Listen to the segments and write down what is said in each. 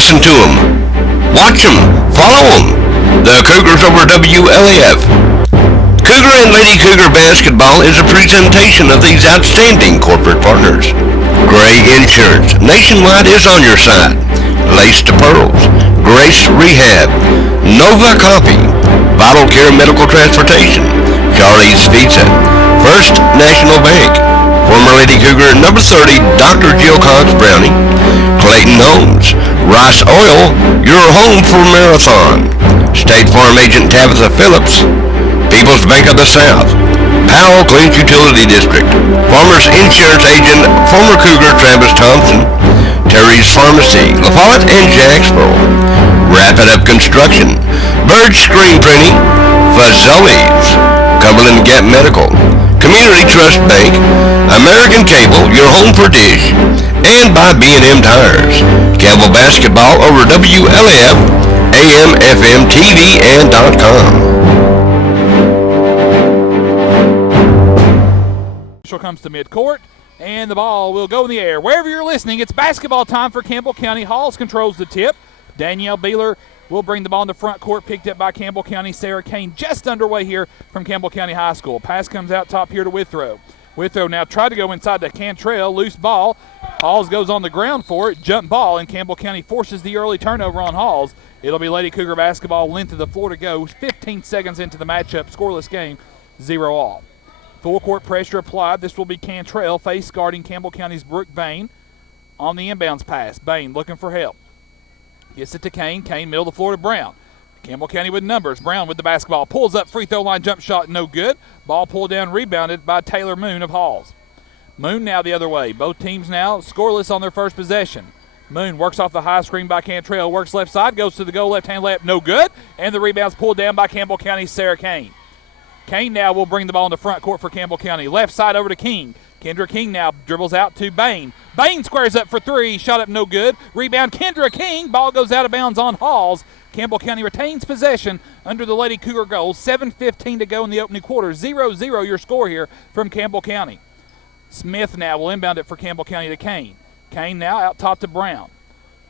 Listen to them. Watch them. Follow them. The Cougars over WLAF. Cougar and Lady Cougar basketball is a presentation of these outstanding corporate partners. Gray Insurance nationwide is on your side. Lace to Pearls, Grace Rehab, Nova Coffee, Vital Care Medical Transportation, Charlie's Pizza, First National Bank, former Lady Cougar number 30, Dr. Jill Cox Browning, Clayton Homes, Rice Oil, your home for Marathon, State Farm Agent Tabitha Phillips, People's Bank of the South, Powell Clean Utility District, Farmers Insurance Agent, former Cougar Travis Thompson, Terry's Pharmacy, La Follette and Jacksboro, Wrap It Up Construction, Bird Screen Printing, Fazoli's, Cumberland Gap Medical, Community Trust Bank, American Cable, your home for dish, and by B&M Tires. Campbell Basketball over WLAF, AM, FM, TV, and .com. Comes to midcourt, and the ball will go in the air. Wherever you're listening, it's basketball time for Campbell County. Halls controls the tip. Danielle Beeler will bring the ball in the front court, picked up by Campbell County. Sarah Kane just underway here from Campbell County High School. Pass comes out top here to Withrow. Withrow now tried to go inside to Cantrell. Loose ball. Halls goes on the ground for it. Jump ball, and Campbell County forces the early turnover on Halls. It'll be Lady Cougar basketball, length of the floor to go. 15 seconds into the matchup. Scoreless game, 0-all. Full court pressure applied. This will be Cantrell face guarding Campbell County's Brooke Bain on the inbounds pass. Bain looking for help. Gets it to Kane. Kane middle of the floor to Brown. Campbell County with numbers. Brown with the basketball. Pulls up, free throw line jump shot, no good. Ball pulled down, rebounded by Taylor Moon of Halls. Moon now the other way. Both teams now scoreless on their first possession. Moon works off the high screen by Cantrell. Works left side, goes to the goal, left-hand layup, no good. And the rebound's pulled down by Campbell County's Sarah Kane. Kane now will bring the ball in the front court for Campbell County. Left side over to King. Kendra King now dribbles out to Bain. Bain squares up for three. Shot up no good. Rebound Kendra King. Ball goes out of bounds on Halls. Campbell County retains possession under the Lady Cougar goal. 7:15 to go in the opening quarter. 0-0 your score here from Campbell County. Smith now will inbound it for Campbell County to Kane. Kane now out top to Brown.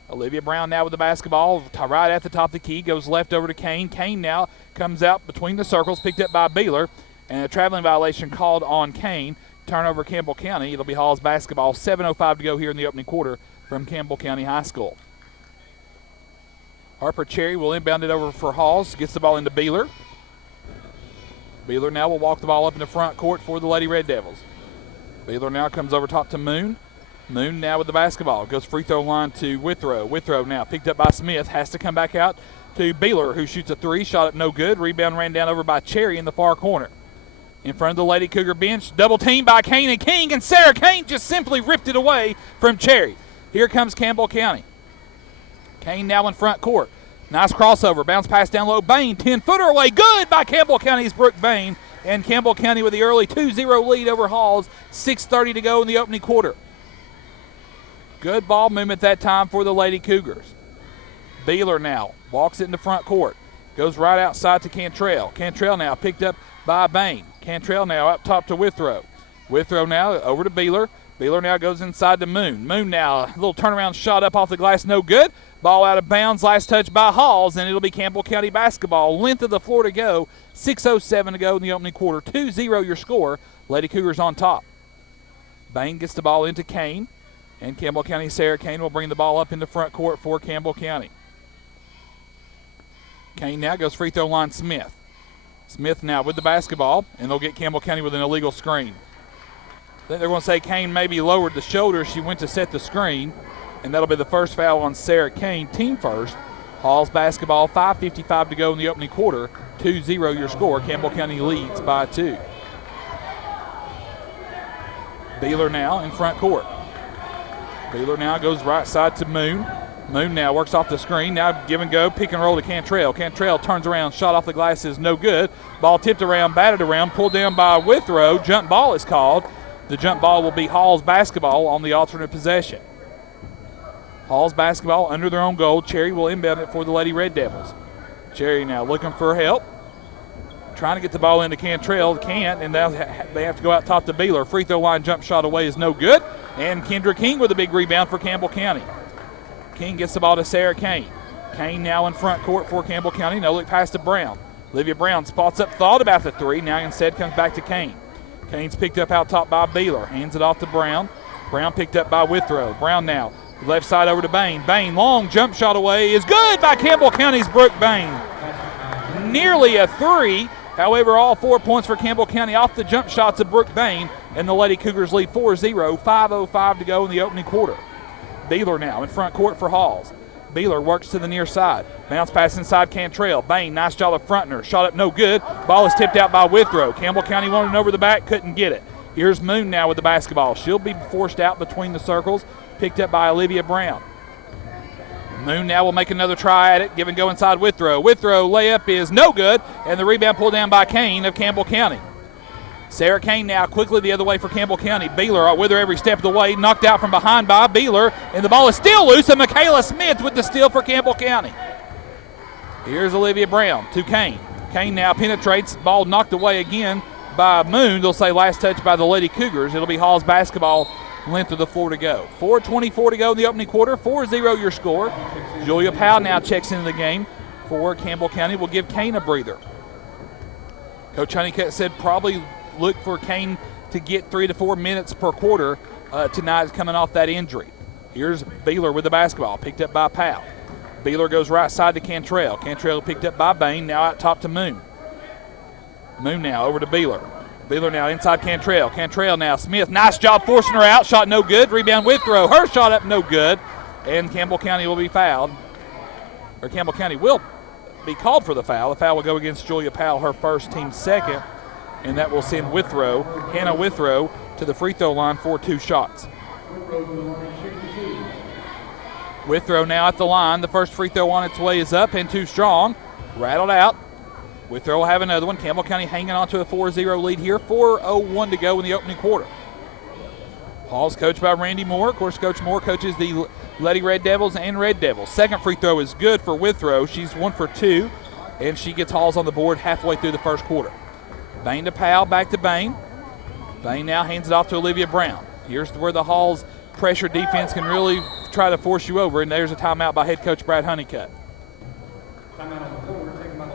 Olivia Brown now with the basketball right at the top of the key. Goes left over to Kane. Kane now comes out between the circles, picked up by Beeler. And a traveling violation called on Kane. Turnover Campbell County. It'll be Halls basketball. 7:05 to go here in the opening quarter from Campbell County High School. Harper Cherry will inbound it over for Halls. Gets the ball into Beeler. Beeler now will walk the ball up in the front court for the Lady Red Devils. Beeler now comes over top to Moon. Moon now with the basketball. Goes free throw line to Withrow. Withrow now picked up by Smith. Has to come back out to Beeler, who shoots a three. Shot up no good. Rebound ran down over by Cherry in the far corner. In front of the Lady Cougar bench. Double team by Kane and King. And Sarah Kane just simply ripped it away from Cherry. Here comes Campbell County. Kane now in front court. Nice crossover. Bounce pass down low. Bain, 10-footer away. Good by Campbell County's Brooke Bain. And Campbell County with the early 2-0 lead over Halls. 6:30 to go in the opening quarter. Good ball movement that time for the Lady Cougars. Beeler now walks it in the front court. Goes right outside to Cantrell. Cantrell now picked up by Bain. Cantrell now up top to Withrow. Withrow now over to Beeler. Beeler now goes inside to Moon. Moon now, a little turnaround shot up off the glass, no good. Ball out of bounds, last touch by Halls, and it'll be Campbell County basketball. Length of the floor to go, 6:07 to go in the opening quarter. 2-0 your score. Lady Cougars on top. Bain gets the ball into Kane. And Campbell County Sarah Kane will bring the ball up in the front court for Campbell County. Kane now goes free throw line Smith. Smith now with the basketball, and they'll get Campbell County with an illegal screen. I think they're going to say Kane maybe lowered the shoulder. She went to set the screen, and that'll be the first foul on Sarah Kane, team first. Halls basketball, 5:55 to go in the opening quarter. 2-0 your score. Campbell County leads by 2. Beeler now in front court. Beeler now goes right side to Moon. Moon now works off the screen. Now give and go, pick and roll to Cantrell. Cantrell turns around, shot off the glass is no good. Ball tipped around, batted around, pulled down by Withrow. Jump ball is called. The jump ball will be Halls basketball on the alternate possession. Halls basketball under their own goal. Cherry will inbound it for the Lady Red Devils. Cherry now looking for help. Trying to get the ball into Cantrell. Can't, and they have to go out top to Beeler. Free throw line jump shot away is no good. And Kendra King with a big rebound for Campbell County. King gets the ball to Sarah Kane. Kane now in front court for Campbell County. No look pass to Brown. Olivia Brown spots up, thought about the three. Now instead comes back to Kane. Kane's picked up out top by Beeler. Hands it off to Brown. Brown picked up by Withrow. Brown now left side over to Bain. Bain, long jump shot away is good by Campbell County's Brooke Bain. Nearly a three. However, all 4 points for Campbell County off the jump shots of Brooke Bain, and the Lady Cougars lead 4-0, 5:05 to go in the opening quarter. Beeler now in front court for Halls. Beeler works to the near side. Bounce pass inside Cantrell. Bain, nice job of fronting her. Shot up no good. Ball is tipped out by Withrow. Campbell County wanted it over the back, couldn't get it. Here's Moon now with the basketball. She'll be forced out between the circles, picked up by Olivia Brown. Moon now will make another try at it. Give and go inside Withrow. Withrow layup is no good, and the rebound pulled down by Kane of Campbell County. Sarah Kane now quickly the other way for Campbell County. Beeler with her every step of the way. Knocked out from behind by Beeler, and the ball is still loose, and Michaela Smith with the steal for Campbell County. Here's Olivia Brown to Kane. Kane now penetrates. Ball knocked away again by Moon. They'll say last touch by the Lady Cougars. It'll be Hall's basketball, length of the floor to go. 4:24 to go in the opening quarter. 4-0 your score. Julia Powell now checks into the game for Campbell County. Will give Kane a breather. Coach Honeycutt said probably look for Kane to get 3 to 4 minutes per quarter tonight coming off that injury. Here's Beeler with the basketball, picked up by Powell. Beeler goes right side to Cantrell. Cantrell picked up by Bain, now out top to Moon. Moon now over to Beeler. Beeler now inside Cantrell. Cantrell now Smith, nice job forcing her out, shot no good. Rebound Withrow, her shot up no good. And Campbell County will be fouled. Or Campbell County will be called for the foul. The foul will go against Julia Powell, her first, team second. And that will send Withrow, Hannah Withrow, to the free throw line for 2 shots. Withrow now at the line. The first free throw on its way is up and too strong. Rattled out. Withrow will have another one. Campbell County hanging on to a 4-0 lead here. 4:01 to go in the opening quarter. Hall's coached by Randy Moore. Of course, Coach Moore coaches the Lady Red Devils and Red Devils. Second free throw is good for Withrow. She's 1 for 2, and she gets Halls on the board halfway through the first quarter. Bain to Powell, back to Bain. Bain now hands it off to Olivia Brown. Here's where the Halls pressure defense can really try to force you over, and there's a timeout by head coach Brad Honeycutt.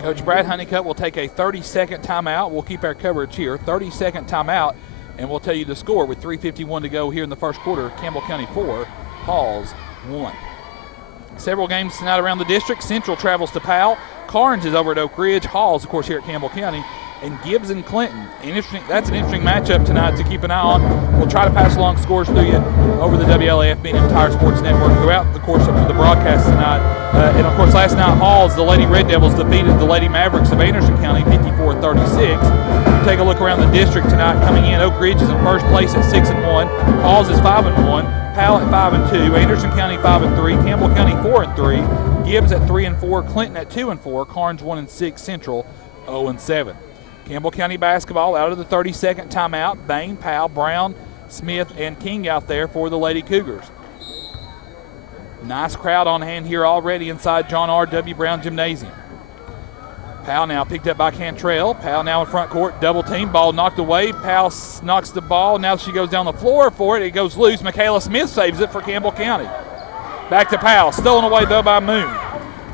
Coach Brad Honeycutt will take a 30-second timeout. We'll keep our coverage here. 30-second timeout, and we'll tell you the score with 3:51 to go here in the first quarter. Campbell County 4, Halls 1. Several games tonight around the district. Central travels to Powell. Carnes is over at Oak Ridge. Halls, of course, here at Campbell County. And Gibbs and Clinton. That's an interesting matchup tonight to keep an eye on. We'll try to pass along scores through you over the WLAF Beat Entire Sports Network throughout the course of the broadcast tonight. And, of course, last night, Halls, the Lady Red Devils, defeated the Lady Mavericks of Anderson County 54-36. Take a look around the district tonight. Coming in, Oak Ridge is in first place at 6-1. Halls is 5-1. Powell at 5-2. Anderson County 5-3. Campbell County 4-3. Gibbs at 3-4. Clinton at 2-4. Carnes 1-6. Central 0-7. Campbell County basketball out of the 30-second timeout. Bain, Powell, Brown, Smith, and King out there for the Lady Cougars. Nice crowd on hand here already inside John R. W. Brown Gymnasium. Powell now picked up by Cantrell. Powell now in front court, double team. Ball knocked away. Powell knocks the ball. Now she goes down the floor for it. It goes loose. Michaela Smith saves it for Campbell County. Back to Powell. Stolen away, though, by Moon.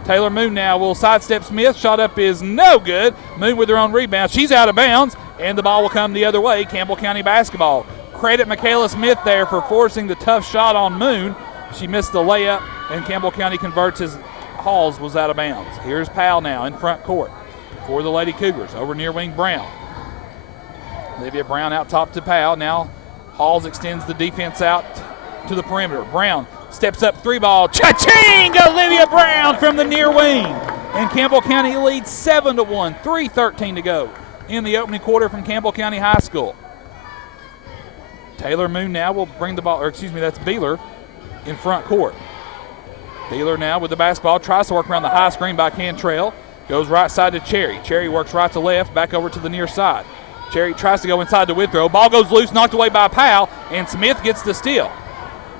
Taylor Moon now will sidestep Smith. Shot up is no good. Moon with her own rebound. She's out of bounds, and the ball will come the other way. Campbell County basketball. Credit Michaela Smith there for forcing the tough shot on Moon. She missed the layup, and Campbell County converts as Halls was out of bounds. Here's Powell now in front court for the Lady Cougars. Over near wing Brown. Olivia Brown out top to Powell. Now Halls extends the defense out to the perimeter. Brown steps up, 3-ball, cha-ching! Olivia Brown from the near wing. And Campbell County leads 7-1, 3:13 to go in the opening quarter from Campbell County High School. Taylor Moon now will bring the ball, that's Beeler in front court. Beeler now with the basketball, tries to work around the high screen by Cantrell. Goes right side to Cherry. Cherry works right to left, back over to the near side. Cherry tries to go inside to Withrow. Ball goes loose, knocked away by Powell, and Smith gets the steal.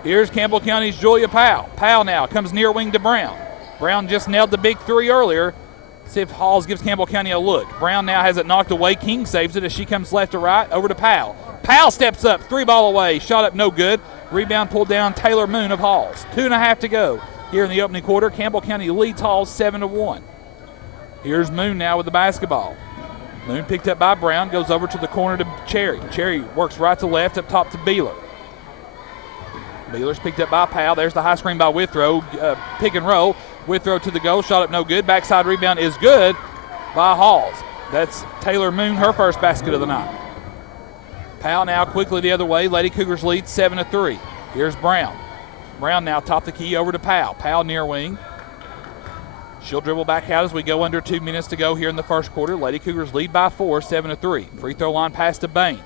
Here's Campbell County's Julia Powell. Powell now comes near wing to Brown. Brown just nailed the big 3 earlier. See if Halls gives Campbell County a look. Brown now has it knocked away. King saves it as she comes left to right over to Powell. Powell steps up, 3-ball away. Shot up no good. Rebound pulled down Taylor Moon of Halls. 2.5 to go. here in the opening quarter. Campbell County leads Halls 7-1. Here's Moon now with the basketball. Moon picked up by Brown, goes over to the corner to Cherry. Cherry works right to left, up top to Beeler. Beeler's picked up by Powell. There's the high screen by Withrow. Pick and roll. Withrow to the goal. Shot up no good. Backside rebound is good by Halls. That's Taylor Moon, her first basket of the night. Powell now quickly the other way. Lady Cougars lead 7-3. Here's Brown. Brown now top the key over to Powell. Powell near wing. She'll dribble back out as we go under 2 minutes to go here in the first quarter. Lady Cougars lead by 4, 7-3. Free throw line pass to Bain.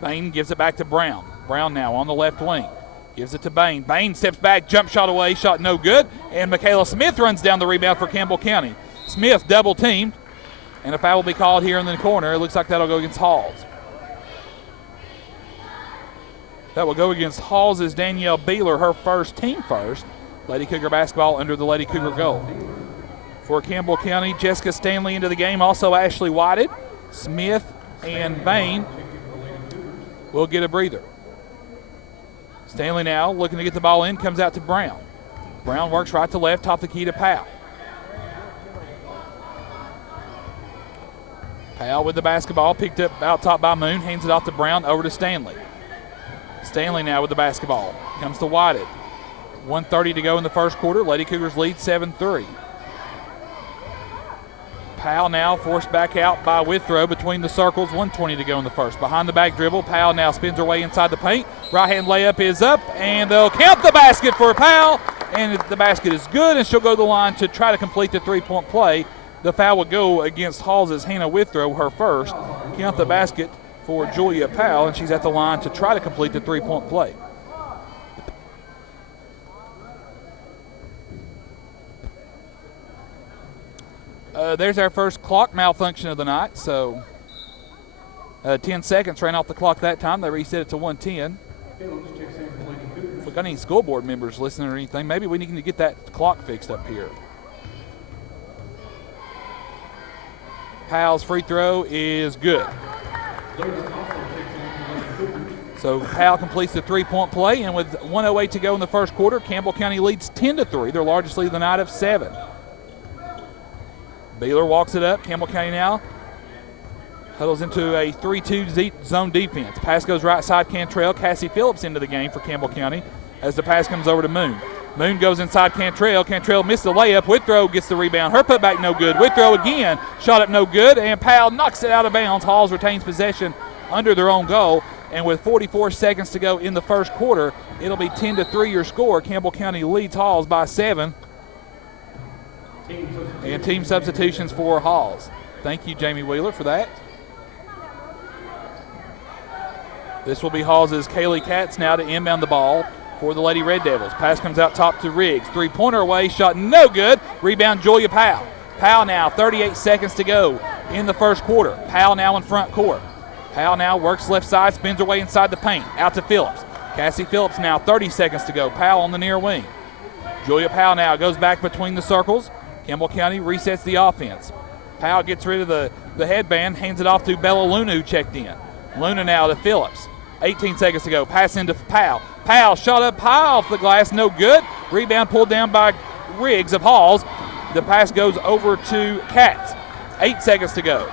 Bain gives it back to Brown. Brown now on the left wing. Gives it to Bain. Bain steps back, jump shot away, shot no good. And Michaela Smith runs down the rebound for Campbell County. Smith double teamed, and a foul will be called here in the corner. It looks like that'll go against Halls. That will go against Halls as Danielle Beeler, her first, team first. Lady Cougar basketball under the Lady Cougar goal. For Campbell County, Jessica Stanley into the game. Also Ashley Whited, Smith, and Bain will get a breather. Stanley now looking to get the ball in, comes out to Brown. Brown works right to left, top the key to Powell. Powell with the basketball, picked up out top by Moon, hands it off to Brown, over to Stanley. Stanley now with the basketball, comes to Whited. 1:30 to go in the first quarter. Lady Cougars lead 7-3. Powell now forced back out by Withrow between the circles. 1:20 to go in the first. Behind the back dribble. Powell now spins her way inside the paint. Right hand layup is up, and they'll count the basket for Powell. And the basket is good, and she'll go to the line to try to complete the three-point play. The foul will go against Halls' Hannah Withrow, her first. Count the basket for Julia Powell, and she's at the line to try to complete the three-point play. There's our first clock malfunction of the night, so 10 seconds ran off the clock that time. They reset it to 1:10. If we got any school board members listening or anything, maybe we need to get that clock fixed up here. Powell's free throw is good. So Powell completes the three-point play, and with 1:08 to go in the first quarter, Campbell County leads 10-3, their largest lead of the night of 7. Beeler walks it up. Campbell County now huddles into a 3-2 zone defense. Pass goes right side Cantrell. Cassie Phillips into the game for Campbell County as the pass comes over to Moon. Moon goes inside Cantrell. Cantrell missed the layup. Withrow gets the rebound. Her putback no good. Withrow again. Shot up no good, and Powell knocks it out of bounds. Halls retains possession under their own goal, and with 44 seconds to go in the first quarter, it'll be 10-3 your score. Campbell County leads Halls by 7. And team substitutions for Halls. Thank you, Jamie Wheeler, for that. This will be Halls' Kaylee Katz now to inbound the ball for the Lady Red Devils. Pass comes out top to Riggs. Three-pointer away, shot no good. Rebound, Julia Powell. Powell now, 38 seconds to go in the first quarter. Powell now in front court. Powell now works left side, spins her way inside the paint. Out to Phillips. Cassie Phillips now, 30 seconds to go. Powell on the near wing. Julia Powell now goes back between the circles. Campbell County resets the offense. Powell gets rid of the headband, hands it off to Bella Luna, who checked in. Luna now to Phillips. 18 seconds to go. Pass into Powell. Powell shot up high off the glass, no good. Rebound pulled down by Riggs of Halls. The pass goes over to Katz. 8 seconds to go.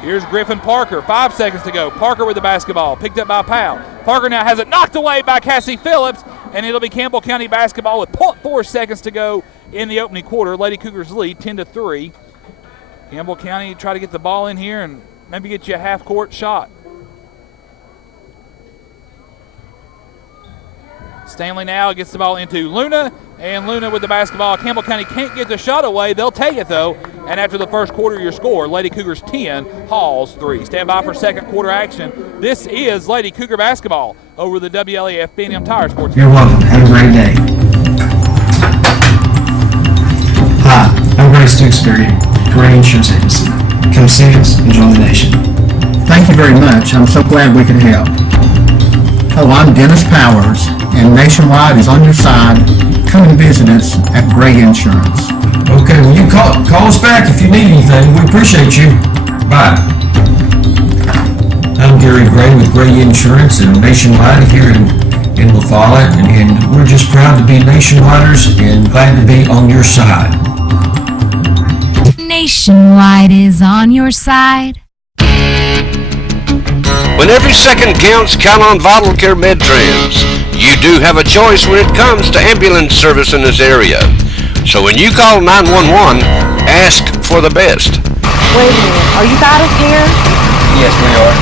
Here's Griffin Parker. 5 seconds to go. Parker with the basketball. Picked up by Powell. Parker now has it knocked away by Cassie Phillips, and it'll be Campbell County basketball with 0.4 seconds to go in the opening quarter. Lady Cougars lead 10-3. Campbell County try to get the ball in here and maybe get you a half-court shot. Stanley now gets the ball into Luna, and Luna with the basketball. Campbell County can't get the shot away. They'll take it, though. And after the first quarter, your score, Lady Cougars 10, Halls 3. Stand by for second quarter action. This is Lady Cougar basketball over the WLAF B&M Tire Sports. You're welcome. Have a great day. Hi, I'm Grace Tewksbury, Gray Insurance Agency. Come see us and join the nation. Thank you very much. I'm so glad we could help. Hello, I'm Dennis Powers, and Nationwide is on your side. Come and visit us at Gray Insurance. Okay, well, you call us back if you need anything. We appreciate you. Bye. I'm Gary Gray with Gray Insurance and Nationwide here in in La Follette, and we're just proud to be Nationwiders and glad to be on your side. Nationwide is on your side. When every second counts, count on Vital Care MedTrans. You do have a choice when it comes to ambulance service in this area. So when you call 911, ask for the best. Wait a minute, are you Vital Care? Yes, we are.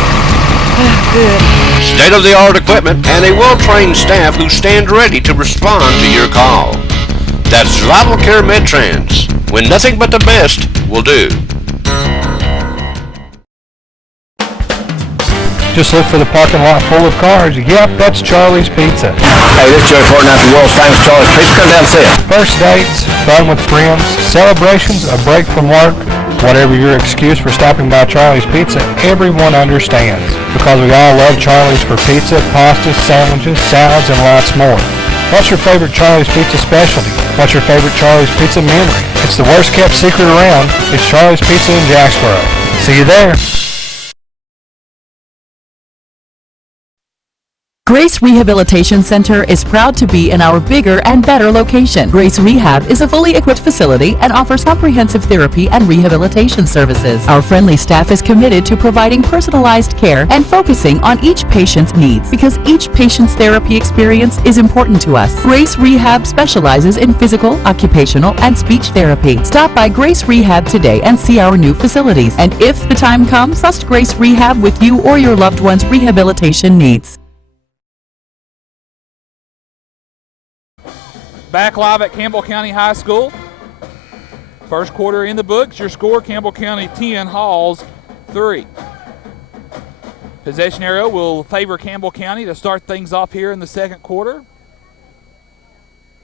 Good. State-of-the-art equipment and a well-trained staff who stand ready to respond to your call. That's Vital Care MedTrans, when nothing but the best will do. Just look for the parking lot full of cars. Yep, that's Charlie's Pizza. Hey, this is Joey Horton out the world's famous Charlie's Pizza. Come down and see it. First dates, fun with friends, celebrations, a break from work, whatever your excuse for stopping by Charlie's Pizza, everyone understands. Because we all love Charlie's for pizza, pastas, sandwiches, salads, and lots more. What's your favorite Charlie's Pizza specialty? What's your favorite Charlie's Pizza memory? It's the worst kept secret around. It's Charlie's Pizza in Jacksboro. See you there. Grace Rehabilitation Center is proud to be in our bigger and better location. Grace Rehab is a fully equipped facility and offers comprehensive therapy and rehabilitation services. Our friendly staff is committed to providing personalized care and focusing on each patient's needs because each patient's therapy experience is important to us. Grace Rehab specializes in physical, occupational, and speech therapy. Stop by Grace Rehab today and see our new facilities. And if the time comes, trust Grace Rehab with you or your loved one's rehabilitation needs. Back live at Campbell County High School. First quarter in the books. Your score, Campbell County 10, Halls 3. Possession arrow will favor Campbell County to start things off here in the second quarter.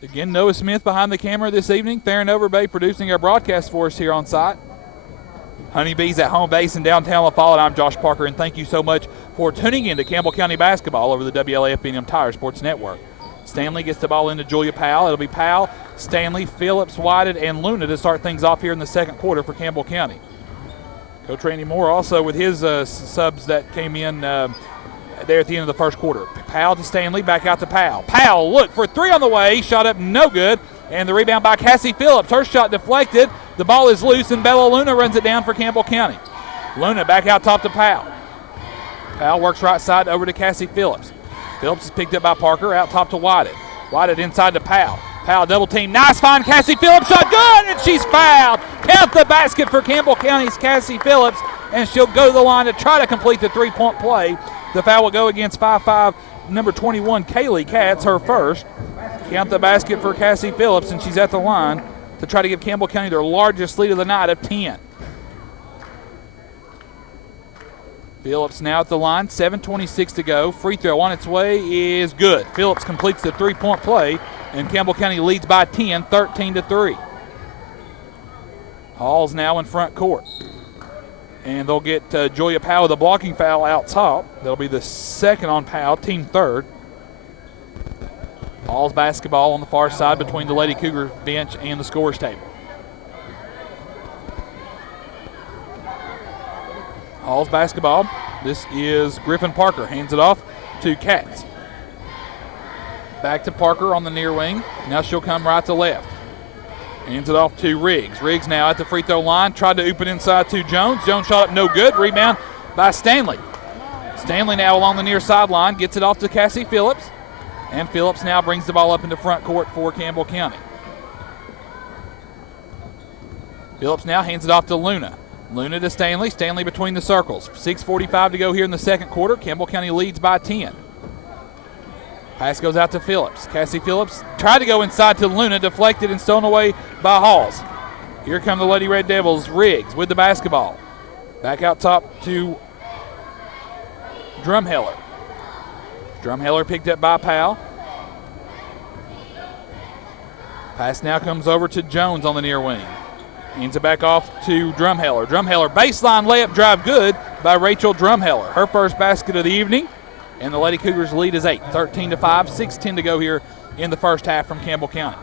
Again, Noah Smith behind the camera this evening. Theron Overbay producing our broadcast for us here on site. Honeybees at home base in downtown La Follette. I'm Josh Parker, and thank you so much for tuning in to Campbell County basketball over the WLAF B&M Tire Sports Network. Stanley gets the ball into Julia Powell. It'll be Powell, Stanley, Phillips, Whited, and Luna to start things off here in the second quarter for Campbell County. Coach Randy Moore also with his subs that came in there at the end of the first quarter. Powell to Stanley, back out to Powell. Powell, look for three on the way. Shot up, no good. And the rebound by Cassie Phillips. Her shot deflected. The ball is loose, and Bella Luna runs it down for Campbell County. Luna back out top to Powell. Powell works right side over to Cassie Phillips. Phillips is picked up by Parker, out top to Whited. Whited inside to Powell. Powell double team, nice find, Cassie Phillips, shot good, and she's fouled. Count the basket for Campbell County's Cassie Phillips, and she'll go to the line to try to complete the three-point play. The foul will go against 5'5", number 21, Kaylee Katz, her first. Count the basket for Cassie Phillips, and she's at the line to try to give Campbell County their largest lead of the night of 10. Phillips now at the line, 7:26 to go. Free throw on its way is good. Phillips completes the three-point play, and Campbell County leads by 10, 13-3. Hall's now in front court. And they'll get Julia Powell with a blocking foul out top. That'll be the second on Powell, team third. Hall's basketball on the far side between the Lady Cougar bench and the scorer's table. Hall's basketball. This is Griffin Parker. Hands it off to Katz. Back to Parker on the near wing. Now she'll come right to left. Hands it off to Riggs. Riggs now at the free throw line. Tried to open inside to Jones. Jones shot up no good. Rebound by Stanley. Stanley now along the near sideline. Gets it off to Cassie Phillips. And Phillips now brings the ball up into front court for Campbell County. Phillips now hands it off to Luna. Luna to Stanley. Stanley between the circles. 6:45 to go here in the second quarter. Campbell County leads by 10. Pass goes out to Phillips. Cassie Phillips tried to go inside to Luna, deflected and stolen away by Halls. Here come the Lady Red Devils. Riggs with the basketball. Back out top to Drumheller. Drumheller picked up by Powell. Pass now comes over to Jones on the near wing. Hands it back off to Drumheller. Drumheller baseline layup drive good by Rachel Drumheller. Her first basket of the evening. And the Lady Cougars lead is 8, 13-5, 6:10 to go here in the first half from Campbell County.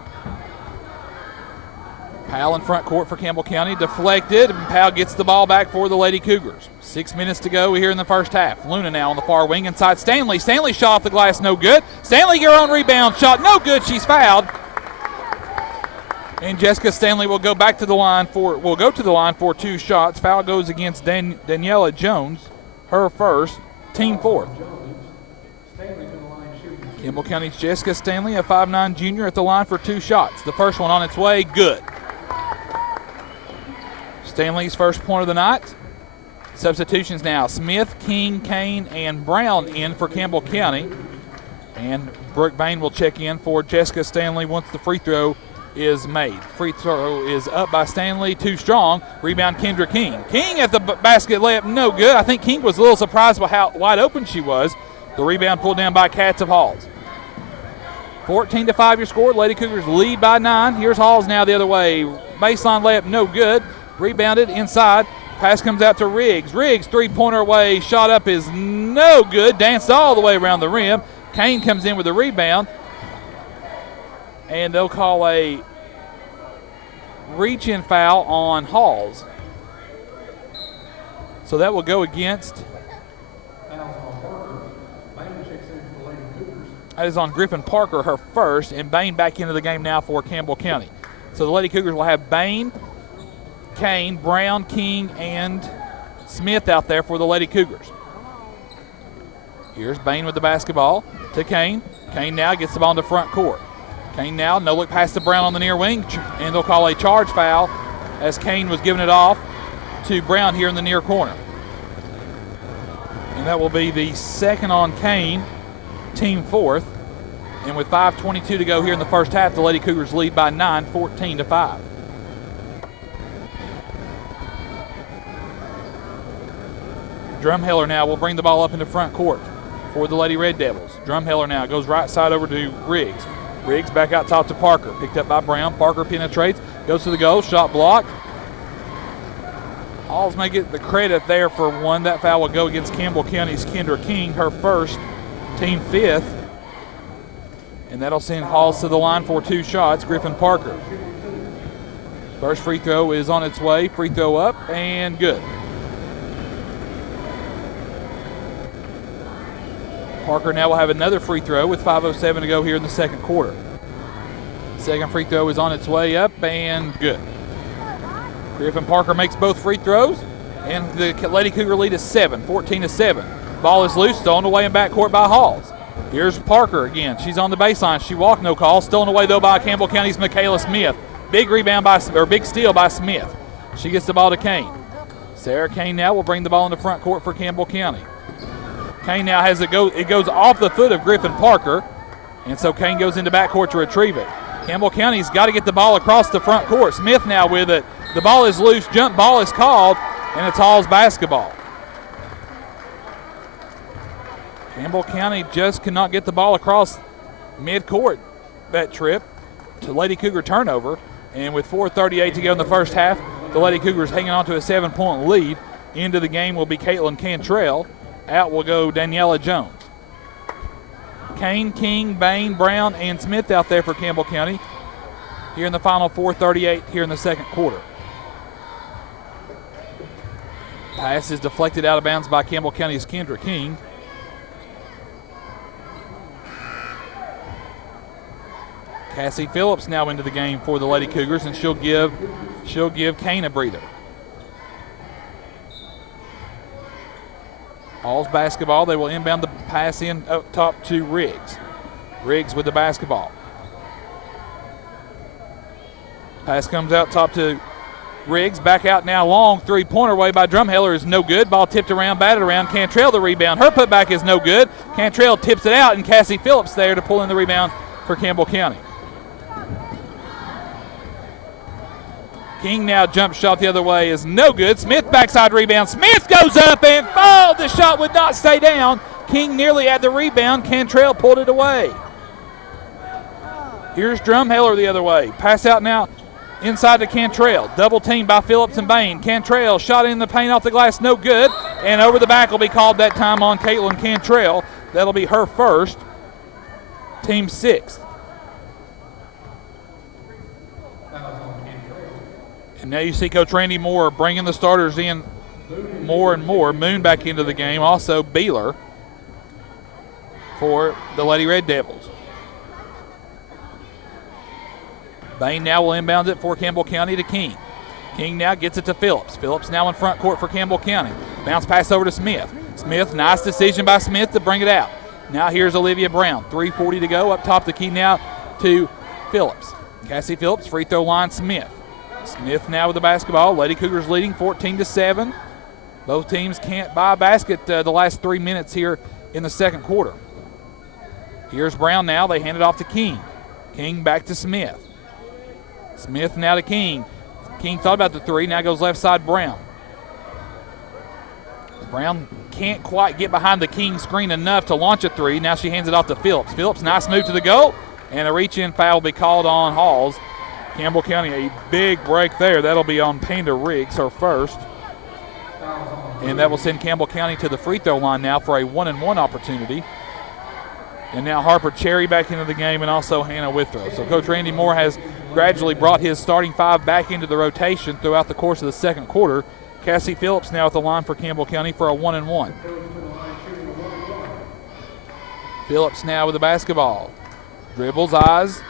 Powell in front court for Campbell County, deflected, and Powell gets the ball back for the Lady Cougars. 6 minutes to go here in the first half. Luna now on the far wing inside Stanley. Stanley shot off the glass, no good. Stanley, your own rebound shot, no good. She's fouled. And Jessica Stanley will go to the line for 2 shots. Foul goes against Daniela Jones, her first, team fourth. Campbell County's Jessica Stanley, a 5'9" junior, at the line for 2 shots. The first one on its way, good. Stanley's first point of the night. Substitutions now. Smith, King, Kane, and Brown in for Campbell County. And Brooke Bain will check in for Jessica Stanley once the free throw is made. Free throw is up by Stanley, too strong. Rebound Kendra King. King at the basket layup, no good. I think King was a little surprised by how wide open she was. The rebound pulled down by Cats of Halls. 14-5 your score. Lady Cougars lead by 9. Here's Halls now the other way. Baseline layup, no good. Rebounded inside. Pass comes out to Riggs. Riggs, three-pointer away. Shot up is no good. Danced all the way around the rim. Kane comes in with a rebound. And they'll call a reach-in foul on Halls. So that will go against. That is on Griffin Parker, her first, and Bain back into the game now for Campbell County. So the Lady Cougars will have Bain, Kane, Brown, King, and Smith out there for the Lady Cougars. Here's Bain with the basketball to Kane. Kane now gets the ball into front court. Kane now, no look pass to Brown on the near wing, and they'll call a charge foul as Kane was giving it off to Brown here in the near corner. And that will be the second on Kane, team fourth. And with 5:22 to go here in the first half, the Lady Cougars lead by 9, 14-5. Drumheller now will bring the ball up into front court for the Lady Red Devils. Drumheller now goes right side over to Riggs. Riggs back out top to Parker. Picked up by Brown. Parker penetrates, goes to the goal, shot blocked. Halls may get the credit there for one. That foul will go against Campbell County's Kendra King, her first, team fifth. And that'll send Halls to the line for 2 shots. Griffin Parker. First free throw is on its way. Free throw up and good. Parker now will have another free throw with 5:07 to go here in the second quarter. Second free throw is on its way up and good. Griffin Parker makes both free throws, and the Lady Cougar lead is 7, 14-7. Ball is loose, stolen away in backcourt by Halls. Here's Parker again. She's on the baseline. She walked, no call. Stolen away though by Campbell County's Michaela Smith. Big big steal by Smith. She gets the ball to Kane. Sarah Kane now will bring the ball in the front court for Campbell County. Kane now has it goes off the foot of Griffin Parker, and so Kane goes into backcourt to retrieve it. Campbell County's got to get the ball across the front court. Smith now with it. The ball is loose. Jump ball is called, and it's Hall's basketball. Campbell County just cannot get the ball across midcourt that trip to Lady Cougar turnover, and with 4:38 to go in the first half, the Lady Cougars hanging on to a 7-point lead. Into the game will be Caitlin Cantrell. Out will go Daniela Jones. Kane, King, Bain, Brown, and Smith out there for Campbell County here in the final 4:38 here in the second quarter. Pass is deflected out of bounds by Campbell County's Kendra King. Cassie Phillips now into the game for the Lady Cougars, and she'll give Kane a breather. Hall's basketball. They will inbound the pass in up top to Riggs. Riggs with the basketball. Pass comes out top to Riggs. Back out now long. Three-pointer away by Drumheller is no good. Ball tipped around, batted around. Cantrell the rebound. Her putback is no good. Cantrell tips it out, and Cassie Phillips there to pull in the rebound for Campbell County. King now jump shot the other way is no good. Smith backside rebound. Smith goes up and falls. The shot would not stay down. King nearly had the rebound. Cantrell pulled it away. Here's Drumheller the other way. Pass out now inside to Cantrell. Double team by Phillips and Bain. Cantrell shot in the paint off the glass, no good. And over the back will be called that time on Caitlin Cantrell. That'll be her first, team sixth. And now you see Coach Randy Moore bringing the starters in more and more. Moon back into the game. Also Beeler for the Lady Red Devils. Bain now will inbound it for Campbell County to King. King now gets it to Phillips. Phillips now in front court for Campbell County. Bounce pass over to Smith. Smith, nice decision by Smith to bring it out. Now here's Olivia Brown. 3:40 to go. Up top the key now to Phillips. Cassie Phillips, free throw line, Smith. Smith now with the basketball. Lady Cougars leading 14-7. Both teams can't buy a basket the last 3 minutes here in the second quarter. Here's Brown now. They hand it off to King. King back to Smith. Smith now to King. King thought about the three. Now goes left side Brown. Brown can't quite get behind the King screen enough to launch a three. Now she hands it off to Phillips. Phillips, nice move to the goal. And a reach-in foul will be called on Halls. Campbell County, a big break there. That'll be on Panda Riggs, her first. And that will send Campbell County to the free throw line now for a 1-and-1 opportunity. And now Harper Cherry back into the game and also Hannah Withrow. So Coach Randy Moore has gradually brought his starting five back into the rotation throughout the course of the second quarter. Cassie Phillips now at the line for Campbell County for a 1-and-1. Phillips now with the basketball. Dribbles, eyes.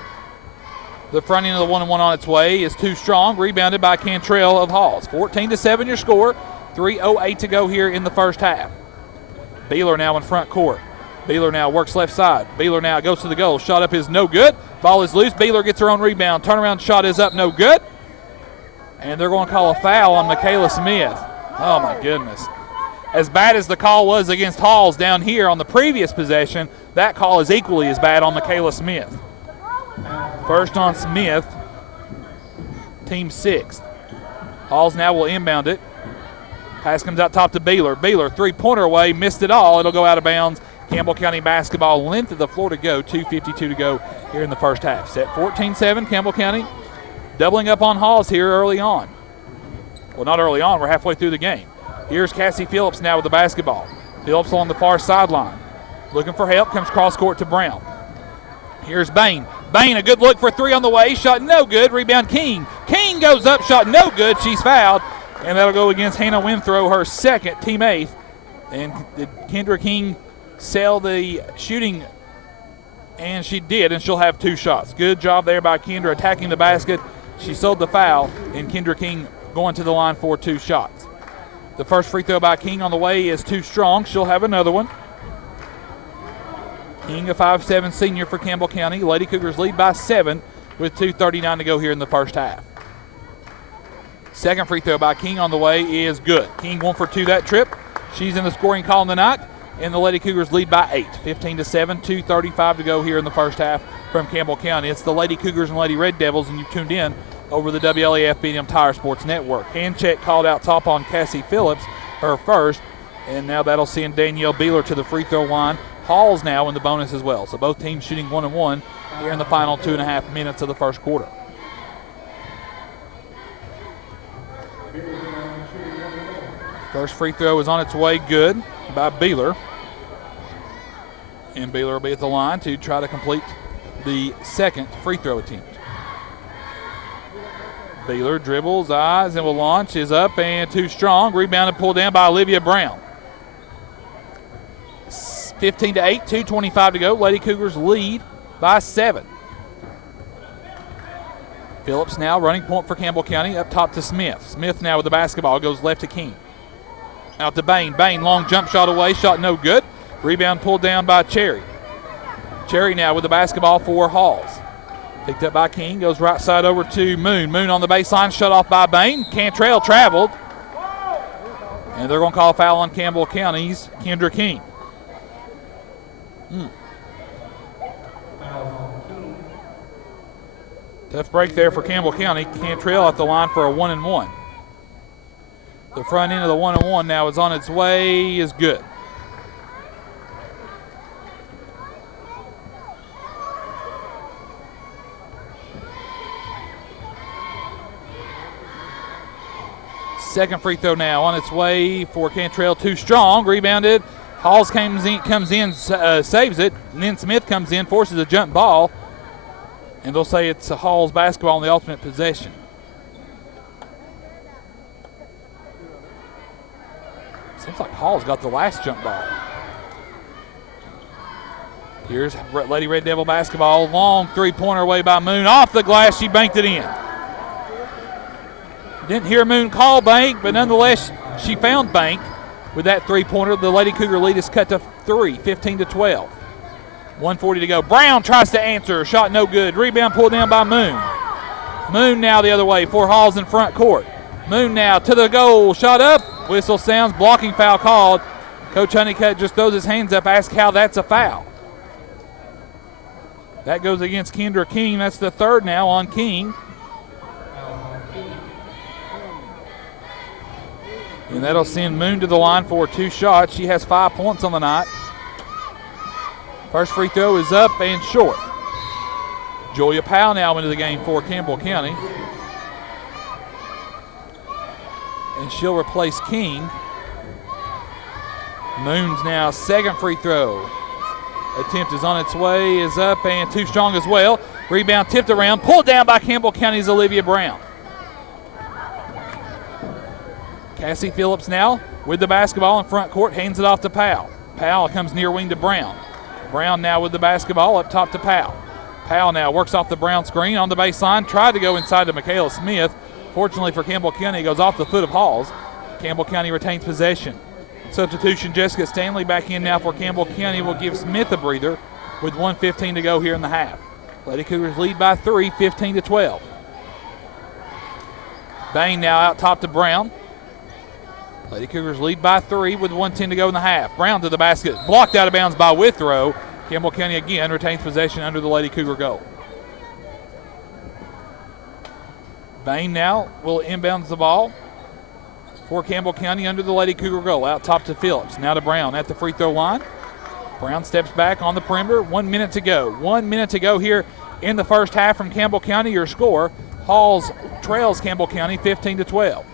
The front end of the 1-and-1 on its way is too strong. Rebounded by Cantrell of Halls. 14-7 your score. 3:08 to go here in the first half. Beeler now in front court. Beeler now works left side. Beeler now goes to the goal. Shot up is no good. Ball is loose. Beeler gets her own rebound. Turnaround shot is up, no good. And they're going to call a foul on Michaela Smith. Oh, my goodness. As bad as the call was against Halls down here on the previous possession, that call is equally as bad on Michaela Smith. First on Smith, team sixth. Halls now will inbound it. Pass comes out top to Beeler. Beeler, three-pointer away, missed it all. It'll go out of bounds. Campbell County basketball, length of the floor to go, 2:52 to go here in the first half. Set 14-7, Campbell County doubling up on Halls here early on. Well, not early on, we're halfway through the game. Here's Cassie Phillips now with the basketball. Phillips on the far sideline. Looking for help, comes cross court to Brown. Here's Bain. Bain, a good look for three on the way, shot no good, rebound King. King goes up, shot no good, she's fouled, and that'll go against Hannah Withrow, her second, team eighth. And did Kendra King sell the shooting? And she did, and she'll have two shots. Good job there by Kendra attacking the basket. She sold the foul, and Kendra King going to the line for two shots. The first free throw by King on the way is too strong. She'll have another one. King, a 5'7" senior for Campbell County. Lady Cougars lead by 7 with 2:39 to go here in the first half. Second free throw by King on the way is good. King 1 for 2 that trip. She's in the scoring column tonight, and the Lady Cougars lead by 8. 15-7, 2:35 to go here in the first half from Campbell County. It's the Lady Cougars and Lady Red Devils, and you've tuned in over the WLAF BDM Tire Sports Network. Hand check called out top on Cassie Phillips, her first, and now that'll send Danielle Beeler to the free throw line. Halls now in the bonus as well. So both teams shooting 1-and-1 here in the final 2.5 minutes of the first quarter. First free throw is on its way, good by Beeler. And Beeler will be at the line to try to complete the second free throw attempt. Beeler dribbles, eyes, and will launch, is up and too strong. Rebound and pulled down by Olivia Brown. 15-8, 2:25 to go. Lady Cougars lead by 7. Phillips now running point for Campbell County, up top to Smith. Smith now with the basketball, goes left to King. Out to Bain. Bain, long jump shot away, shot no good. Rebound pulled down by Cherry. Cherry now with the basketball for Halls. Picked up by King, goes right side over to Moon. Moon on the baseline, shut off by Bain. Cantrell traveled. And they're going to call a foul on Campbell County's Kendra King. Tough break there for Campbell County. Cantrell at the line for a 1-and-1. The front end of the 1-and-1 now is on its way, is good. Second free throw now on its way for Cantrell, too strong, rebounded. Halls comes in, saves it, and then Smith comes in, forces a jump ball, and they'll say it's Halls basketball in the alternate possession. Seems like Hall's got the last jump ball. Here's Lady Red Devil basketball. Long three-pointer away by Moon. Off the glass, she banked it in. Didn't hear Moon call bank, but nonetheless, she found bank with that three-pointer. The Lady Cougar lead is cut to 3, 15-12. 1:40 to go. Brown tries to answer. Shot no good. Rebound pulled down by Moon. Moon now the other way for Halls in front court. Moon now to the goal. Shot up. Whistle sounds. Blocking foul called. Coach Honeycutt just throws his hands up, asks how that's a foul. That goes against Kendra King. That's the third now on King. And that'll send Moon to the line for 2 shots. She has 5 points on the night. First free throw is up and short. Julia Powell now into the game for Campbell County. And she'll replace King. Moon's now second free throw. Attempt is on its way, is up and too strong as well. Rebound tipped around, pulled down by Campbell County's Olivia Brown. Cassie Phillips now with the basketball in front court, hands it off to Powell. Powell comes near wing to Brown. Brown now with the basketball up top to Powell. Powell now works off the Brown screen on the baseline, tried to go inside to Michaela Smith. Fortunately for Campbell County, it goes off the foot of Halls. Campbell County retains possession. Substitution, Jessica Stanley back in now for Campbell County will give Smith a breather with 1:15 to go here in the half. Lady Cougars lead by 3, 15-12. Bain now out top to Brown. Lady Cougars lead by 3 with 1:10 to go in the half. Brown to the basket, blocked out of bounds by Withrow. Campbell County again retains possession under the Lady Cougar goal. Bain now will inbound the ball for Campbell County under the Lady Cougar goal. Out top to Phillips. Now to Brown at the free throw line. Brown steps back on the perimeter. 1 minute to go. 1 minute to go here in the first half from Campbell County. Your score, Halls trails Campbell County 15-12.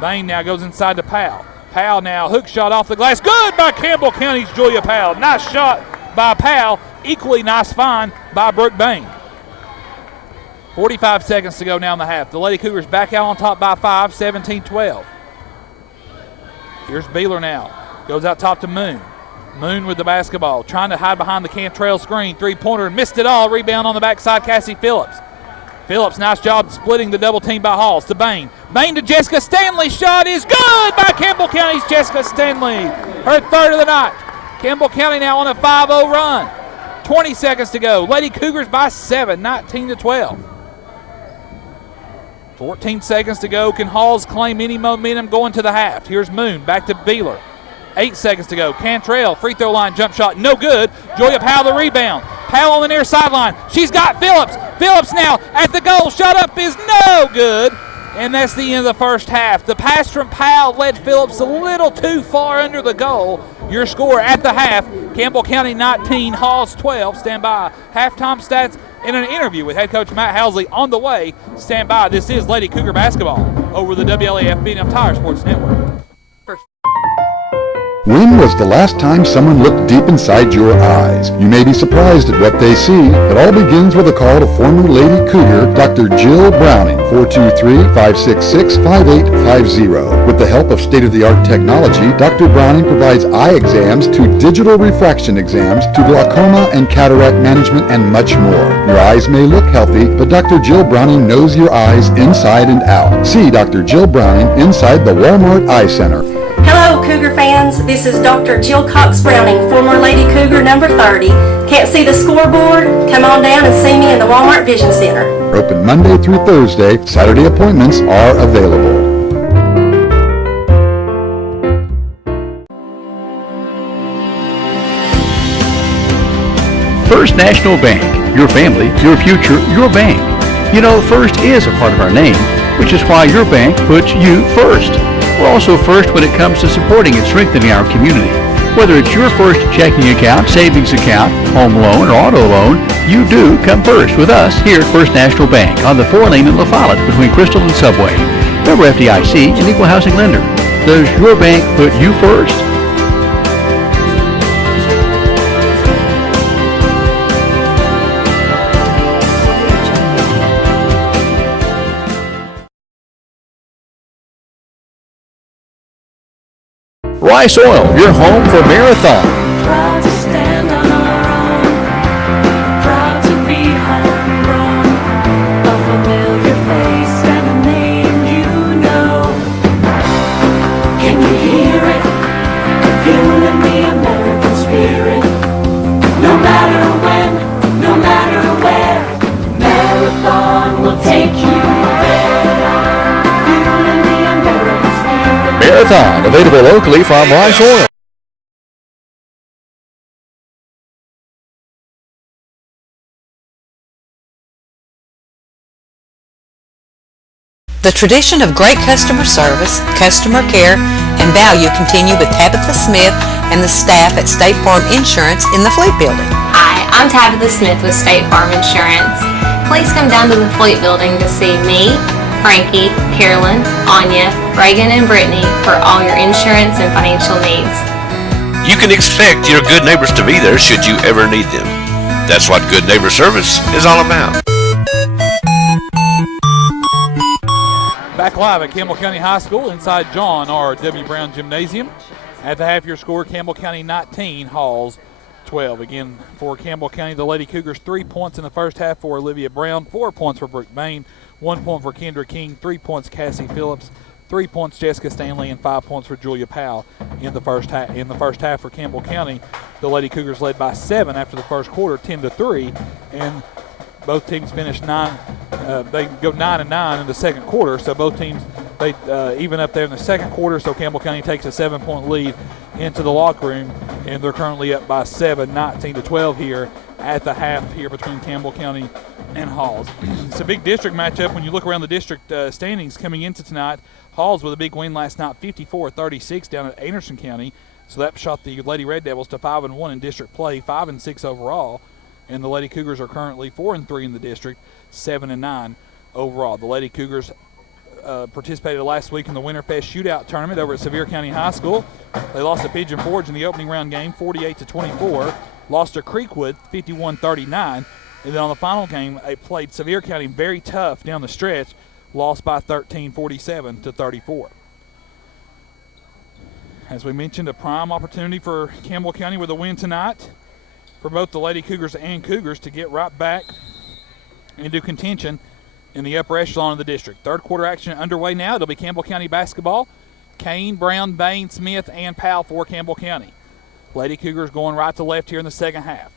Bain now goes inside to Powell. Powell now, hook shot off the glass. Good by Campbell County's Julia Powell. Nice shot by Powell. Equally nice find by Brooke Bain. 45 seconds to go now in the half. The Lady Cougars back out on top by 5, 17-12. Here's Beeler now. Goes out top to Moon. Moon with the basketball. Trying to hide behind the Cantrell screen. Three-pointer. Missed it all. Rebound on the backside. Cassie Phillips. Phillips, nice job splitting the double team by Halls to Bain. Bain to Jessica Stanley. Shot is good by Campbell County's Jessica Stanley. Her third of the night. Campbell County now on a 5-0 run. 20 seconds to go. Lady Cougars by 7, 19-12. 14 seconds to go. Can Halls claim any momentum going to the half? Here's Moon back to Beeler. 8 seconds to go. Cantrell, free throw line, jump shot, no good. Julia Powell the rebound. Powell on the near sideline. She's got Phillips. Phillips now at the goal. Shot up is no good. And that's the end of the first half. The pass from Powell led Phillips a little too far under the goal. Your score at the half, Campbell County 19, Halls 12. Stand by. Halftime stats and an interview with head coach Matt Housley on the way. Stand by. This is Lady Cougar basketball over the WLAF B&M Tire Sports Network. When was the last time someone looked deep inside your eyes? You may be surprised at what they see. It all begins with a call to former Lady Cougar, Dr. Jill Browning, 423-566-5850. With the help of state-of-the-art technology, Dr. Browning provides eye exams to digital refraction exams to glaucoma and cataract management and much more. Your eyes may look healthy, but Dr. Jill Browning knows your eyes inside and out. See Dr. Jill Browning inside the Walmart Eye Center. Hello, Cougar fans. This is Dr. Jill Cox Browning, former Lady Cougar number 30. Can't see the scoreboard? Come on down and see me in the Walmart Vision Center. Open Monday through Thursday. Saturday appointments are available. First National Bank. Your family, your future, your bank. You know, First is a part of our name, which is why your bank puts you first. We're also first when it comes to supporting and strengthening our community. Whether it's your first checking account, savings account, home loan, or auto loan, you do come first with us here at First National Bank on the 4-lane in La Follette between Crystal and Subway. Member FDIC and equal housing lender. Does your bank put you first? Rice Oil, your home for Marathon. Proud to stand on our own, proud to be homegrown, a familiar face and a name you know. Can you hear it? Fueling the American spirit. No matter when, no matter where, Marathon will take you there. Fueling the American spirit. Marathon, available locally from Rice Oil. The tradition of great customer service, customer care, and value continue with Tabitha Smith and the staff at State Farm Insurance in the Fleet Building. Hi, I'm Tabitha Smith with State Farm Insurance. Please come down to the Fleet Building to see me, Frankie, Carolyn, Anya, Reagan, and Brittany for all your insurance and financial needs. You can expect your good neighbors to be there should you ever need them. That's what good neighbor service is all about. Back live at Campbell County High School inside John R. W. Brown Gymnasium. At the half-year score, Campbell County 19, Halls 12. Again, for Campbell County, the Lady Cougars 3 points in the first half for Olivia Brown, 4 points for Brooke Bain, 1 point for Kendra King, 3 points Cassie Phillips, 3 points Jessica Stanley, and 5 points for Julia Powell in the first half. In the first half for Campbell County, the Lady Cougars led by 7 after the first quarter, 10-3, and both teams finished 9. They go 9-9 in the second quarter, so both teams they even up there in the second quarter. So Campbell County takes a 7-point lead into the locker room, and they're currently up by 7, 19-12 here at the half here between Campbell County and Halls. It's a big district matchup when you look around the district standings coming into tonight. Halls with a big win last night, 54-36 down at Anderson County. So that shot the Lady Red Devils to 5-1 in district play, 5-6 overall. And the Lady Cougars are currently 4-3 in the district, 7-9 overall. The Lady Cougars participated last week in the Winterfest Shootout Tournament over at Sevier County High School. They lost to Pigeon Forge in the opening round game, 48-24. Lost to Creekwood, 51-39. And then on the final game, they played Sevier County very tough down the stretch, lost by 13, 47-34. As we mentioned, a prime opportunity for Campbell County with a win tonight for both the Lady Cougars and Cougars to get right back into contention in the upper echelon of the district. Third quarter action underway now. It'll be Campbell County basketball. Kane, Brown, Bain, Smith, and Powell for Campbell County. Lady Cougars going right to left here in the second half.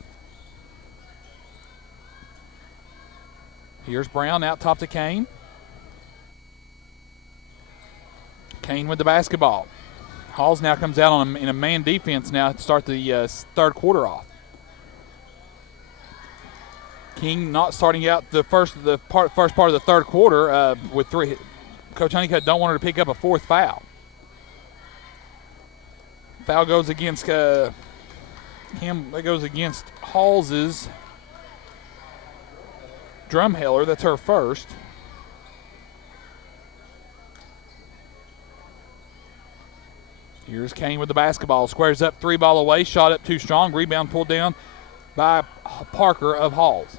Here's Brown out top to Kane. Kane with the basketball. Halls now comes out in a man defense now to start the third quarter off. King not starting out the first part of the third quarter with 3. Coach Honeycutt don't want her to pick up a 4th foul. Foul goes against That goes against Halls's Drumheller. That's her first. Here's Kane with the basketball. Squares up, 3-ball away. Shot up too strong. Rebound pulled down by Parker of Halls.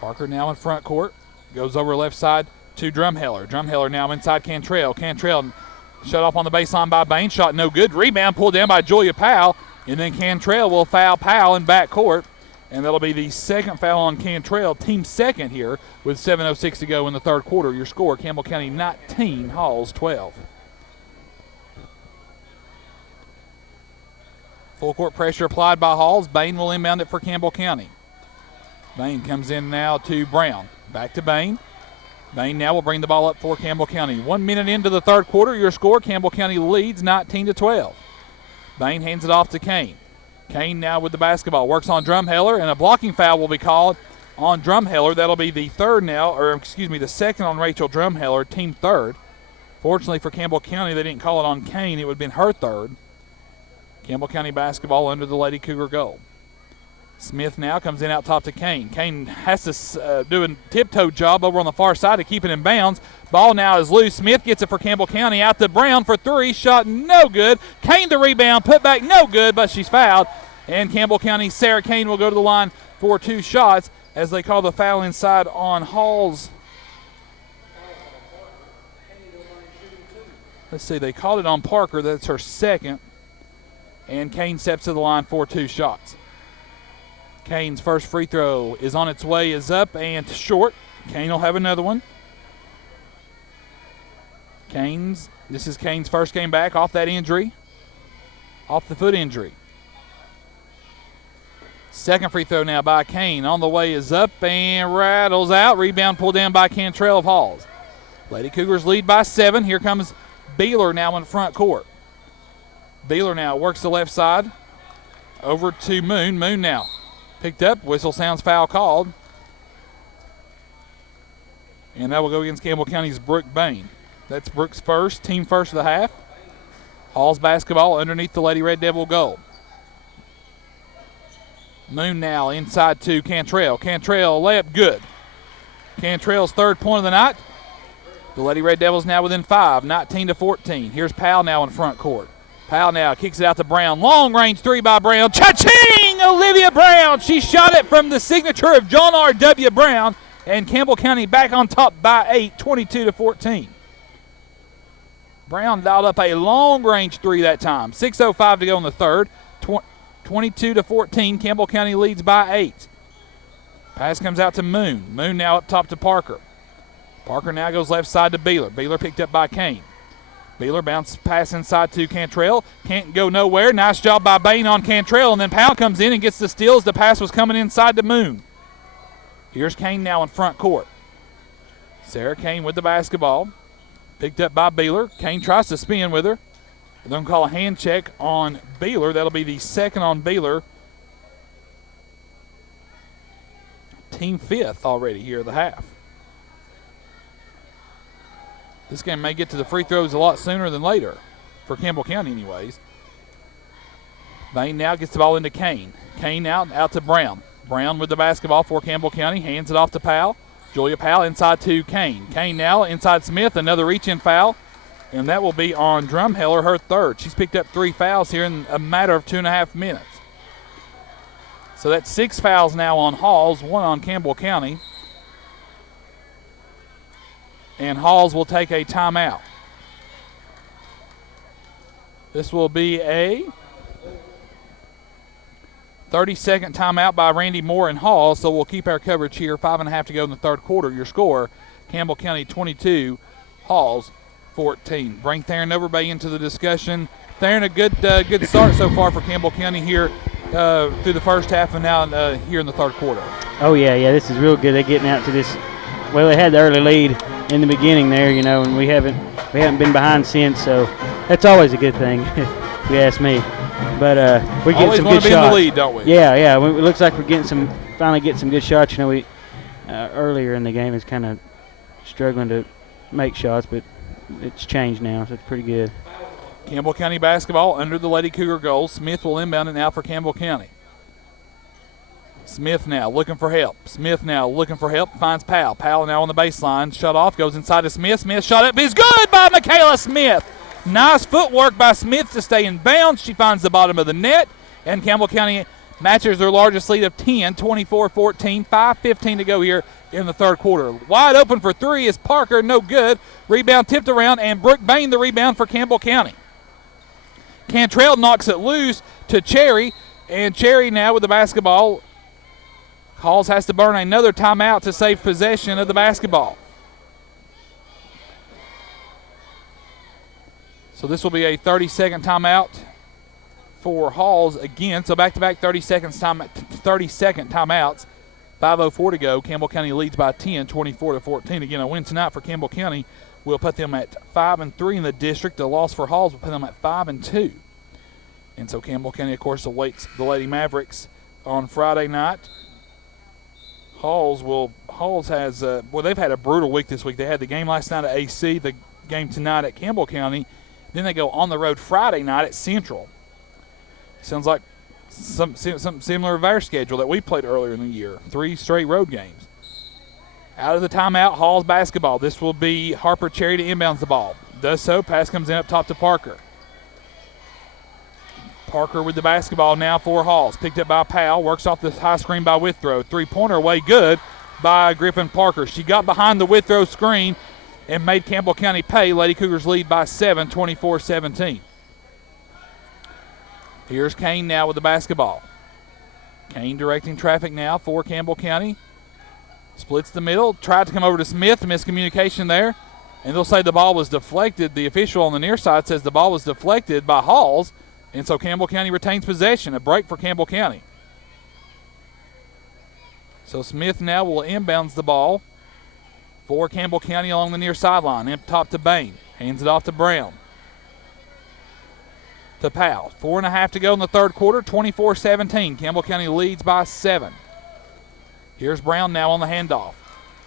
Parker now in front court. Goes over left side to Drumheller. Drumheller now inside Cantrell. Cantrell shut off on the baseline by Bain. Shot no good. Rebound pulled down by Julia Powell. And then Cantrell will foul Powell in back court. And that'll be the second foul on Cantrell, team second here with 7:06 to go in the third quarter. Your score, Campbell County 19, Halls 12. Full court pressure applied by Halls. Bain will inbound it for Campbell County. Bain comes in now to Brown. Back to Bain. Bain now will bring the ball up for Campbell County. 1 minute into the third quarter, your score, Campbell County leads 19-12. Bain hands it off to Kane. Kane now with the basketball, works on Drumheller, and a blocking foul will be called on Drumheller. That'll be the the second on Rachel Drumheller, team third. Fortunately for Campbell County, they didn't call it on Kane. It would have been her third. Campbell County basketball under the Lady Cougar goal. Smith now comes in out top to Kane. Kane has to do a tiptoe job over on the far side to keep it in bounds. Ball now is loose. Smith gets it for Campbell County. Out to Brown for 3. Shot no good. Kane the rebound. Put back no good, but she's fouled. And Campbell County, Sarah Kane will go to the line for 2 shots as they call the foul inside on Halls. Let's see, they called it on Parker. That's her second. And Kane steps to the line for 2 shots. Kane's first free throw is on its way, is up and short. Kane will have another one. This is Kane's first game back off that injury, off the foot injury. Second free throw now by Kane. On the way is up and rattles out. Rebound pulled down by Cantrell of Halls. Lady Cougars lead by 7. Here comes Beeler now in front court. Beeler now works the left side. Over to Moon. Moon now picked up. Whistle sounds, foul called. And that will go against Campbell County's Brooke Bain. That's Brooke's first, team first of the half. Halls basketball underneath the Lady Red Devil goal. Moon now inside to Cantrell. Cantrell layup good. Cantrell's third point of the night. The Lady Red Devils now within 5, 19-14. Here's Powell now in front court. Powell now kicks it out to Brown. Long range 3 by Brown. Cha-ching! Olivia Brown. She shot it from the signature of John R.W. Brown. And Campbell County back on top by 8, 22-14. Brown dialed up a long range 3 that time. 6:05 to go in the third. 22-14. Campbell County leads by 8. Pass comes out to Moon. Moon now up top to Parker. Parker now goes left side to Beeler. Beeler picked up by Kane. Beeler bounces pass inside to Cantrell. Can't go nowhere. Nice job by Bain on Cantrell. And then Powell comes in and gets the steals. The pass was coming inside to Moon. Here's Kane now in front court. Sarah Kane with the basketball. Picked up by Beeler. Kane tries to spin with her. They're going to call a hand check on Beeler. That'll be the second on Beeler. Team 5th already here at the half. This game may get to the free throws a lot sooner than later, for Campbell County anyways. Bain now gets the ball into Kane. Kane out to Brown. Brown with the basketball for Campbell County. Hands it off to Powell. Julia Powell inside to Kane. Kane now inside Smith. Another reach-in foul. And that will be on Drumheller, her third. She's picked up 3 fouls here in a matter of 2.5 minutes. So that's 6 fouls now on Halls, 1 on Campbell County. And Halls will take a timeout. This will be a 30-second timeout by Randy Moore and Halls, so we'll keep our coverage here. 5.5 to go in the third quarter. Your score, Campbell County 22, Halls 14. Bring Theron Overbay into the discussion. Theron, a good start so far for Campbell County here through the first half and now here in the third quarter. Oh, yeah, this is real good. They're getting out to this. Well, they had the early lead in the beginning there, and we haven't been behind since, so that's always a good thing, if you ask me. But we're getting some good shots. Always want to be in the lead, don't we? Yeah. It looks like we're finally getting some good shots. We earlier in the game is kind of struggling to make shots, but it's changed now, so it's pretty good. Campbell County basketball under the Lady Cougar goal. Smith will inbound it now for Campbell County. Smith now looking for help. Finds Powell. Powell now on the baseline. Shut off. Goes inside to Smith. Smith shot up. Is good by Michaela Smith. Nice footwork by Smith to stay in bounds. She finds the bottom of the net. And Campbell County matches their largest lead of 10, 24-14. 5:15 to go here in the third quarter. Wide open for 3 is Parker. No good. Rebound tipped around. And Brooke Bain the rebound for Campbell County. Cantrell knocks it loose to Cherry. And Cherry now with the basketball. Halls has to burn another timeout to save possession of the basketball. So this will be a 30-second timeout for Halls again. So back-to-back 30-second timeouts. 5:04 to go. Campbell County leads by 10, 24-14. Again, a win tonight for Campbell County will put them at 5-3 in the district. A loss for Halls will put them at 5-2. And so Campbell County, of course, awaits the Lady Mavericks on Friday night. They've had a brutal week this week. They had the game last night at AC, the game tonight at Campbell County. Then they go on the road Friday night at Central. Sounds like something similar to our schedule that we played earlier in the year. 3 straight road games. Out of the timeout, Halls basketball. This will be Harper Cherry to inbounds the ball. Does so. Pass comes in up top to Parker. Parker with the basketball now for Halls. Picked up by Powell. Works off the high screen by Withrow. 3-pointer way good by Griffin Parker. She got behind the Withrow screen and made Campbell County pay. Lady Cougars lead by 7, 24-17. Here's Kane now with the basketball. Kane directing traffic now for Campbell County. Splits the middle, tried to come over to Smith, miscommunication there. And they'll say the ball was deflected. The official on the near side says the ball was deflected by Halls, and so Campbell County retains possession. A break for Campbell County. So Smith now will inbounds the ball for Campbell County along the near sideline. Up top to Bain. Hands it off to Brown. To Powell. 4.5 to go in the third quarter. 24-17. Campbell County leads by 7. Here's Brown now on the handoff.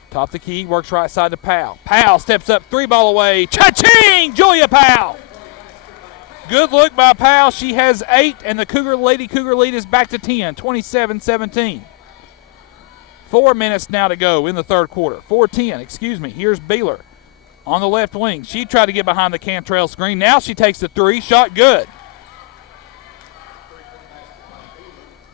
Top the key. Works right side to Powell. Powell steps up. 3-ball away. Cha-ching! Julia Powell. Good look by Powell. She has 8, and the Lady Cougar lead is back to 10. 27-17. 4 minutes now to go in the third quarter. 4:10, excuse me. Here's Beeler on the left wing. She tried to get behind the Cantrell screen. Now she takes the 3. Shot good.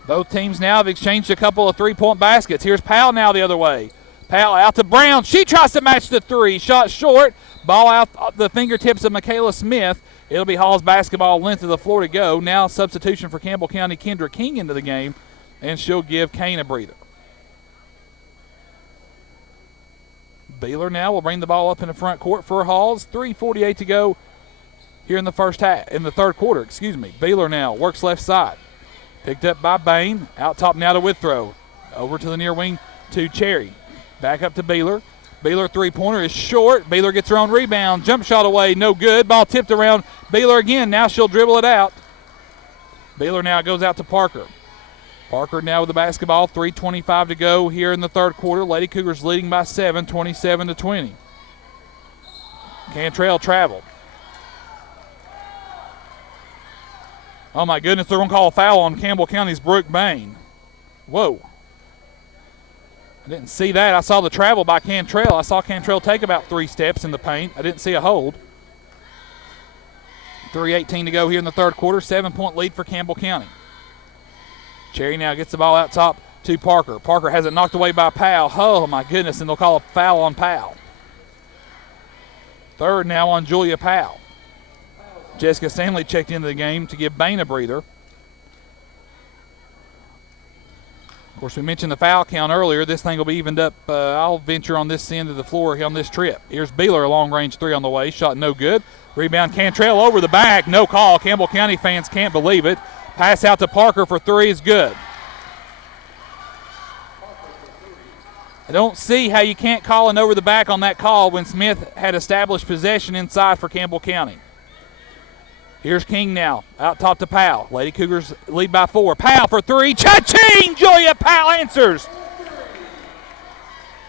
Both teams now have exchanged a couple of three-point baskets. Here's Powell now the other way. Powell out to Brown. She tries to match the 3. Shot short. Ball out the fingertips of Michaela Smith. It'll be Hall's basketball, length of the floor to go. Now substitution for Campbell County, Kendra King into the game, and she'll give Kane a breather. Beeler now will bring the ball up in the front court for Halls. 3:48 to go here in the third quarter. Beeler now works left side. Picked up by Bain. Out top now to Withrow. Over to the near wing to Cherry. Back up to Beeler. Beeler three-pointer is short. Beeler gets her own rebound. Jump shot away, no good. Ball tipped around Beeler again. Now she'll dribble it out. Beeler now goes out to Parker. Parker now with the basketball. 3:25 to go here in the third quarter. Lady Cougars leading by 7, 27-20. Cantrell traveled. Oh, my goodness, they're going to call a foul on Campbell County's Brooke Bain. Whoa. I didn't see that. I saw the travel by Cantrell. I saw Cantrell take about 3 steps in the paint. I didn't see a hold. 3:18 to go here in the third quarter. 7-point lead for Campbell County. Cherry now gets the ball out top to Parker. Parker has it knocked away by Powell. Oh, my goodness, and they'll call a foul on Powell. Third now on Julia Powell. Jessica Stanley checked into the game to give Bain a breather. Of course, we mentioned the foul count earlier. This thing will be evened up. I'll venture on this end of the floor here on this trip. Here's Beeler, a long-range 3 on the way. Shot no good. Rebound Cantrell over the back. No call. Campbell County fans can't believe it. Pass out to Parker for 3 is good. I don't see how you can't call an over the back on that call when Smith had established possession inside for Campbell County. Here's King now, out top to Powell. Lady Cougars lead by 4. Powell for 3. Cha-ching! Julia Powell answers.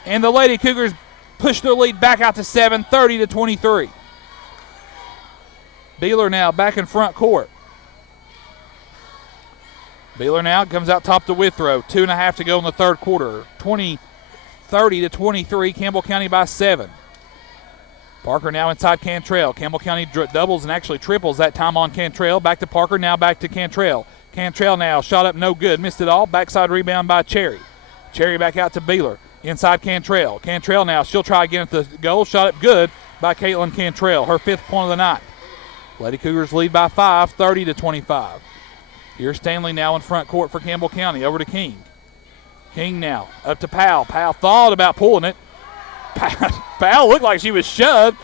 And the Lady Cougars push their lead back out to 7, 30-23. Beeler now back in front court. Beeler now comes out top to Withrow. 2.5 to go in the third quarter. 30-23. Campbell County by 7. Parker now inside Cantrell. Campbell County doubles and actually triples that time on Cantrell. Back to Parker, now back to Cantrell. Cantrell now, shot up no good, missed it all. Backside rebound by Cherry. Cherry back out to Beeler. Inside Cantrell. Cantrell now, she'll try again at the goal. Shot up good by Caitlin Cantrell, her 5th point of the night. Lady Cougars lead by 5, 30-25. Here's Stanley now in front court for Campbell County. Over to King. King now, up to Powell. Powell thought about pulling it. Powell looked like she was shoved.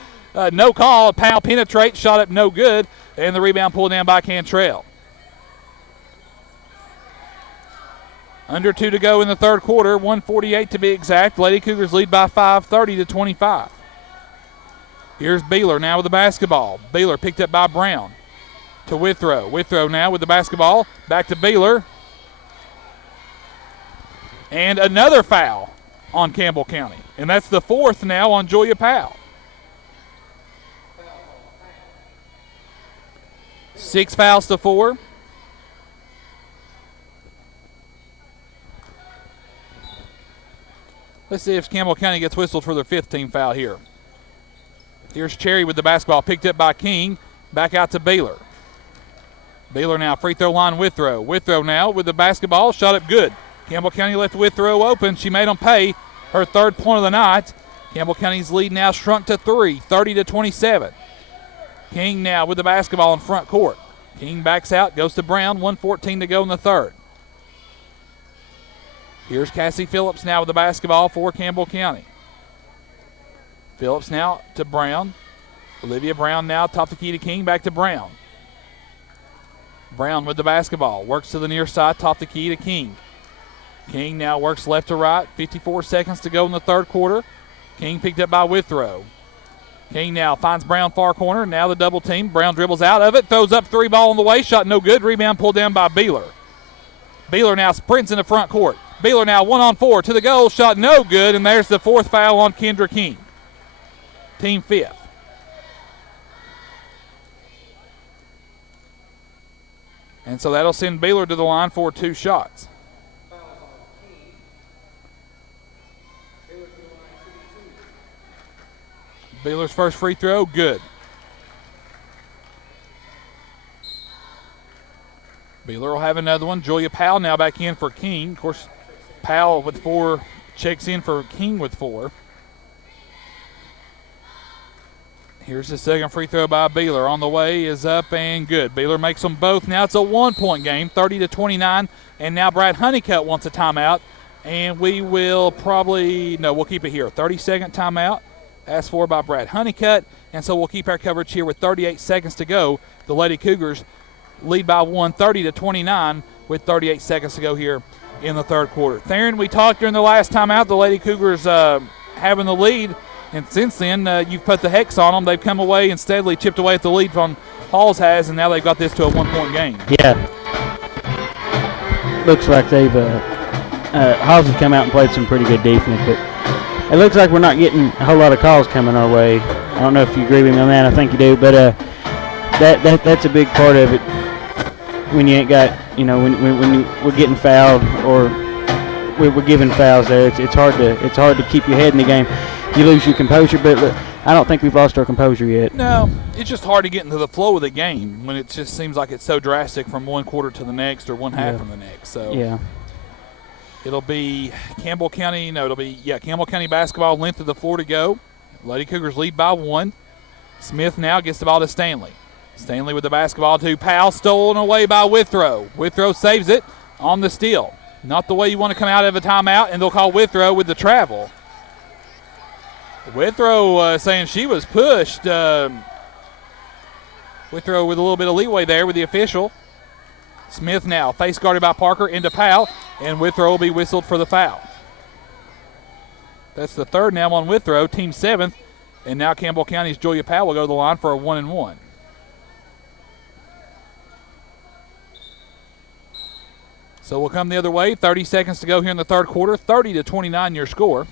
No call. Powell penetrates, shot up no good, and the rebound pulled down by Cantrell. Under 2 to go in the third quarter, 1:48 to be exact. Lady Cougars lead by 5, 30-25. Here's Beeler now with the basketball. Beeler picked up by Brown to Withrow. Withrow now with the basketball. Back to Beeler. And another foul on Campbell County. And that's the 4th now on Julia Powell. 6 fouls to 4. Let's see if Campbell County gets whistled for their 5th team foul here. Here's Cherry with the basketball, picked up by King. Back out to Beeler. Beeler now, free throw line, Withrow. Withrow now with the basketball, shot up good. Campbell County left Withrow open. She made them pay her 3rd point of the night. Campbell County's lead now shrunk to 3, 30-27. King now with the basketball in front court. King backs out, goes to Brown, 1:14 to go in the third. Here's Cassie Phillips now with the basketball for Campbell County. Phillips now to Brown. Olivia Brown now top the key to King, back to Brown. Brown with the basketball, works to the near side, top the key to King. King now works left to right, 54 seconds to go in the third quarter. King picked up by Withrow. King now finds Brown far corner, now the double team. Brown dribbles out of it, throws up three, ball on the way, shot no good, rebound pulled down by Beeler. Beeler now sprints in the front court. Beeler now 1-on-4 to the goal, shot no good, and there's the fourth foul on Kendra King. Team fifth. And so that'll send Beeler to the line for 2 shots. Beeler's first free throw, good. Beeler will have another one. Julia Powell now back in for King. Of course, Powell with 4 checks in for King with 4. Here's the second free throw by Beeler. On the way is up and good. Beeler makes them both. Now it's a 1-point game, 30-29. And now Brad Honeycutt wants a timeout. And we will probably, no, we'll keep it here. 30-second timeout asked for by Brad Honeycutt. And so we'll keep our coverage here with 38 seconds to go. The Lady Cougars lead by 1, 30-29, with 38 seconds to go here in the third quarter. Theron, we talked during the last timeout. The Lady Cougars having the lead. And since then, you've put the hex on them. They've come away and steadily chipped away at the lead from Halls has, and now they've got this to a 1-point game. Yeah. Looks like they've Halls has come out and played some pretty good defense, but it looks like we're not getting a whole lot of calls coming our way. I don't know if you agree with me on that. I think you do, but that's a big part of it. When you ain't got, when we're getting fouled or we're giving fouls there, it's hard to keep your head in the game. You lose your composure, but I don't think we've lost our composure yet. No, it's just hard to get into the flow of the game when it just seems like it's so drastic from one quarter to the next or one half from the next. So yeah, it'll be Campbell County. No, it'll be Campbell County basketball, length of the floor to go. Lady Cougars lead by 1. Smith now gets the ball to Stanley. Stanley with the basketball to Powell, stolen away by Withrow. Withrow saves it on the steal. Not the way you want to come out of a timeout, and they'll call Withrow with the travel. Withrow saying she was pushed. Withrow with a little bit of leeway there with the official. Smith now face guarded by Parker into Powell, and Withrow will be whistled for the foul. That's the third now on Withrow, team 7th, and now Campbell County's Julia Powell will go to the line for a 1-and-1. So we'll come the other way. 30 seconds to go here in the third quarter. 30-29 your score.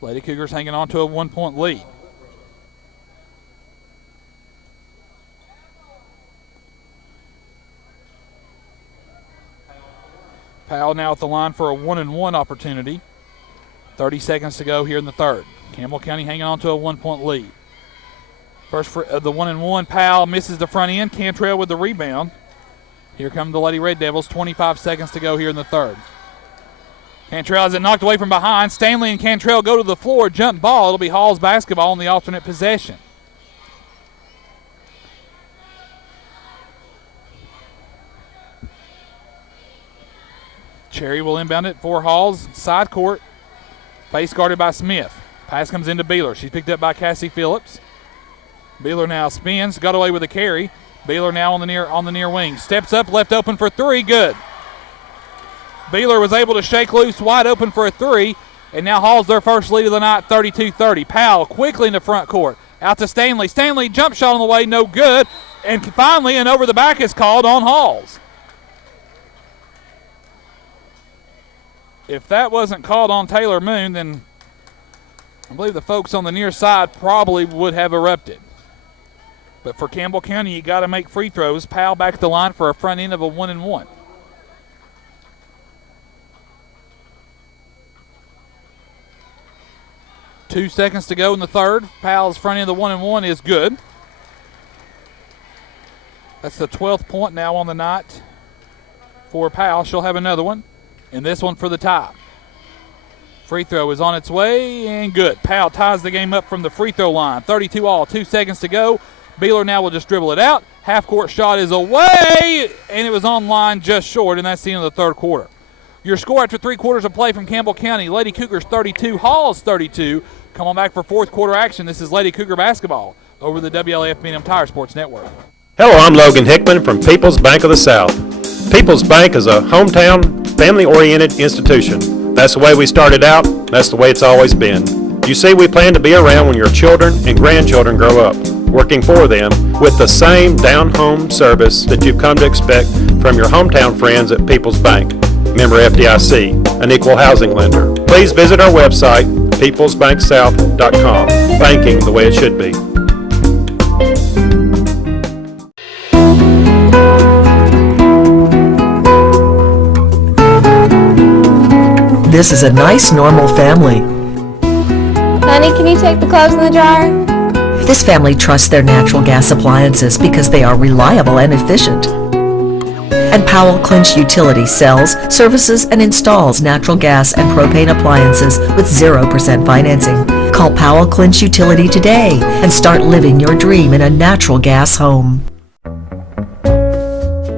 Lady Cougars hanging on to a 1-point lead. Powell now at the line for a 1-and-1 opportunity. 30 seconds to go here in the third. Campbell County hanging on to a 1-point lead. First for the 1-and-1, Powell misses the front end. Cantrell with the rebound. Here come the Lady Red Devils. 25 seconds to go here in the third. Cantrell has it knocked away from behind. Stanley and Cantrell go to the floor. Jump ball. It'll be Hall's basketball in the alternate possession. Cherry will inbound it for Hall's side court. Face guarded by Smith. Pass comes into Beeler. She's picked up by Cassie Phillips. Beeler now spins. Got away with a carry. Beeler now on the near wing. Steps up, left open for 3. Good. Beeler was able to shake loose, wide open for a 3, and now Hall's their first lead of the night, 32-30. Powell quickly in the front court. Out to Stanley. Stanley jump shot on the way, no good. And finally, an over the back is called on Hall's. If that wasn't called on Taylor Moon, then I believe the folks on the near side probably would have erupted. But for Campbell County, you got to make free throws. Powell back at the line for a front end of a 1-and-1. Two seconds to go in the third. Powell's front end of the 1-and-1 is good. That's the 12th point now on the night for Powell. She'll have another one, and this one for the tie. Free throw is on its way and good. Powell ties the game up from the free throw line. 32 all, 2 seconds to go. Beeler now will just dribble it out. Half-court shot is away, and it was on line just short, and that's the end of the third quarter. Your score after 3 quarters of play from Campbell County, Lady Cougars 32, Halls 32. Come on back for fourth quarter action. This is Lady Cougar basketball over the WLAF B&M Tire Sports Network. Hello, I'm Logan Hickman from People's Bank of the South. People's Bank is a hometown, family-oriented institution. That's the way we started out. That's the way it's always been. You see, we plan to be around when your children and grandchildren grow up, working for them with the same down-home service that you've come to expect from your hometown friends at People's Bank. Member FDIC, an equal housing lender. Please visit our website, peoplesbanksouth.com. Banking the way it should be. This is a nice, normal family. Honey, can you take the clothes in the dryer? This family trusts their natural gas appliances because they are reliable and efficient. And Powell Clinch Utility sells, services, and installs natural gas and propane appliances with 0% financing. Call Powell Clinch Utility today and start living your dream in a natural gas home.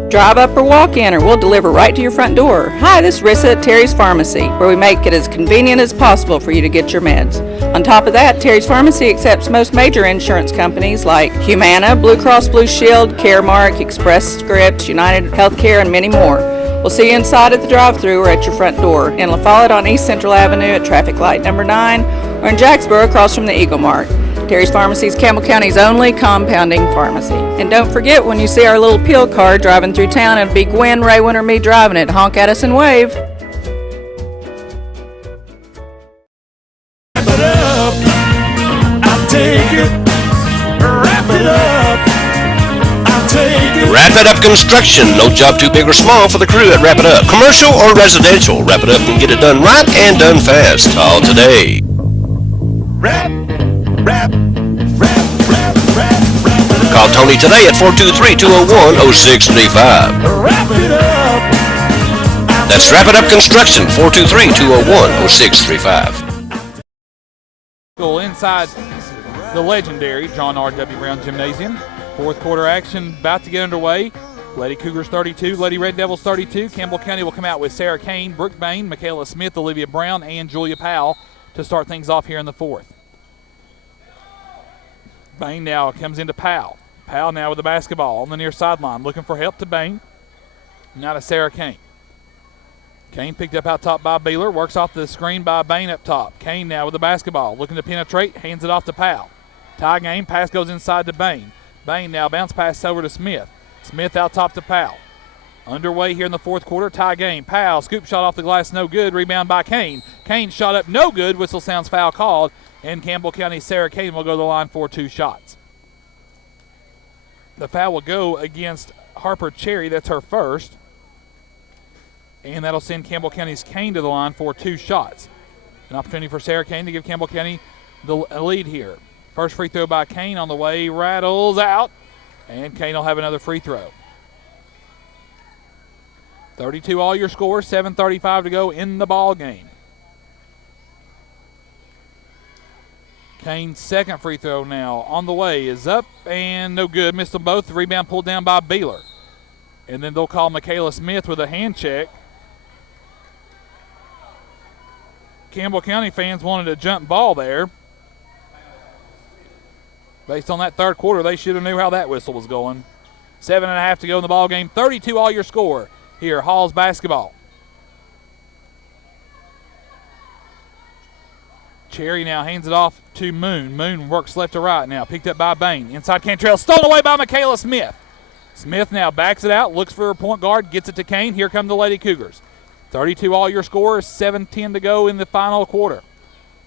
Drive up or walk in, or we'll deliver right to your front door. Hi, this is Rissa at Terry's Pharmacy, where we make it as convenient as possible for you to get your meds. On top of that, Terry's Pharmacy accepts most major insurance companies like Humana, Blue Cross Blue Shield, Caremark, Express Scripts, United Healthcare, and many more. We'll see you inside at the drive-thru or at your front door, in La Follette on East Central Avenue at traffic light number 9, or in Jacksboro across from the Eagle Mart. Terry's Pharmacy is Campbell County's only compounding pharmacy. And don't forget, when you see our little pill car driving through town, it'll be Gwen, Raywin, or me driving it. Honk at us and wave. Wrap It Up Construction. No job too big or small for the crew at Wrap It Up. Commercial or residential, Wrap It Up can get it done right and done fast. Call today. Call Tony today at 423-201-0635. That's Wrap It Up Construction, 423-201-0635. Go inside the legendary John R. W. Brown Gymnasium. Fourth quarter action about to get underway. Lady Cougars 32, Lady Red Devils 32. Campbell County will come out with Sarah Kane, Brooke Bain, Michaela Smith, Olivia Brown, and Julia Powell to start things off here in the fourth. Bain now comes into Powell. Powell now with the basketball on the near sideline, looking for help to Bain. Now to Sarah Kane. Kane picked up out top by Beeler, works off the screen by Bain up top. Kane now with the basketball, looking to penetrate, hands it off to Powell. Tie game, pass goes inside to Bain. Bain now bounce pass over to Smith. Smith out top to Powell. Underway here in the fourth quarter, tie game. Powell, scoop shot off the glass, no good. Rebound by Kane. Kane shot up, no good. Whistle sounds foul called. And Campbell County Sarah Kane will go to the line for 2 shots. The foul will go against Harper Cherry. That's her first. And that'll send Campbell County's Kane to the line for 2 shots. An opportunity for Sarah Kane to give Campbell County the lead here. First free throw by Kane on the way, rattles out. And Kane will have another free throw. 32 all your score, 7:35 to go in the ball game. Kane's second free throw now on the way is up and no good. Missed them both. The rebound pulled down by Beeler. And then they'll call Michaela Smith with a hand check. Campbell County fans wanted a jump ball there. Based on that third quarter, they should have knew how that whistle was going. 7.5 to go in the ball game. 32 all your score here, Halls basketball. Cherry now hands it off to Moon. Moon works left to right now. Picked up by Bain. Inside Cantrell. Stolen away by Michaela Smith. Smith now backs it out. Looks for her point guard. Gets it to Kane. Here come the Lady Cougars. 32 all your score. 7:10 to go in the final quarter.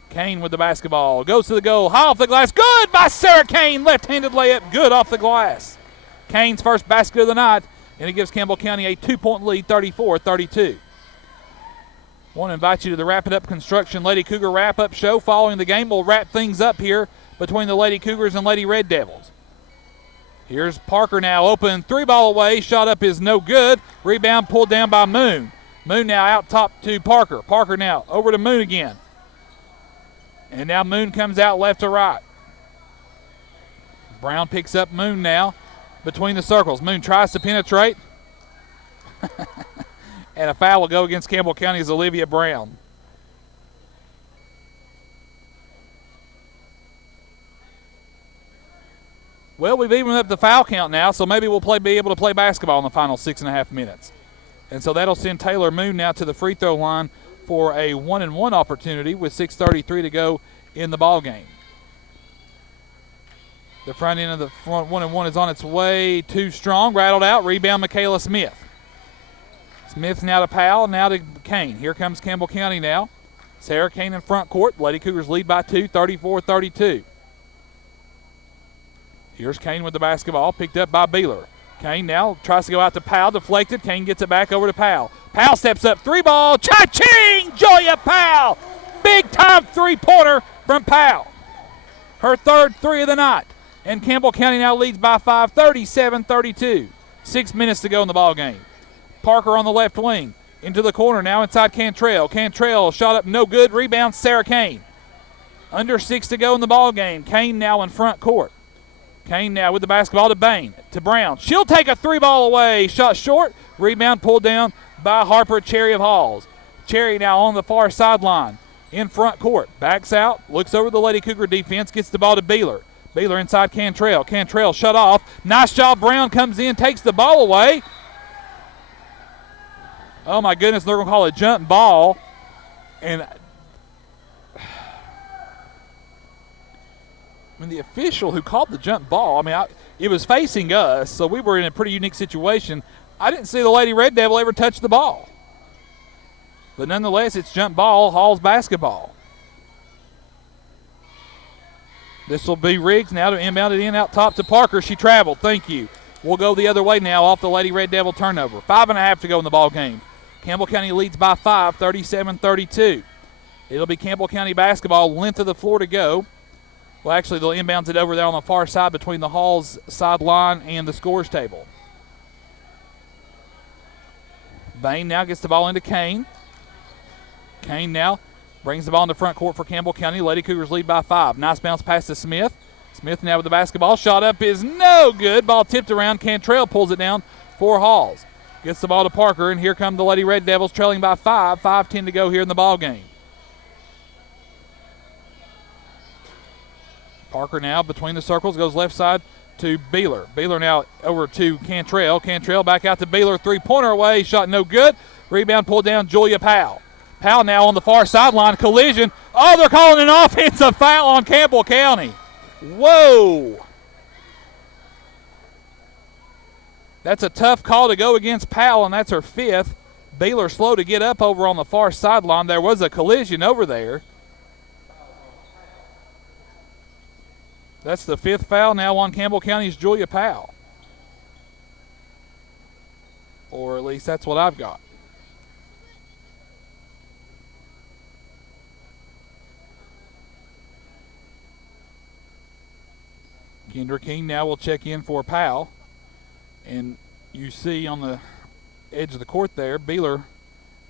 Kane with the basketball. Goes to the goal. High off the glass. Good by Sarah Kane. Left-handed layup. Good off the glass. Kane's first basket of the night. And it gives Campbell County a 2-point lead, 34-32. Want to invite you to the Wrap It Up Construction Lady Cougar wrap-up show. Following the game, we'll wrap things up here between the Lady Cougars and Lady Red Devils. Here's Parker now open. 3-ball away. Shot up is no good. Rebound pulled down by Moon. Moon now out top to Parker. Parker now over to Moon again. And now Moon comes out left to right. Brown picks up Moon now between the circles. Moon tries to penetrate. And a foul will go against Campbell County's Olivia Brown. Well, we've evened up the foul count now, so maybe we'll be able to play basketball in the final 6.5 minutes. And so that'll send Taylor Moon now to the free throw line for a 1-and-1 opportunity with 6:33 to go in the ball game. The front end of the front 1-and-1 is on its way. Too strong, rattled out. Rebound, Michaela Smith. Smith now to Powell, now to Kane. Here comes Campbell County now. Sarah Kane in front court. Lady Cougars lead by 2, 34-32. Here's Kane with the basketball, picked up by Beeler. Kane now tries to go out to Powell, deflected. Kane gets it back over to Powell. Powell steps up, 3-ball, cha-ching! Joya Powell! Big-time three-pointer from Powell. Her third 3 of the night. And Campbell County now leads by 5, 37-32. 6 minutes to go in the ball game. Parker on the left wing. Into the corner now inside Cantrell. Cantrell shot up no good. Rebound Sarah Kane. Under 6 to go in the ball game. Kane now in front court. Kane now with the basketball to Bain. To Brown. She'll take a 3-ball away. Shot short. Rebound pulled down by Harper Cherry of Halls. Cherry now on the far sideline. In front court. Backs out. Looks over the Lady Cougar defense. Gets the ball to Beeler. Beeler inside Cantrell. Cantrell shut off. Nice job. Brown comes in. Takes the ball away. Oh, my goodness, they're going to call it a jump ball. And the official who called the jump ball, it was facing us, so we were in a pretty unique situation. I didn't see the Lady Red Devil ever touch the ball. But nonetheless, it's jump ball, Hall's basketball. This will be Riggs now to inbound it in out top to Parker. She traveled. Thank you. We'll go the other way now off the Lady Red Devil turnover. 5.5 to go in the ball game. Campbell County leads by 5, 37-32. It'll be Campbell County basketball, length of the floor to go. Well, actually, they'll inbounds it over there on the far side between the Halls sideline and the scores table. Bain now gets the ball into Kane. Kane now brings the ball into front court for Campbell County. Lady Cougars lead by 5. Nice bounce pass to Smith. Smith now with the basketball. Shot up is no good. Ball tipped around. Cantrell pulls it down for Halls. Gets the ball to Parker, and here come the Lady Red Devils trailing by 5. 5:10 to go here in the ball game. Parker now between the circles, goes left side to Beeler. Beeler now over to Cantrell. Cantrell back out to Beeler. 3-pointer away. Shot no good. Rebound pulled down Julia Powell. Powell now on the far sideline. Collision. Oh, they're calling an offensive foul on Campbell County. Whoa. That's a tough call to go against Powell, and that's her 5th. Beeler slow to get up over on the far sideline. There was a collision over there. That's the 5th foul now on Campbell County's Julia Powell. Or at least that's what I've got. Kendra King now will check in for Powell. And you see on the edge of the court there, Beeler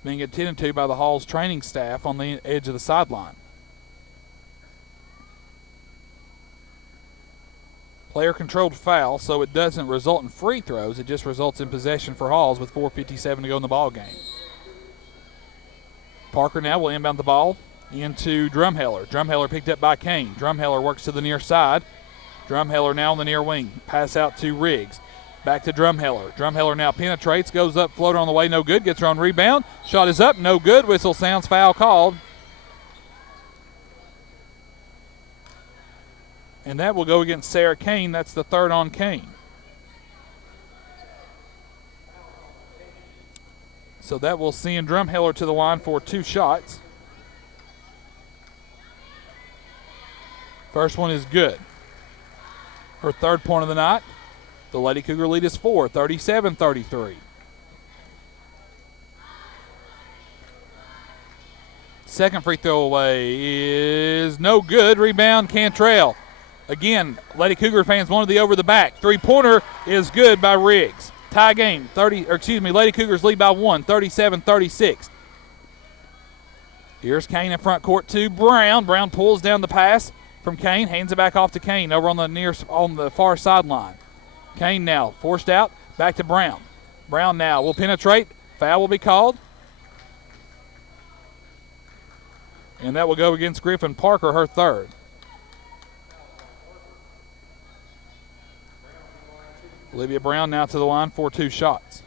being attended to by the Hall's training staff on the edge of the sideline. Player-controlled foul, so it doesn't result in free throws. It just results in possession for Halls with 4:57 to go in the ball game. Parker now will inbound the ball into Drumheller. Drumheller picked up by Kane. Drumheller works to the near side. Drumheller now on the near wing. Pass out to Riggs. Back to Drumheller. Drumheller now penetrates, goes up, floater on the way, no good. Gets her own rebound. Shot is up, no good. Whistle sounds, foul called. And that will go against Sarah Kane. That's the 3rd on Kane. So that will send Drumheller to the line for 2 shots. First one is good. Her 3rd point of the night. The Lady Cougar lead is 4, 37-33. Second free throw away is no good. Rebound, Cantrell. Again, Lady Cougar fans wanted the over the back. 3-pointer is good by Riggs. Tie game. Lady Cougars lead by 1, 37-36. Here's Kane in front court to Brown. Brown pulls down the pass from Kane, hands it back off to Kane over on the far sideline. Kane now forced out, back to Brown. Brown now will penetrate. Foul will be called. And that will go against Griffin Parker, her third. Olivia Brown now to the line for 2 shots.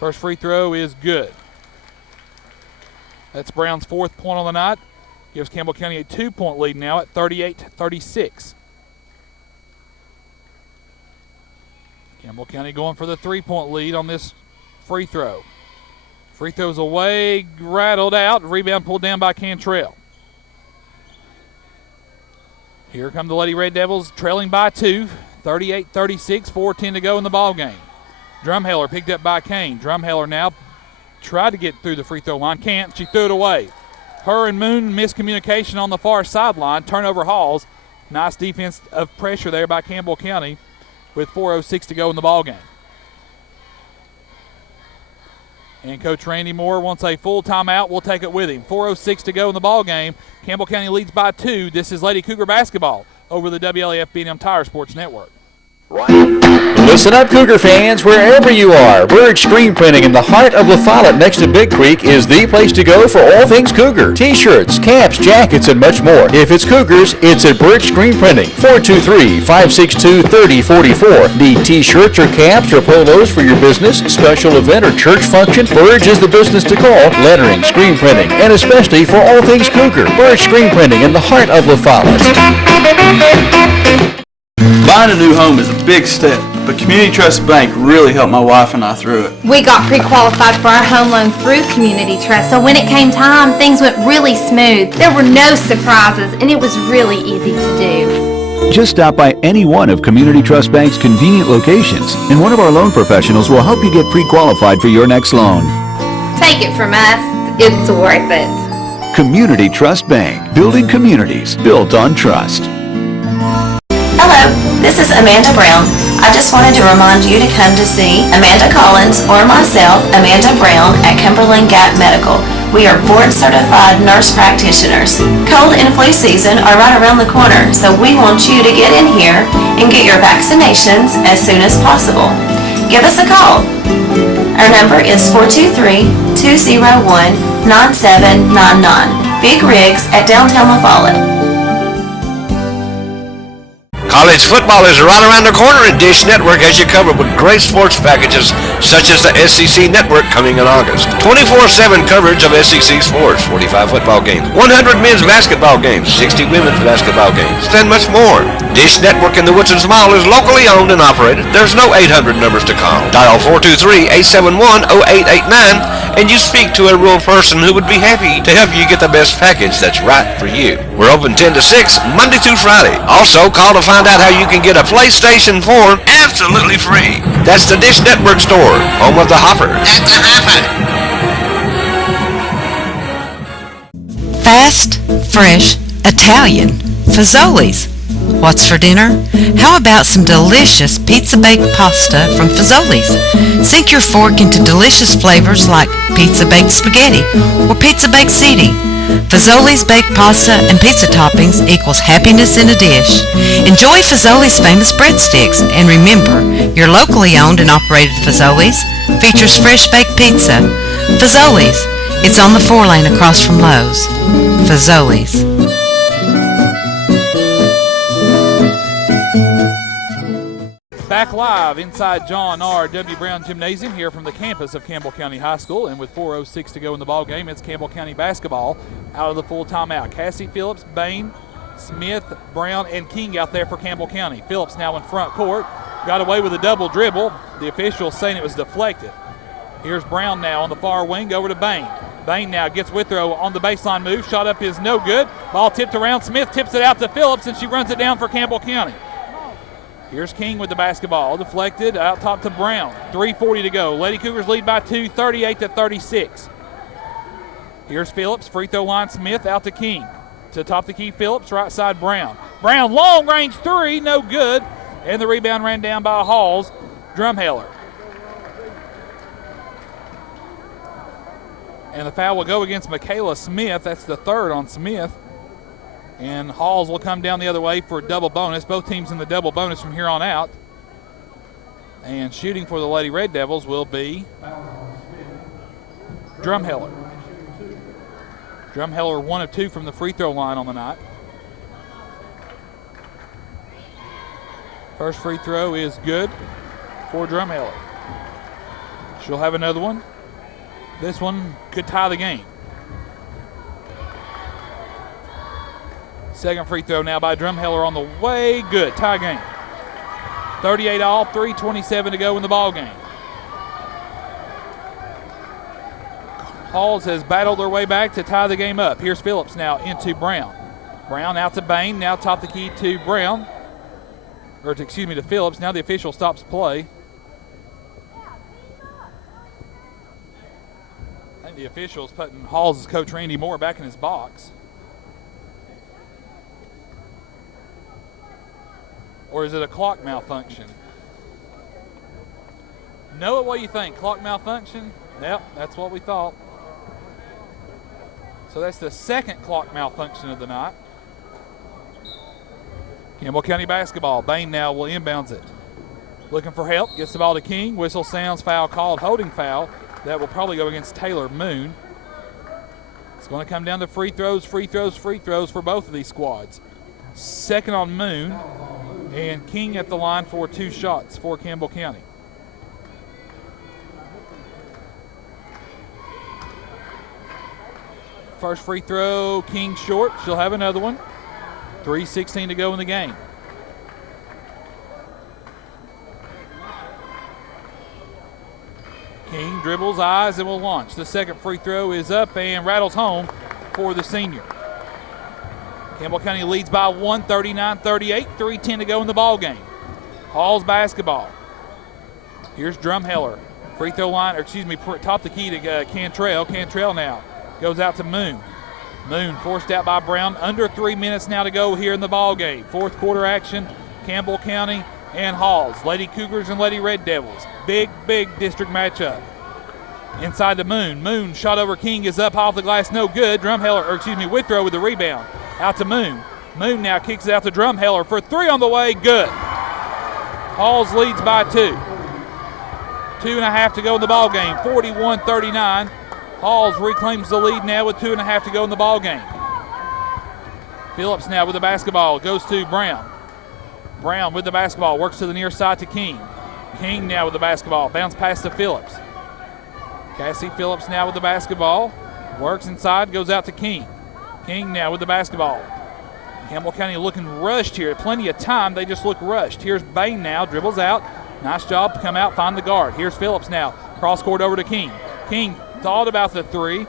First free throw is good. That's Brown's 4th point on the night. Gives Campbell County a 2-point lead now at 38-36. Campbell County going for the 3-point lead on this free throw. Free throws away, rattled out. Rebound pulled down by Cantrell. Here come the Lady Red Devils trailing by 2. 38-36, 4:10 to go in the ball game. Drumheller picked up by Kane. Drumheller now tried to get through the free throw line. Can't. She threw it away. Her and Moon miscommunication on the far sideline. Turnover Halls. Nice defense of pressure there by Campbell County with 4:06 to go in the ball game. And Coach Randy Moore wants a full timeout. We'll take it with him. 4:06 to go in the ball game. Campbell County leads by 2. This is Lady Cougar basketball over the WLAF B&M Tire Sports Network. Listen up, Cougar fans, wherever you are. Bird Screen Printing in the heart of La Follette next to Big Creek is the place to go for all things Cougar. T-shirts, caps, jackets, and much more. If it's Cougars, it's at Bird Screen Printing. 423-562-3044. Need T-shirts or caps or polos for your business, special event, or church function? Bird's is the business to call. Lettering, screen printing, and especially for all things Cougar. Bird Screen Printing in the heart of La Follette. Buying a new home is a big step, but Community Trust Bank really helped my wife and I through it. We got pre-qualified for our home loan through Community Trust, so when it came time, things went really smooth. There were no surprises, and it was really easy to do. Just stop by any one of Community Trust Bank's convenient locations, and one of our loan professionals will help you get pre-qualified for your next loan. Take it from us, it's worth it. Community Trust Bank, building communities built on trust. Hello, this is Amanda Brown. I just wanted to remind you to come to see Amanda Collins or myself, Amanda Brown, at Cumberland Gap Medical. We are board-certified nurse practitioners. Cold and flu season are right around the corner, so we want you to get in here and get your vaccinations as soon as possible. Give us a call. Our number is 423-201-9799. Big Rigs at downtown La Follette. College football is right around the corner, and Dish Network has you covered with great sports packages such as the SEC Network coming in August. 24/7 coverage of SEC sports, 45 football games, 100 men's basketball games, 60 women's basketball games, and much more. Dish Network in the Woodson Mall is locally owned and operated. There's no 800 numbers to call. Dial 423-871-0889 and you speak to a real person who would be happy to help you get the best package that's right for you. We're open 10 to 6, Monday through Friday. Also, call to find out how you can get a PlayStation 4 absolutely free. That's the Dish Network store, home of the Hopper. At the Hopper. Fast, fresh, Italian, Fazoli's. What's for dinner? How about some delicious pizza-baked pasta from Fazoli's? Sink your fork into delicious flavors like pizza-baked spaghetti or pizza-baked ziti. Fazoli's baked pasta and pizza toppings equals happiness in a dish. Enjoy Fazoli's famous breadsticks, and remember, your locally owned and operated Fazoli's features fresh baked pizza. Fazoli's, it's on the 4-lane across from Lowe's. Fazoli's. Back live inside John R. W. Brown Gymnasium here from the campus of Campbell County High School, and with 4:06 to go in the ball game, it's Campbell County basketball out of the full timeout. Cassie Phillips, Bain, Smith, Brown, and King out there for Campbell County. Phillips now in front court, got away with a double dribble. The officials saying it was deflected. Here's Brown now on the far wing over to Bain. Bain now gets with her on the baseline move. Shot up is no good. Ball tipped around. Smith tips it out to Phillips, and she runs it down for Campbell County. Here's King with the basketball. Deflected out top to Brown. 3:40 to go. Lady Cougars lead by 2, 38-36. Here's Phillips. Free throw line Smith out to King. To top the key Phillips. Right side Brown. Brown long range three. No good. And the rebound ran down by Halls. Drumheller. And the foul will go against Michaela Smith. That's the third on Smith. And Halls will come down the other way for a double bonus. Both teams in the double bonus from here on out. And shooting for the Lady Red Devils will be Drumheller. Drumheller 1 of 2 from the free throw line on the night. First free throw is good for Drumheller. She'll have another one. This one could tie the game. Second free throw now by Drumheller on the way. Good. Tie game. 38 all, 3:27 to go in the ball game. Halls has battled their way back to tie the game up. Here's Phillips now into Brown. Brown out to Bain. Now top the key to Brown. Or to Phillips. Now the official stops play. I think the official's putting Halls' coach Randy Moore back in his box. Or is it a clock malfunction? Noah, what do you think? Clock malfunction? Yep, that's what we thought. So that's the second clock malfunction of the night. Campbell County basketball. Bain now will inbounds it. Looking for help. Gets the ball to King. Whistle sounds. Foul called. Holding foul. That will probably go against Taylor Moon. It's going to come down to free throws for both of these squads. Second on Moon. And King at the line for 2 shots for Campbell County. First free throw, King short. She'll have another one. 3:16 to go in the game. King dribbles, eyes, and will launch. The second free throw is up and rattles home for the senior. Campbell County leads by 1, 39-38, 3:10 to go in the ball game. Halls basketball. Here's Drumheller. Free throw line, top the key to Cantrell. Cantrell now goes out to Moon. Moon forced out by Brown. Under 3 minutes now to go here in the ball game. Fourth quarter action, Campbell County and Halls. Lady Cougars and Lady Red Devils. Big district matchup. Inside to Moon. Moon shot over King is up off the glass, no good. Withrow with the rebound. Out to Moon. Moon now kicks it out to Drumheller for 3 on the way, good. Halls leads by 2. 2.5 to go in the ball game, 41-39. Halls reclaims the lead now with 2.5 to go in the ball game. Phillips now with the basketball, goes to Brown. Brown with the basketball, works to the near side to King. King now with the basketball, bounce pass to Phillips. Cassie Phillips now with the basketball, works inside, goes out to King. King now with the basketball. Campbell County looking rushed here. Plenty of time. They just look rushed. Here's Bain now. Dribbles out. Nice job to come out, find the guard. Here's Phillips now. Cross court over to King. King thought about the 3.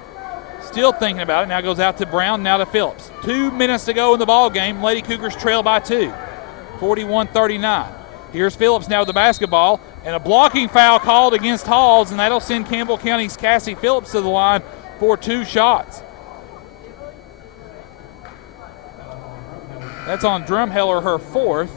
Still thinking about it. Now goes out to Brown. Now to Phillips. 2 minutes to go in the ball game. Lady Cougars trail by 2. 41-39. Here's Phillips now with the basketball. And a blocking foul called against Halls. And that'll send Campbell County's Cassie Phillips to the line for 2 shots. That's on Drumheller, her 4th.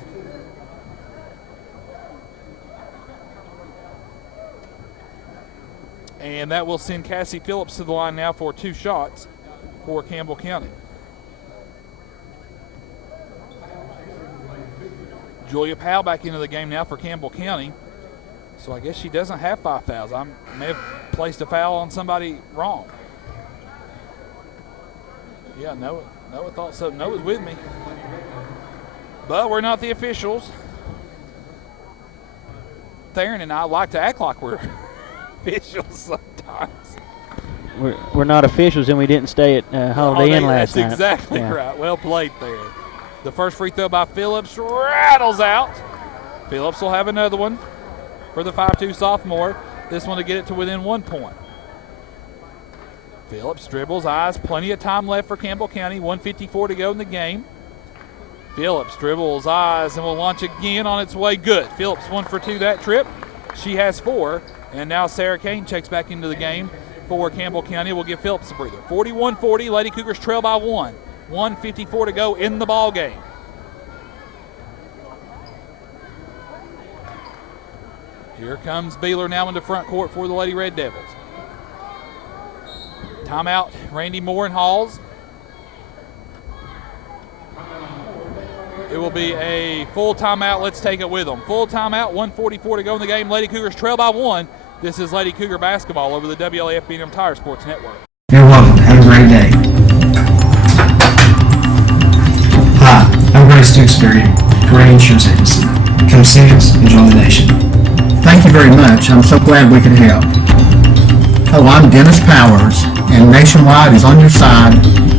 And that will send Cassie Phillips to the line now for 2 shots for Campbell County. Julia Powell back into the game now for Campbell County. So I guess she doesn't have 5 fouls. I may have placed a foul on somebody wrong. Yeah, Noah thought so. Noah's with me. But we're not the officials. Theron and I like to act like we're officials sometimes. We're not officials, and we didn't stay at Holiday Inn last night. That's exactly right. Well played there. The first free throw by Phillips rattles out. Phillips will have another one for the 5'2 sophomore. This one to get it to within 1 point. Phillips dribbles, eyes, plenty of time left for Campbell County. 1:54 to go in the game. Phillips dribbles, eyes, and will launch again on its way. Good. Phillips 1 for 2 that trip. She has 4. And now Sarah Kane checks back into the game for Campbell County. We'll give Phillips a breather. 41-40. Lady Cougars trail by 1. 1:54 to go in the ball game. Here comes Beeler now into front court for the Lady Red Devils. Timeout, Randy Moore and Halls. It will be a full timeout. Let's take it with them. Full timeout, 1:44 to go in the game. Lady Cougars trail by 1. This is Lady Cougar basketball over the WLAF B&M Tire Sports Network. You're welcome. Have a great day. Hi, I'm Grace Tewksbury, Great Insurance Agency. Come see us, enjoy the nation. Thank you very much. I'm so glad we could help. Hello, I'm Dennis Powers, and Nationwide is on your side.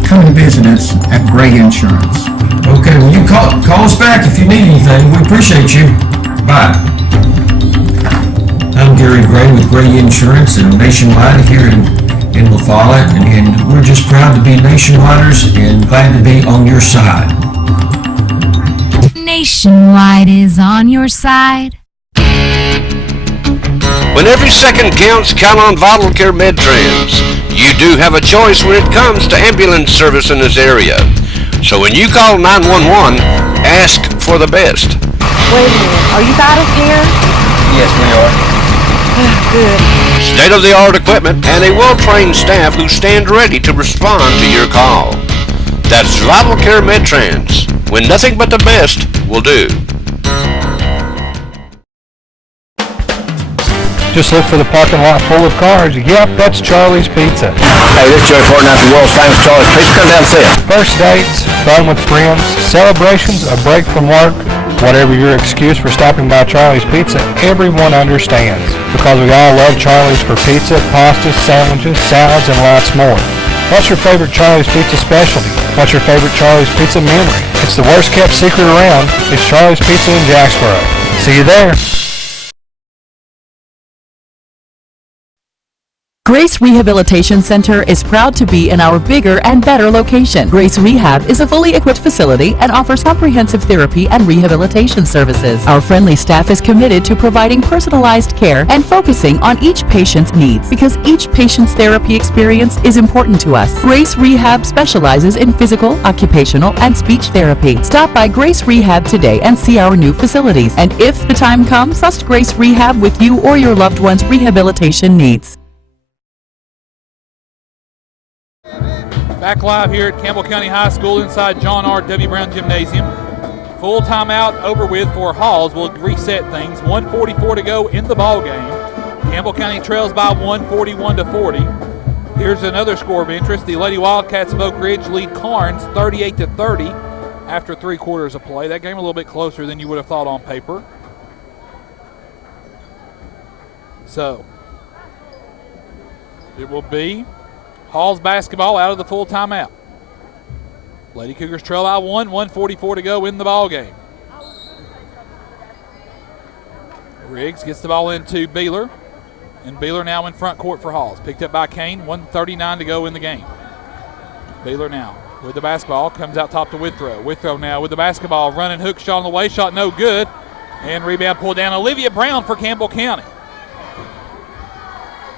Come and visit us at Gray Insurance. Okay, well, you call us back if you need anything. We appreciate you. Bye. I'm Gary Gray with Gray Insurance and Nationwide here in La Follette, and we're just proud to be Nationwiders and glad to be on your side. Nationwide is on your side. When every second counts, count on Vital Care MedTrans. You do have a choice when it comes to ambulance service in this area. So when you call 911, ask for the best. Wait a minute. Are you Vital Care? Yes, we are. Good. State-of-the-art equipment and a well-trained staff who stand ready to respond to your call. That's Vital Care MedTrans, when nothing but the best will do. Just look for the parking lot full of cars. Yep, that's Charlie's Pizza. Hey, this is Joey Horton out the world famous Charlie's Pizza. Come down and see us. First dates, fun with friends, celebrations, a break from work, whatever your excuse for stopping by Charlie's Pizza, everyone understands. Because we all love Charlie's for pizza, pasta, sandwiches, salads, and lots more. What's your favorite Charlie's Pizza specialty? What's your favorite Charlie's Pizza memory? It's the worst kept secret around. It's Charlie's Pizza in Jacksboro. See you there. Grace Rehabilitation Center is proud to be in our bigger and better location. Grace Rehab is a fully equipped facility and offers comprehensive therapy and rehabilitation services. Our friendly staff is committed to providing personalized care and focusing on each patient's needs because each patient's therapy experience is important to us. Grace Rehab specializes in physical, occupational, and speech therapy. Stop by Grace Rehab today and see our new facilities. And if the time comes, trust Grace Rehab with you or your loved one's rehabilitation needs. Back live here at Campbell County High School inside John R. W. Brown Gymnasium. Full timeout over with for Halls. We'll reset things. 1:44 to go in the ball game. Campbell County trails by 1, 41-40. Here's another score of interest. The Lady Wildcats of Oak Ridge lead Carnes 38-30 after 3 quarters of play. That game a little bit closer than you would have thought on paper. So it will be Halls basketball out of the full timeout. Lady Cougars trail by 1, 1:44 to go in the ball game. Riggs gets the ball into Beeler, and Beeler now in front court for Halls. Picked up by Kane, 1:39 to go in the game. Beeler now with the basketball, comes out top to Withrow. Withrow now with the basketball, running hook shot on the way, shot no good, and rebound pulled down. Olivia Brown for Campbell County.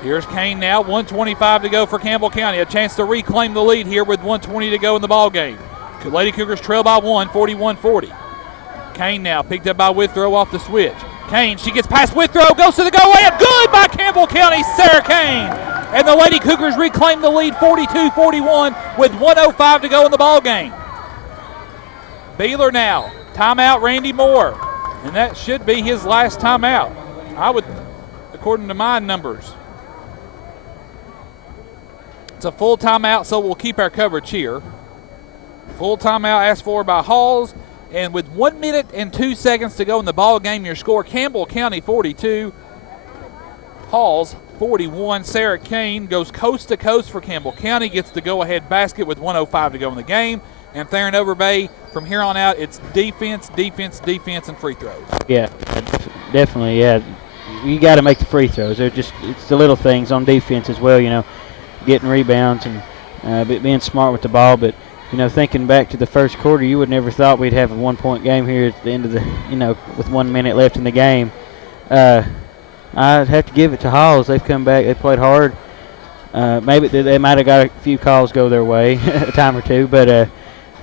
Here's Kane now, 1:25 to go for Campbell County. A chance to reclaim the lead here with 1:20 to go in the ball game. Lady Cougars trail by 1, 41-40. Kane now picked up by Withrow off the switch. Kane, she gets past Withrow, goes to the go layup, good by Campbell County, Sarah Kane. And the Lady Cougars reclaim the lead 42-41 with 1:05 to go in the ball game. Beeler now, timeout Randy Moore. And that should be his last timeout, I would, according to my numbers. It's a full timeout, so we'll keep our coverage here. Full timeout asked for by Halls, and with 1 minute and 2 seconds to go in the ball game, your score: Campbell County 42, Halls 41. Sarah Kane goes coast to coast for Campbell County, gets the go-ahead basket with 1:05 to go in the game. And Theron Overbay, from here on out, it's defense, defense, defense, and free throws. Yeah, definitely. Yeah, you got to make the free throws. They're just, it's the little things on defense as well. You know, getting rebounds and being smart with the ball. But, you know, thinking back to the first quarter, you would never thought we'd have a 1-point game here at the end of the, you know, with 1 minute left in the game. I'd have to give it to Halls. They've come back. They played hard. Maybe they might have got a few calls go their way a time or two. But,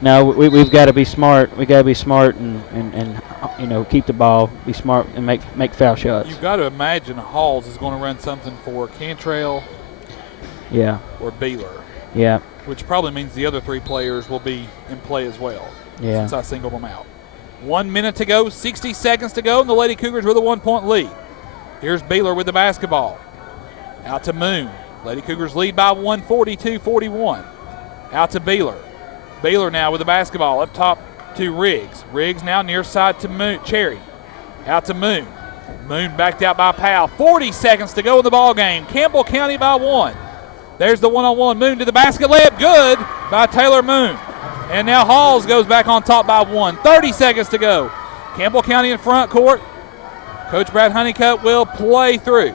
no, we've got to be smart. We've got to be smart and you know, keep the ball, be smart, and make foul shots. You've got to imagine Halls is going to run something for Cantrell Yeah. or Beeler. Yeah. Which probably means the other 3 players will be in play as well. Yeah. Since I singled them out. 1 minute to go, 60 seconds to go, and the Lady Cougars with a 1-point lead. Here's Beeler with the basketball. Out to Moon. Lady Cougars lead by 1, 42-41. Out to Beeler. Beeler now with the basketball up top to Riggs. Riggs now near side to Moon. Cherry. Out to Moon. Moon backed out by Powell. 40 seconds to go in the ball game. Campbell County by 1. There's the one-on-one. Moon to the basket. Layup good by Taylor Moon. And now Halls goes back on top by 1. 30 seconds to go. Campbell County in front court. Coach Brad Honeycutt will play through.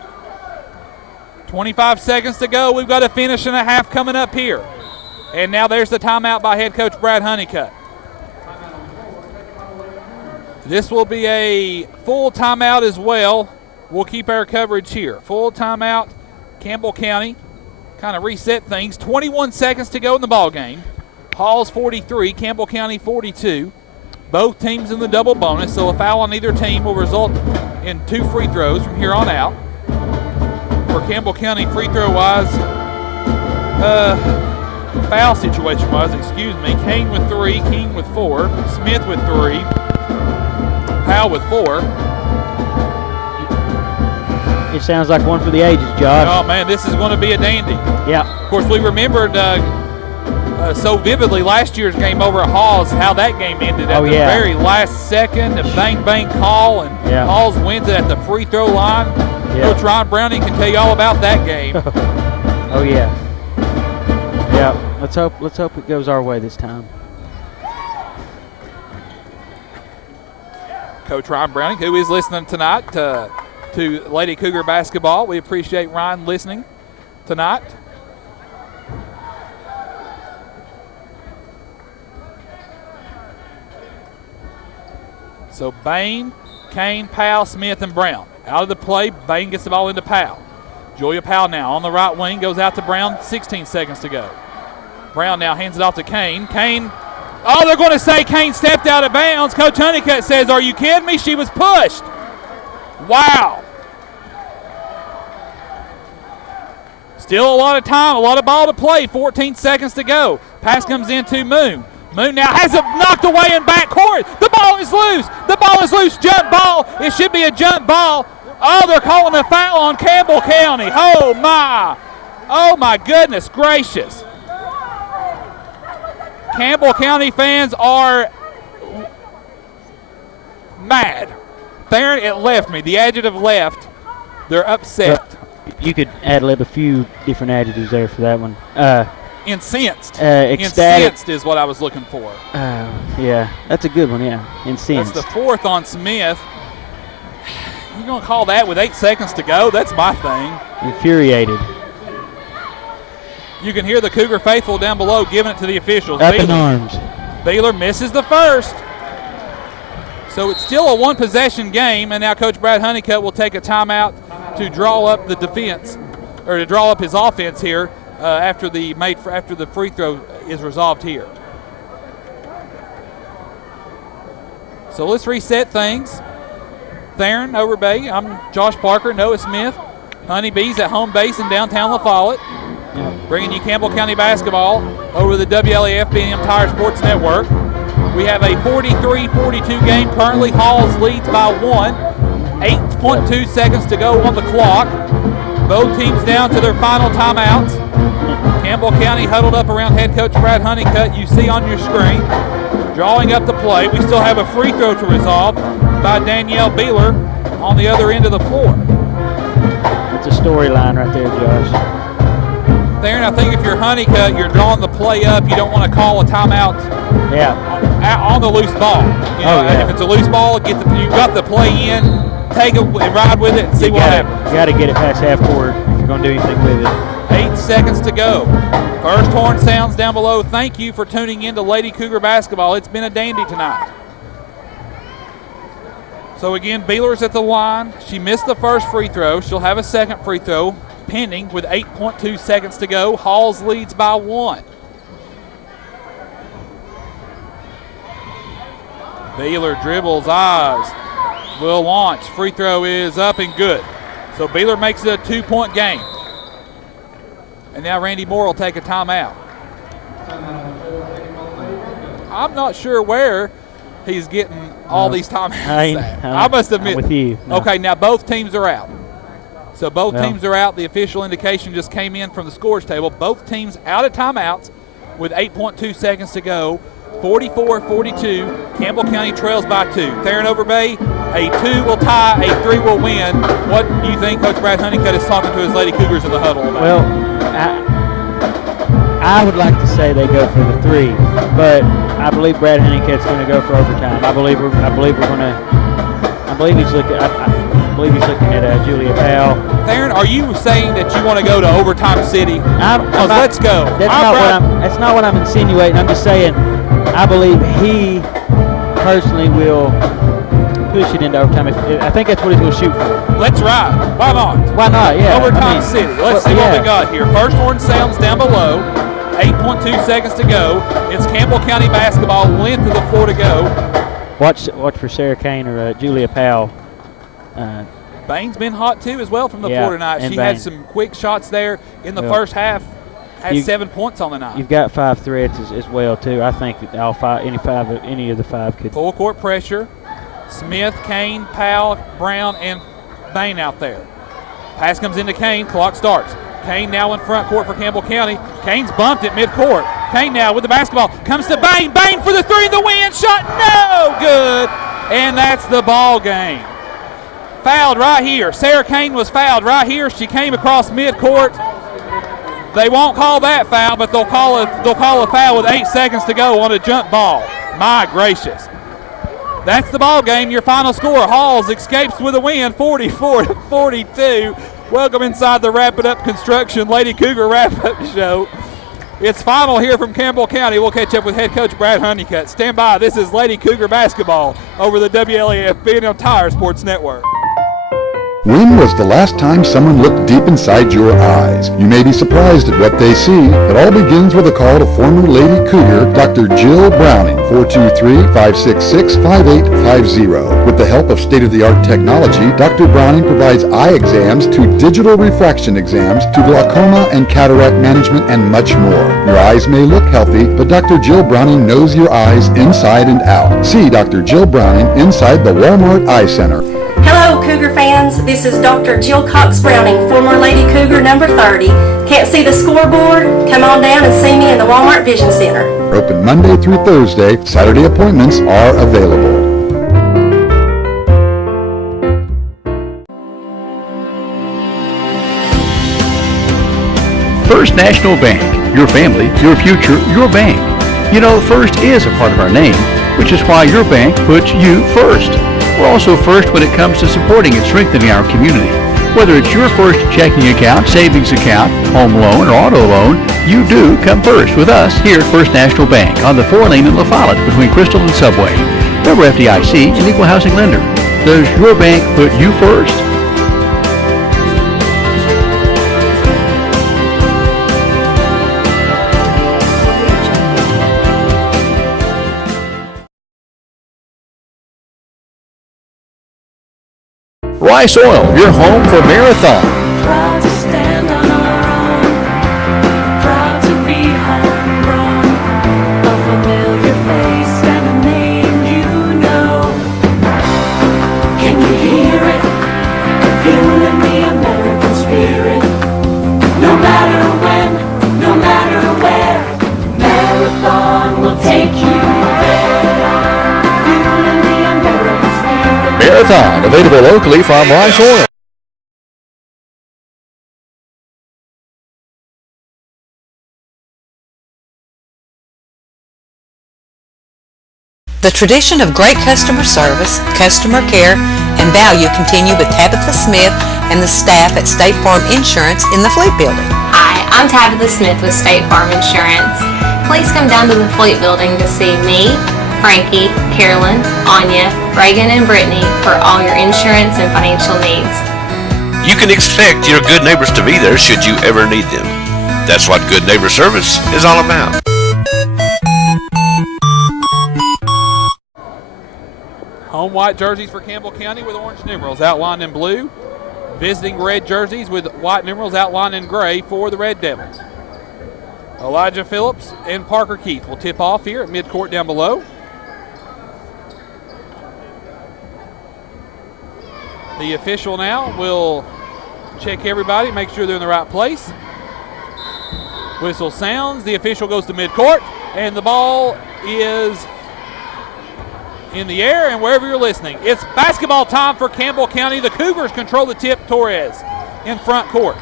25 seconds to go. We've got a finish and a half coming up here. And now there's the timeout by head coach Brad Honeycutt. This will be a full timeout as well. We'll keep our coverage here. Full timeout, Campbell County. Kind of reset things. 21 seconds to go in the ball game. Halls 43, Campbell County 42. Both teams in the double bonus, so a foul on either team will result in 2 free throws from here on out. For Campbell County, free throw-wise, foul situation-wise, excuse me, Kane with 3, King with 4, Smith with 3, Powell with 4. It sounds like one for the ages, Josh. Oh, man, this is going to be a dandy. Yeah. Of course, we remembered so vividly last year's game over at Halls, how that game ended at the very last second, a bang-bang call, and Halls wins it at the free throw line. Yeah. Coach Ron Browning can tell you all about that game. Oh, yeah. Yeah, let's hope it goes our way this time. Coach Ron Browning, who is listening tonight to Lady Cougar basketball. We appreciate Ryan listening tonight. So Bain, Kane, Powell, Smith, and Brown. Out of the play, Bain gets the ball into Powell. Julia Powell now on the right wing, goes out to Brown, 16 seconds to go. Brown now hands it off to Kane. Kane, oh, they're going to say Kane stepped out of bounds. Coach Honeycutt says, are you kidding me? She was pushed. Wow. Still a lot of time, a lot of ball to play, 14 seconds to go. Pass comes in to Moon. Moon now has it knocked away in backcourt. The ball is loose. The ball is loose. Jump ball. It should be a jump ball. Oh, they're calling a foul on Campbell County. Oh, my. Oh, my goodness gracious. Campbell County fans are mad. There, it left me. The adjective left. They're upset. You could ad-lib a few different adjectives there for that one. Incensed. Ecstatic. Incensed is what I was looking for. Yeah, that's a good one, yeah. Incensed. That's the 4th on Smith. You're going to call that with 8 seconds to go? That's my thing. Infuriated. You can hear the Cougar faithful down below giving it to the officials. Up in arms. Baylor misses the first. So it's still a one-possession game, and now Coach Brad Honeycutt will take a timeout to draw up the defense, or to draw up his offense here after the free throw is resolved here. So let's reset things. Theron over Bay. I'm Josh Parker, Noah Smith. Honeybees at home base in downtown La Follette. Bringing you Campbell County basketball over the WLAF B&M Tire Sports Network. We have a 43-42 game. Currently, Halls leads by 1. 8.2 seconds to go on the clock. Both teams down to their final timeouts. Campbell County huddled up around head coach Brad Honeycutt. You see on your screen, drawing up the play. We still have a free throw to resolve by Danielle Beeler on the other end of the floor. That's a storyline right there, Josh. Theron, I think if you're Honeycutt, you're drawing the play up. You don't want to call a timeout on the loose ball. You know, if it's a loose ball, you got the play in, take it and ride with it and see what happens. You got to get it past half court if you're going to do anything with it. 8 seconds to go. First horn sounds down below. Thank you for tuning in to Lady Cougar basketball. It's been a dandy tonight. So again, Beeler's at the line. She missed the first free throw. She'll have a second free throw pending with 8.2 seconds to go. Halls leads by 1. Beeler dribbles, eyes, will launch. Free throw is up and good. So Beeler makes it a 2-point game. And now Randy Moore will take a timeout. I'm not sure where he's getting all these timeouts at. I must admit. I'm with you. No. Okay, now both teams are out. So both teams are out. The official indication just came in from the scores table. Both teams out of timeouts with 8.2 seconds to go. 44-42. Campbell County trails by 2. Theron over Bay, a 2 will tie, a 3 will win. What do you think Coach Brad Honeycutt is talking to his Lady Cougars in the huddle about? Well, I would like to say they go for the 3, but I believe Brad Honeycutt's going to go for overtime. I believe he's looking at Julia Powell. Theron, are you saying that you want to go to overtime city? Let's go. That's not what I'm insinuating. I'm just saying I believe he personally will push it into overtime. I think that's what he's going to shoot for. Let's ride. Why not? Why not? Yeah. Overtime city. Let's see what we got here. First horn sounds down below. 8.2 seconds to go. It's Campbell County basketball. Length of the floor to go. Watch for Sarah Kane or Julia Powell. Bain's been hot too as well from the floor tonight. She had some quick shots there in the first half. Had 7 points on the night. You've got 5 threats as well too. I think that any of the 5 could. Full court pressure. Smith, Kane, Powell, Brown, and Bain out there. Pass comes into Kane. Clock starts. Kane now in front court for Campbell County. Kane's bumped at midcourt. Kane now with the basketball. Comes to Bain. Bain for the 3, the win shot. No good. And that's the ball game. Fouled right here. Sarah Kane was fouled right here. She came across midcourt. They won't call that foul, but they'll call a foul with 8 seconds to go on a jump ball. My gracious. That's the ball game. Your final score. Halls escapes with a win, 44-42. Welcome inside the Wrap It Up Construction Lady Cougar Wrap Up Show. It's final here from Campbell County. We'll catch up with head coach Brad Honeycutt. Stand by. This is Lady Cougar basketball over the WLAF B&M Tire Sports Network. When was the last time someone looked deep inside your eyes? You may be surprised at what they see. It all begins with a call to former Lady Cougar, Dr. Jill Browning, 423-566-5850. With the help of state-of-the-art technology, Dr. Browning provides eye exams to digital refraction exams to glaucoma and cataract management and much more. Your eyes may look healthy, but Dr. Jill Browning knows your eyes inside and out. See Dr. Jill Browning inside the Walmart Eye Center. Hello, Cougar fans. This is Dr. Jill Cox Browning, former Lady Cougar number 30. Can't see the scoreboard? Come on down and see me in the Walmart Vision Center. Open Monday through Thursday. Saturday appointments are available. First National Bank. Your family, your future, your bank. You know, First is a part of our name, which is why your bank puts you first. We're also first when it comes to supporting and strengthening our community. Whether it's your first checking account, savings account, home loan, or auto loan, you do come first with us here at First National Bank on the 4-lane in La Follette between Crystal and Subway. Member FDIC and equal housing lender. Does your bank put you first? Rice Oil, your home for Marathon. Proud to stand on our own, proud to be homegrown, a familiar face and a name you know. Can you hear it? Feeling the American spirit. No matter when, no matter where, Marathon will take you there. Feeling the American spirit. Marathon, available locally from Rice Oil. The tradition of great customer service, customer care, and value continue with Tabitha Smith and the staff at State Farm Insurance in the Fleet Building. Hi, I'm Tabitha Smith with State Farm Insurance. Please come down to the Fleet Building to see me, Frankie, Carolyn, Anya, Reagan, and Brittany for all your insurance and financial needs. You can expect your good neighbors to be there should you ever need them. That's what good neighbor service is all about. Home white jerseys for Campbell County with orange numerals outlined in blue. Visiting red jerseys with white numerals outlined in gray for the Red Devils. Elijah Phillips and Parker Keith will tip off here at midcourt down below. The official now will check everybody, make sure they're in the right place. Whistle sounds, the official goes to midcourt, and the ball is in the air, and wherever you're listening, it's basketball time for Campbell County. The Cougars control the tip. Torres in front court.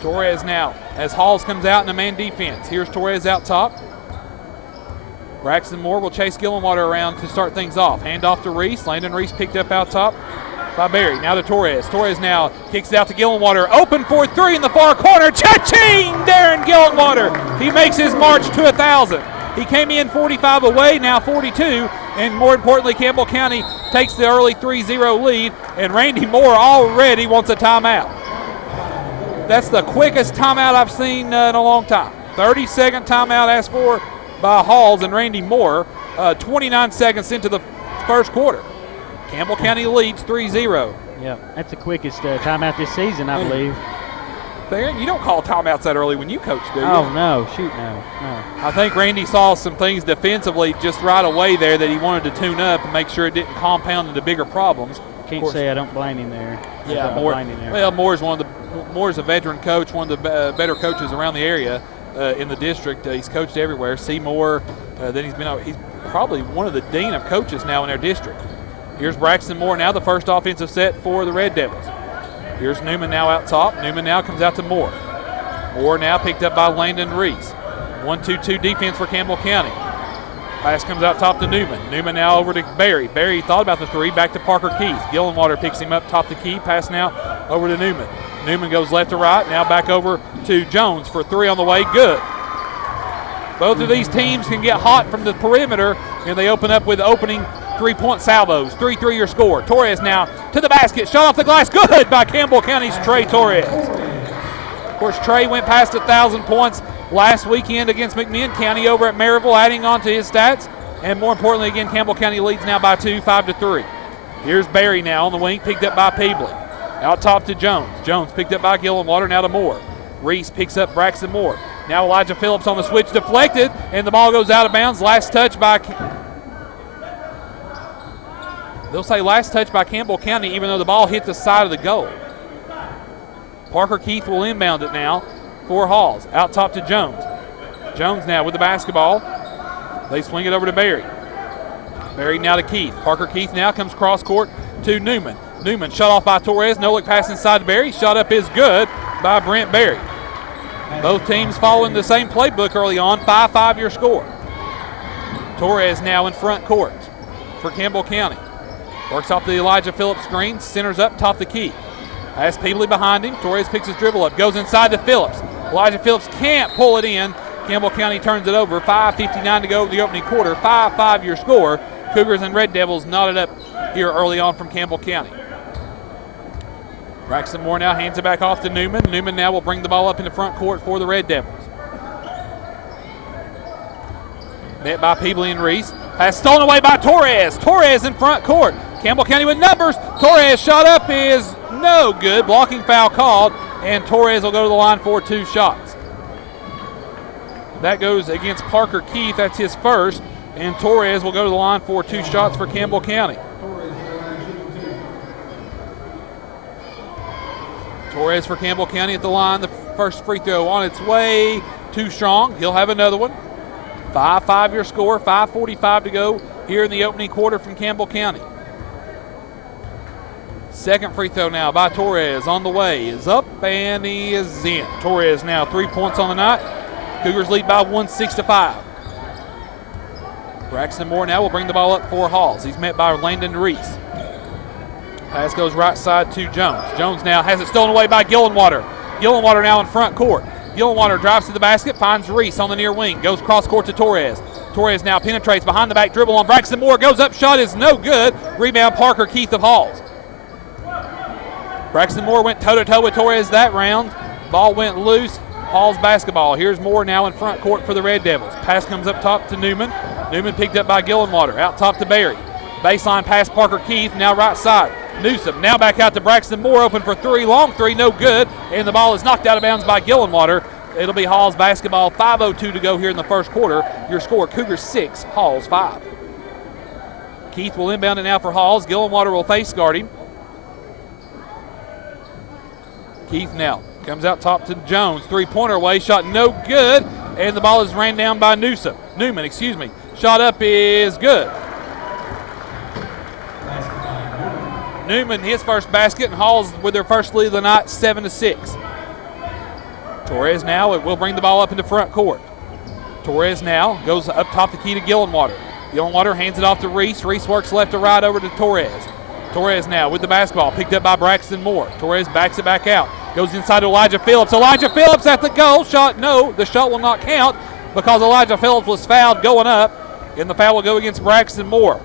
Torres now, as Halls comes out in a man defense. Here's Torres out top. Braxton Moore will chase Gillenwater around to start things off. Hand off to Reese. Landon Reese picked up out top by Berry. Now to Torres. Torres now kicks it out to Gillenwater. Open for three in the far corner. Cha-ching! Darren Gillenwater. He makes his march to 1,000. He came in 45 away, now 42. And more importantly, Campbell County takes the early 3-0 lead. And Randy Moore already wants a timeout. That's the quickest timeout I've seen in a long time. 30-second timeout asked for by Halls and Randy Moore, 29 seconds into the first quarter. Campbell County leads 3-0. Yeah, that's the quickest timeout this season, I believe. You don't call timeouts that early when you coach, do you? Oh, no. Shoot, no. I think Randy saw some things defensively just right away there that he wanted to tune up and make sure it didn't compound into bigger problems. Can't say I don't blame him there. Yeah, Moore. Well, Moore's a veteran coach, one of the better coaches around the area in the district. He's coached everywhere. Seymour. Then he's probably one of the dean of coaches now in their district. Here's Braxton Moore now, the first offensive set for the Red Devils. Here's Newman now out top. Newman now comes out to Moore. Moore now picked up by Landon Reese. 1-2-2 defense for Campbell County. Pass comes out top to Newman. Newman now over to Berry. Berry thought about the three, back to Parker Keith. Gillenwater picks him up top the key. Pass now over to Newman. Newman goes left to right, now back over to Jones for three on the way. Good. Both of these teams can get hot from the perimeter, and they open up with opening three-point salvos. 3-3 your score. Torres now to the basket. Shot off the glass. Good by Campbell County's Trey Torres. Of course, Trey went past 1,000 points last weekend against McMinn County over at Maryville, adding on to his stats. And more importantly, again, Campbell County leads now by 2, 5-3. Here's Berry now on the wing, picked up by Peebley. Out top to Jones. Jones picked up by Gillenwater, now to Moore. Reese picks up Braxton Moore. Now Elijah Phillips on the switch, deflected, and the ball goes out of bounds. Last touch by Campbell County, even though the ball hit the side of the goal. Parker Keith will inbound it now for Halls. Out top to Jones. Jones now with the basketball. They swing it over to Berry. Berry now to Keith. Parker Keith now comes cross court to Newman. Newman shot off by Torres. No look pass inside to Berry. Shot up is good by Brent Berry. Both teams following the same playbook early on. 5-5 your score. Torres now in front court for Campbell County. Works off the Elijah Phillips screen. Centers up top the key. Has Peebley behind him. Torres picks his dribble up. Goes inside to Phillips. Elijah Phillips can't pull it in. Campbell County turns it over. 5:59 to go the opening quarter. 5-5 your score. Cougars and Red Devils knotted up here early on from Campbell County. Braxton Moore now hands it back off to Newman. Newman now will bring the ball up in the front court for the Red Devils. Met by Peebley and Reese. Pass stolen away by Torres. Torres in front court. Campbell County with numbers. Torres shot up is no good. Blocking foul called, and Torres will go to the line for 2 shots. That goes against Parker Keith. That's his first, and Torres will go to the line for 2 shots for Campbell County. Torres for Campbell County at the line. The first free throw on its way. Too strong. He'll have another one. 5-5 your score. 5:45 to go here in the opening quarter from Campbell County. Second free throw now by Torres on the way. Is up and he is in. Torres now 3 points on the night. Cougars lead by 1, 6-5. Braxton Moore now will bring the ball up for Halls. He's met by Landon Reese. Pass goes right side to Jones. Jones now has it stolen away by Gillenwater. Gillenwater now in front court. Gillenwater drives to the basket, finds Reese on the near wing. Goes cross court to Torres. Torres now penetrates behind the back dribble on Braxton Moore. Goes up, shot is no good. Rebound Parker Keith of Halls. Braxton Moore went toe-to-toe with Torres that round. Ball went loose. Halls basketball. Here's Moore now in front court for the Red Devils. Pass comes up top to Newman. Newman picked up by Gillenwater. Out top to Berry. Baseline pass Parker Keith. Now right side. Newsom now back out to Braxton Moore, open for three, long three, no good, and the ball is knocked out of bounds by Gillenwater. It'll be Halls basketball, 5:02 to go here in the first quarter. Your score, Cougars 6, Halls 5. Keith will inbound it now for Halls. Gillenwater will face guard him. Keith now comes out top to Jones. Three-pointer away, shot no good, and the ball is ran down by Newman. Shot up is good. Newman, his first basket, and Halls with their first lead of the night, 7-6. Torres now will bring the ball up into front court. Torres now goes up top the key to Gillenwater. Gillenwater hands it off to Reese. Reese works left to right over to Torres. Torres now with the basketball, picked up by Braxton Moore. Torres backs it back out. Goes inside to Elijah Phillips. Elijah Phillips at the goal. Shot, no. The shot will not count because Elijah Phillips was fouled going up, and the foul will go against Braxton Moore.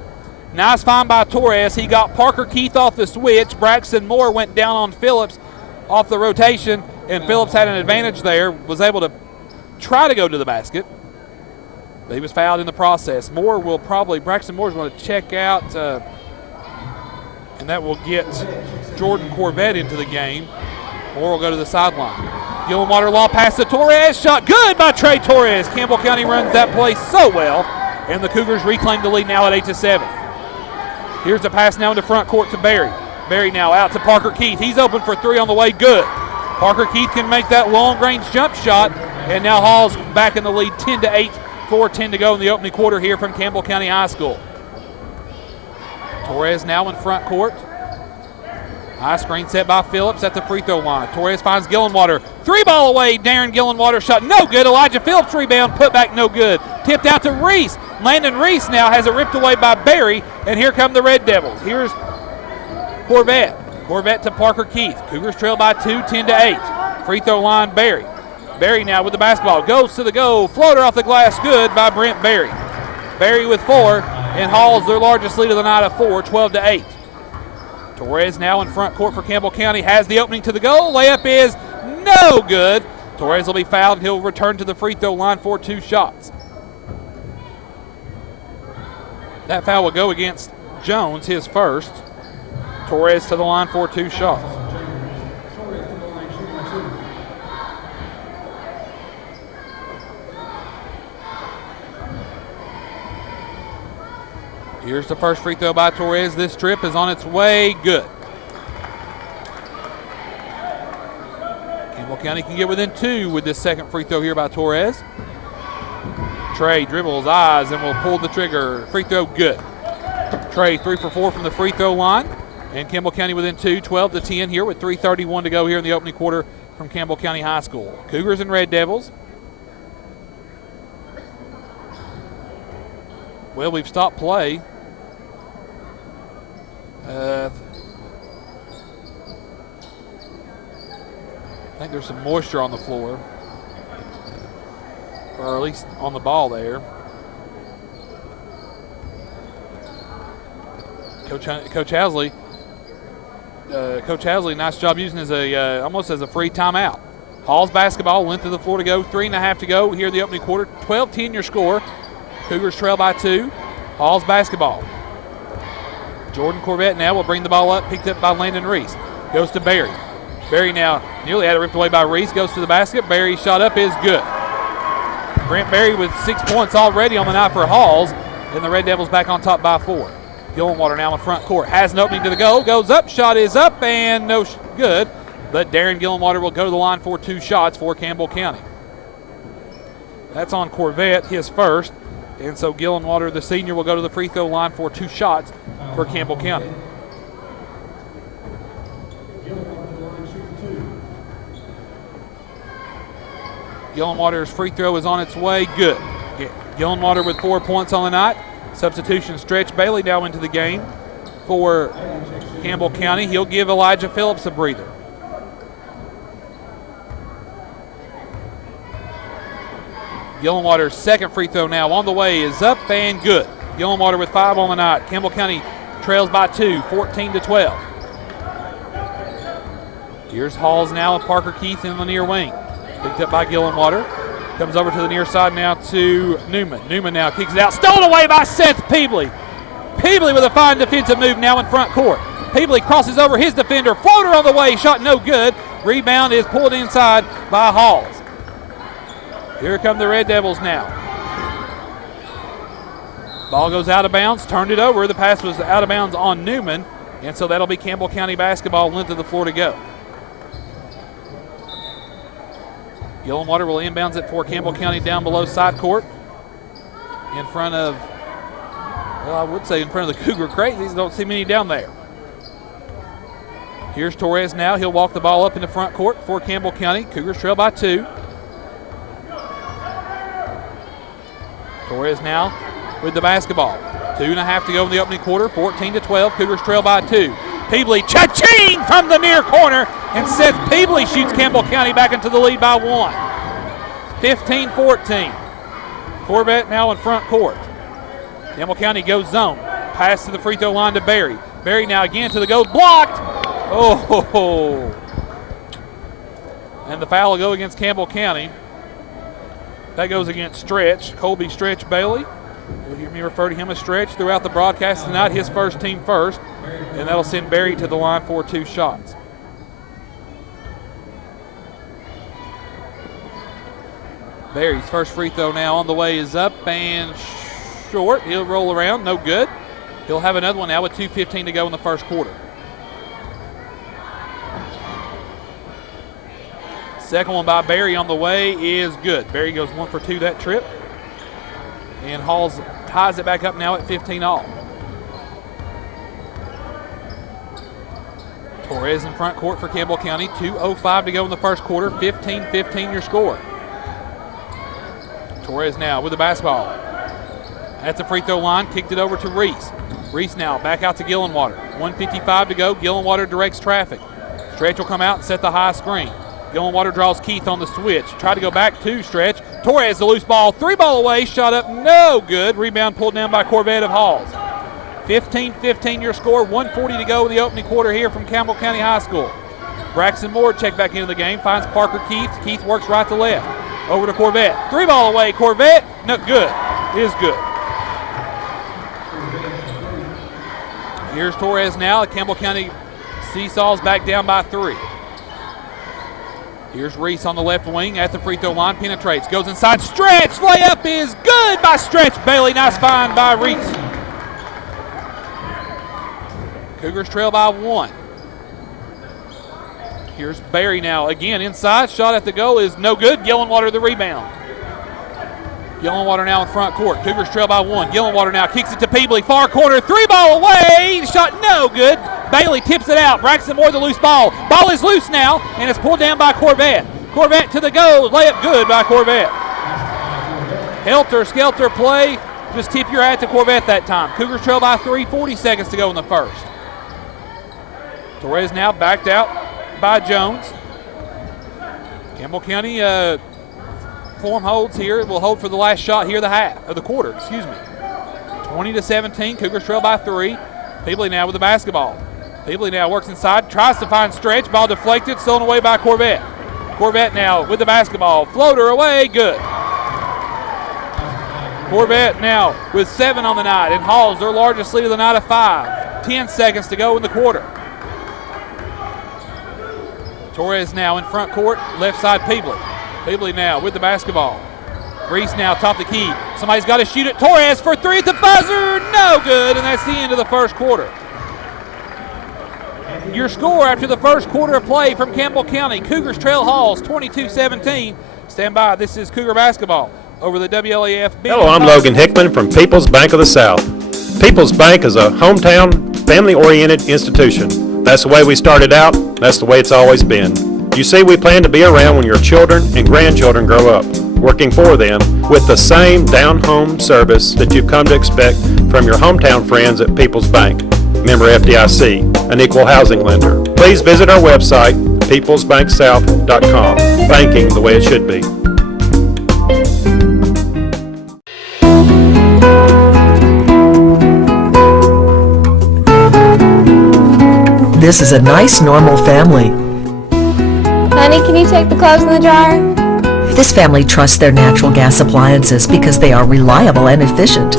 Nice find by Torres. He got Parker Keith off the switch. Braxton Moore went down on Phillips off the rotation, and Phillips had an advantage there, was able to try to go to the basket, but he was fouled in the process. Braxton Moore's going to check out, and that will get Jordan Corvette into the game. Moore will go to the sideline. Gillenwater law pass to Torres. Shot good by Trey Torres. Campbell County runs that play so well, and the Cougars reclaim the lead now at 8-7. Here's the pass now into front court to Berry. Berry now out to Parker Keith. He's open for three on the way, good. Parker Keith can make that long-range jump shot, and now Hall's back in the lead 10-8, 4:10 to go in the opening quarter here from Campbell County High School. Torres now in front court. High screen set by Phillips at the free throw line. Torres finds Gillenwater. Three ball away, Darren Gillenwater shot no good. Elijah Phillips rebound, put back no good. Tipped out to Reese. Landon Reese now has it ripped away by Berry, and here come the Red Devils. Here's Corvette. Corvette to Parker Keith. Cougars trail by 2, 10-8. Free throw line, Berry. Berry now with the basketball. Goes to the goal. Floater off the glass, good by Brent Berry. Berry with 4, and Hall's their largest lead of the night of 4, 12-8. Torres now in front court for Campbell County. Has the opening to the goal. Layup is no good. Torres will be fouled, and he'll return to the free throw line for 2 shots. That foul will go against Jones, his first. Torres to the line for 2 shots. Here's the first free throw by Torres. This trip is on its way, good. Campbell County can get within 2 with this second free throw here by Torres. Trey dribbles, eyes, and will pull the trigger. Free throw, good. Trey 3 for 4 from the free throw line. And Campbell County within 2, 12-10 here with 3:31 to go here in the opening quarter from Campbell County High School. Cougars and Red Devils. Well, we've stopped play. I think there's some moisture on the floor, or at least on the ball there. Coach Hasley, nice job using as almost as a free timeout. Hall's basketball, length of the floor to go, 3.5 to go here in the opening quarter. 12-10 your score. Cougars trail by 2. Hall's basketball. Jordan Corvette now will bring the ball up, picked up by Landon Reese. Goes to Berry. Berry now nearly had it ripped away by Reese, goes to the basket. Berry shot up is good. Brent Berry with 6 points already on the night for Halls, and the Red Devils back on top by 4. Gillenwater now in front court, has an opening to the goal, goes up, shot is up, and no good. But Darren Gillenwater will go to the line for 2 shots for Campbell County. That's on Corvette, his first. And so Gillenwater, the senior, will go to the free throw line for 2 shots for Campbell County. Gillenwater's free throw is on its way, good. Gillenwater with 4 points on the night. Substitution Stretch Bailey now into the game for Campbell County. He'll give Elijah Phillips a breather. Gillenwater's second free throw now on the way is up and good. Gillenwater with 5 on the night. Campbell County trails by 2, 14-12. Here's Halls now with Parker Keith in the near wing. Picked up by Gillenwater. Comes over to the near side now to Newman. Newman now kicks it out. Stolen away by Seth Peebley. Peebley with a fine defensive move now in front court. Peebley crosses over his defender. Floater on the way. Shot no good. Rebound is pulled inside by Halls. Here come the Red Devils now. Ball goes out of bounds. Turned it over. The pass was out of bounds on Newman. And so that'll be Campbell County basketball, length of the floor to go. Gillenwater will inbounds it for Campbell County down below side court. In front of, well, I would say in front of the Cougar Crazies. Don't see many down there. Here's Torres now. He'll walk the ball up in the front court for Campbell County. Cougars trail by 2. Torres now with the basketball. 2.5 to go in the opening quarter. 14-12. Cougars trail by 2. Peebley, cha-ching from the near corner, and Seth Peebley shoots Campbell County back into the lead by 1. 15-14. Corvette now in front court. Campbell County goes zone. Pass to the free throw line to Berry. Berry now again to the goal. Blocked! Oh! And the foul will go against Campbell County. That goes against Stretch, Colby Stretch Bailey. You'll hear me refer to him as Stretch throughout the broadcast tonight, his first team first. And that'll send Berry to the line for 2 shots. Berry's first free throw now on the way is up and short. He'll roll around, no good. He'll have another one now with 2:15 to go in the first quarter. Second one by Berry on the way is good. Berry goes 1 for 2 that trip. And Halls ties it back up now at 15 all. Torres in front court for Campbell County. 2:05 to go in the first quarter. 15-15 your score. Torres now with the basketball. At the free throw line, kicked it over to Reese. Reese now back out to Gillenwater. 1:55 to go. Gillenwater directs traffic. Stretch will come out and set the high screen. Gillenwater draws Keith on the switch. Try to go back to Stretch. Torres the loose ball. 3-ball away. Shot up. No good. Rebound pulled down by Corvette of Halls. 15-15 your score. 1:40 to go in the opening quarter here from Campbell County High School. Braxton Moore checked back into the game. Finds Parker Keith. Keith works right to left. Over to Corvette. 3-ball away. Corvette. No good. Is good. Here's Torres now. Campbell County seesaws back down by 3. Here's Reese on the left wing at the free throw line. Penetrates. Goes inside. Stretch. Layup is good by Stretch Bailey. Nice find by Reese. Cougars trail by 1. Here's Berry now. Again inside. Shot at the goal is no good. Gillenwater the rebound. Gillenwater now in front court. Cougars trail by 1. Gillenwater now kicks it to Peebley. Far corner. 3-ball away. Shot no good. Bailey tips it out. Braxton Moore the loose ball. Ball is loose now, and it's pulled down by Corvette. Corvette to the goal. Layup good by Corvette. Helter-skelter play. Just tip your hat to Corvette that time. Cougars trail by 3. 40 seconds to go in the first. Torres now backed out by Jones. Campbell County form holds here. Will hold for the last shot here, the quarter, excuse me. 20-17. Cougars trail by 3. Peebley now with the basketball. Peebley now works inside, tries to find Stretch. Ball deflected, stolen away by Corvette. Corvette now with the basketball. Floater away, good. Corvette now with 7 on the night, and Halls their largest lead of the night of 5. 10 seconds to go in the quarter. Torres now in front court, left side Peebley. Peebley now with the basketball. Reese now top the key. Somebody's got to shoot it. Torres for 3 at the buzzer. No good, and that's the end of the first quarter. Your score after the first quarter of play from Campbell County. Cougars trail Halls 22-17. Stand by. This is Cougar basketball over the WLAF. Hello, I'm Logan Hickman from People's Bank of the South. People's Bank is a hometown, family-oriented institution. That's the way we started out. That's the way it's always been. You see, we plan to be around when your children and grandchildren grow up, working for them with the same down-home service that you've come to expect from your hometown friends at People's Bank. Member FDIC, an equal housing lender. Please visit our website, peoplesbanksouth.com. Banking the way it should be. This is a nice, normal family. Honey, can you take the clothes in the dryer? This family trusts their natural gas appliances because they are reliable and efficient.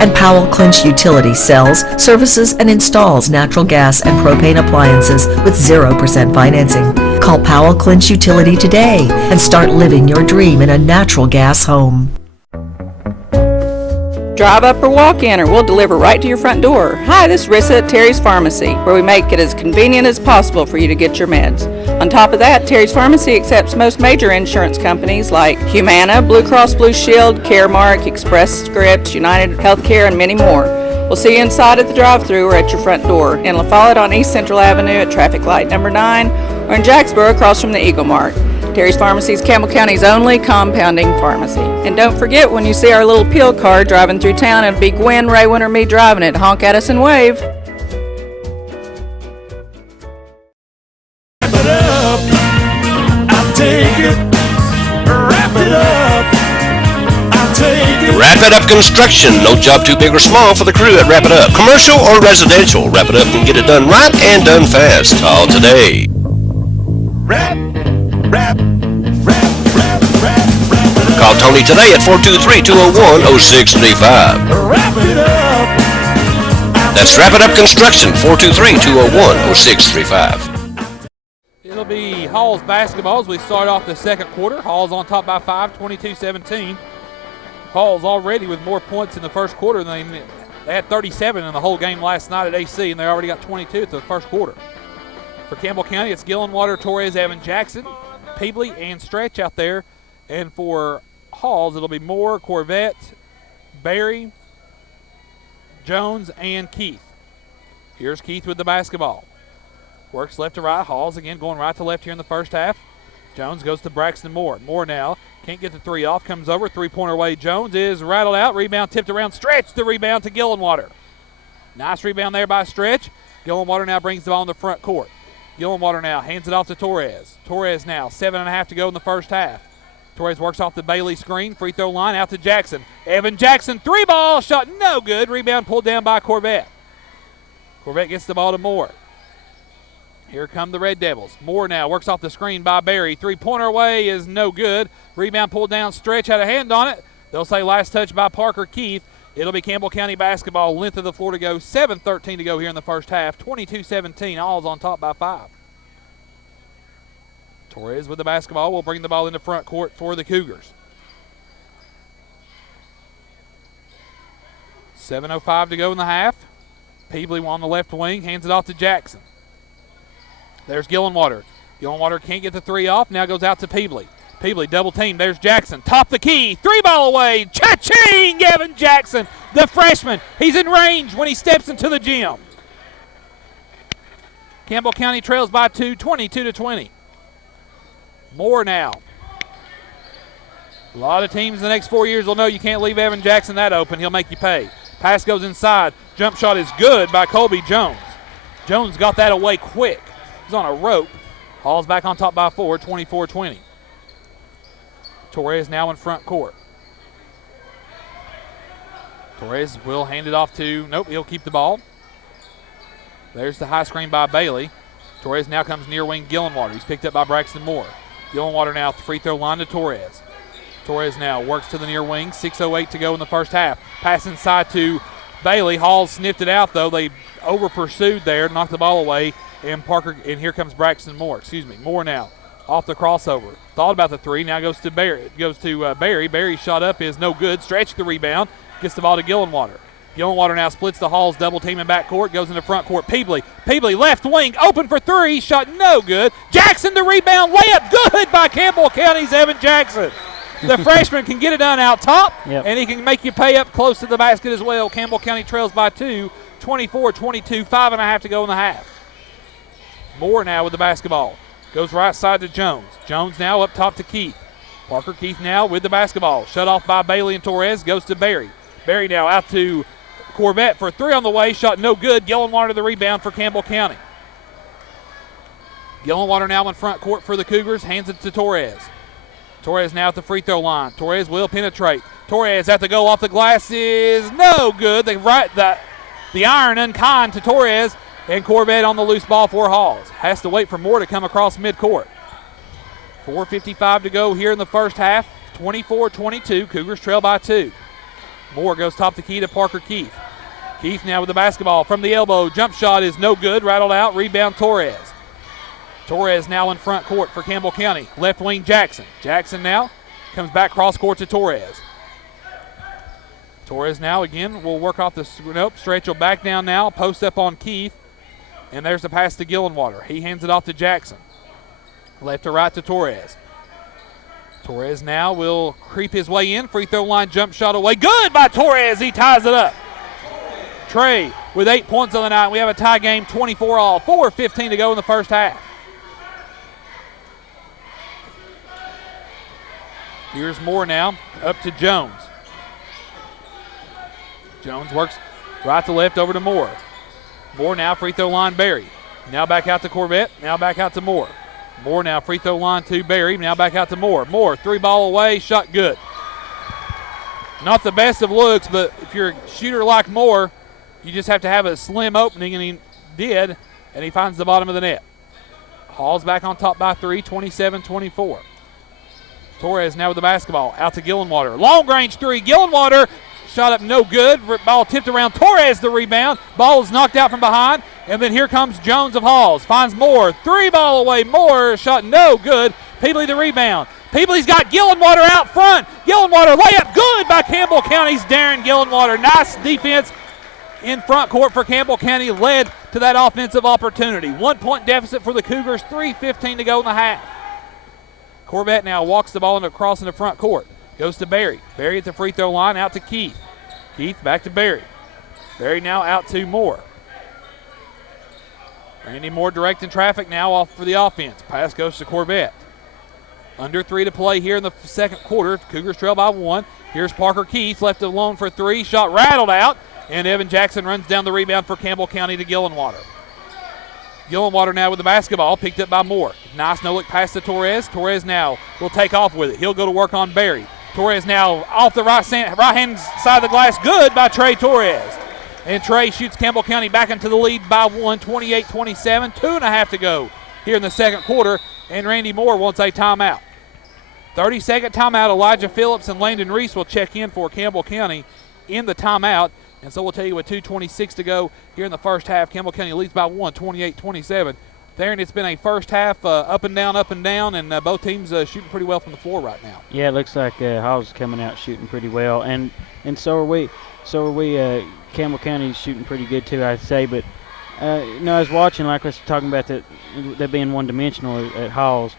And Powell Clinch Utility sells, services, and installs natural gas and propane appliances with 0% financing. Call Powell Clinch Utility today and start living your dream in a natural gas home. Drive up or walk in, or we'll deliver right to your front door. Hi, this is Rissa at Terry's Pharmacy, where we make it as convenient as possible for you to get your meds. On top of that, Terry's Pharmacy accepts most major insurance companies like Humana, Blue Cross Blue Shield, Caremark, Express Scripts, United Healthcare, and many more. We'll see you inside at the drive-thru or at your front door, in La Follette on East Central Avenue at traffic light number 9, or in Jacksboro across from the Eagle Mart. Terry's Pharmacy is Campbell County's only compounding pharmacy. And don't forget, when you see our little pill car driving through town, it'll be Gwen, Raywin, or me driving it. Honk at us and wave. Wrap it up, I'll take it. Wrap it up, I'll take it. Wrap It Up Construction. No job too big or small for the crew at Wrap It Up. Commercial or residential, Wrap It Up can get it done right and done fast. Call today. Call Tony today at 423-201-0635. That's Wrap It Up Construction, 423-201-0635. It'll be Hall's basketball as we start off the second quarter. Hall's on top by 5, 22-17. Hall's already with more points in the first quarter than they had 37 in the whole game last night at AC, and they already got 22 at the first quarter. For Campbell County, it's Gillenwater, Torres, Evan Jackson, Peebley, and Stretch out there. And for Halls, it'll be Moore, Corvette, Barry, Jones, and Keith. Here's Keith with the basketball. Works left to right. Halls again going right to left here in the first half. Jones goes to Braxton Moore. Moore now can't get the three off. Comes over. Three-pointer away. Jones is rattled out. Rebound tipped around. Stretch the rebound to Gillenwater. Nice rebound there by Stretch. Gillenwater now brings the ball in the front court. Gillenwater now hands it off to Torres. Torres now 7.5 to go in the first half. Torres works off the Bailey screen. Free throw line out to Jackson. Evan Jackson, three ball shot, no good. Rebound pulled down by Corvette. Corvette gets the ball to Moore. Here come the Red Devils. Moore now works off the screen by Barry. Three-pointer away is no good. Rebound pulled down. Stretch had a hand on it. They'll say last touch by Parker Keith. It'll be Campbell County basketball. Length of the floor to go. 7:13 to go here in the first half. 22-17. All's on top by 5. Torres with the basketball will bring the ball into front court for the Cougars. 7:05 to go in the half. Peebley on the left wing, hands it off to Jackson. There's Gillenwater. Gillenwater can't get the three off, now goes out to Peebley. Peebley double team, there's Jackson. Top the key, three ball away. Cha-ching, Evan Jackson, the freshman. He's in range when he steps into the gym. Campbell County trails by 2, 22-20. Moore now. A lot of teams in the next 4 years will know you can't leave Evan Jackson that open. He'll make you pay. Pass goes inside. Jump shot is good by Colby Jones. Jones got that away quick. He's on a rope. Hall's back on top by 4, 24-20. Torres now in front court. Torres will hand it off to, nope, he'll keep the ball. There's the high screen by Bailey. Torres now comes near wing Gillenwater. He's picked up by Braxton Moore. Gillenwater now at the free throw line to Torres. Torres now works to the near wing. 6:08 to go in the first half. Pass inside to Bailey. Hall sniffed it out though. They over pursued there, knocked the ball away, and here comes Braxton Moore. Moore now off the crossover. Thought about the three. Now goes to Barry. Barry. Barry's shot up is no good. Stretch the rebound. Gets the ball to Gillenwater. Gillenwater now splits the Halls double team in back court, goes into front court. Peebley left wing, open for three, shot no good. Jackson the rebound, layup good by Campbell County's Evan Jackson. The freshman can get it done out top, and he can make you pay up close to the basket as well. Campbell County trails by 2, 24-22, 5.5 to go in the half. Moore now with the basketball. Goes right side to Jones. Jones now up top to Keith. Parker Keith now with the basketball. Shut off by Bailey and Torres, goes to Barry. Barry now out to Corvette for three on the way, shot no good. Gillenwater the rebound for Campbell County. Gillenwater now in front court for the Cougars, hands it to Torres. Torres now at the free throw line. Torres will penetrate. Torres at the goal off the glass is no good. The iron unkind to Torres, and Corvette on the loose ball for Halls. Has to wait for Moore to come across midcourt. 4:55 to go here in the first half. 24-22, Cougars trail by 2. Moore goes top the key to Parker Keith. Keith now with the basketball from the elbow. Jump shot is no good. Rattled out. Rebound Torres. Torres now in front court for Campbell County. Left wing Jackson. Jackson now comes back cross court to Torres. Torres now again will work off the stretch. Will back down now. Post up on Keith. And there's the pass to Gillenwater. He hands it off to Jackson. Left to right to Torres. Torres now will creep his way in. Free throw line jump shot away. Good by Torres. He ties it up. Trey with 8 points on the night. We have a tie game, 24-all. 4:15 to go in the first half. Here's Moore now, up to Jones. Jones works right to left over to Moore. Moore now free throw line Berry. Now back out to Corvette, now back out to Moore. Moore now free throw line to Berry, now back out to Moore. Moore, 3-ball away, shot good. Not the best of looks, but if you're a shooter like Moore, you just have to have a slim opening, and he did, and he finds the bottom of the net. Hall's back on top by 3, 27-24. Torres now with the basketball, out to Gillenwater. Long range 3, Gillenwater, shot up no good. Ball tipped around. Torres the rebound. Ball is knocked out from behind, and then here comes Jones of Halls. Finds Moore, 3-ball away. Moore, shot no good. Peebly the rebound. Peebly's got Gillenwater out front. Gillenwater layup good by Campbell County's Darren Gillenwater. Nice defense in front court for Campbell County, led to that offensive opportunity. 1 point deficit for the Cougars, 3:15 to go in the half. Corvette now walks the ball across in the front court. Goes to Berry. Berry at the free throw line, out to Keith. Keith back to Berry. Berry now out to Moore. Randy Moore directing traffic now off for the offense. Pass goes to Corvette. Under 3 to play here in the second quarter. Cougars trail by 1. Here's Parker Keith, left alone for 3. Shot rattled out, and Evan Jackson runs down the rebound for Campbell County to Gillenwater. Gillenwater now with the basketball, picked up by Moore. Nice no-look pass to Torres. Torres now will take off with it. He'll go to work on Berry. Torres now off the right-hand side of the glass. Good by Trey Torres. And Trey shoots Campbell County back into the lead by 1, 28-27. 2.5 to go here in the second quarter, and Randy Moore wants a timeout. 30-second timeout. Elijah Phillips and Landon Reese will check in for Campbell County in the timeout. And so we'll tell you with 2:26 to go here in the first half. Campbell County leads by 1, 28-27. There, and it's been a first half up and down, and both teams shooting pretty well from the floor right now. Yeah, it looks like Hall's coming out shooting pretty well, and so are we. Campbell County's shooting pretty good too, I'd say. But I was watching, like I was talking about that being one-dimensional at Hall's.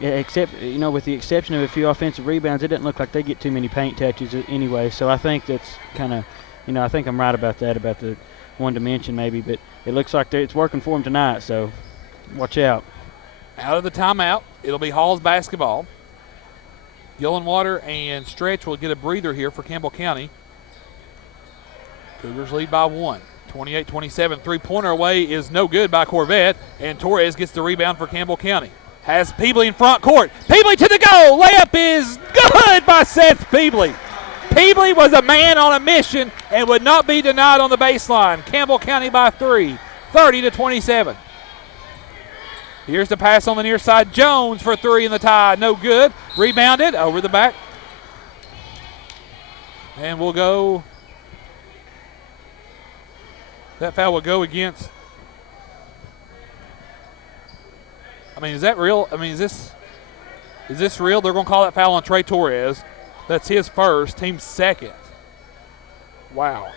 Except, with the exception of a few offensive rebounds, it doesn't look like they get too many paint touches anyway. So I think that's kind of, I think I'm right about that, about the one dimension maybe. But it looks like it's working for them tonight, so watch out. Out of the timeout, it'll be Hall's basketball. Gillenwater and Stretch will get a breather here for Campbell County. Cougars lead by 1. 28-27. Three-pointer away is no good by Corvette, and Torres gets the rebound for Campbell County. Has Peebly in front court. Peebly to the goal. Layup is good by Seth Peebly. Peebly was a man on a mission and would not be denied on the baseline. Campbell County by 3, 30-27. Here's the pass on the near side. Jones for 3 in the tie. No good. Rebounded over the back. And we'll go. That foul will go against. Is that real? Is this real? They're going to call that foul on Trey Torres. That's his first, team second. Wow.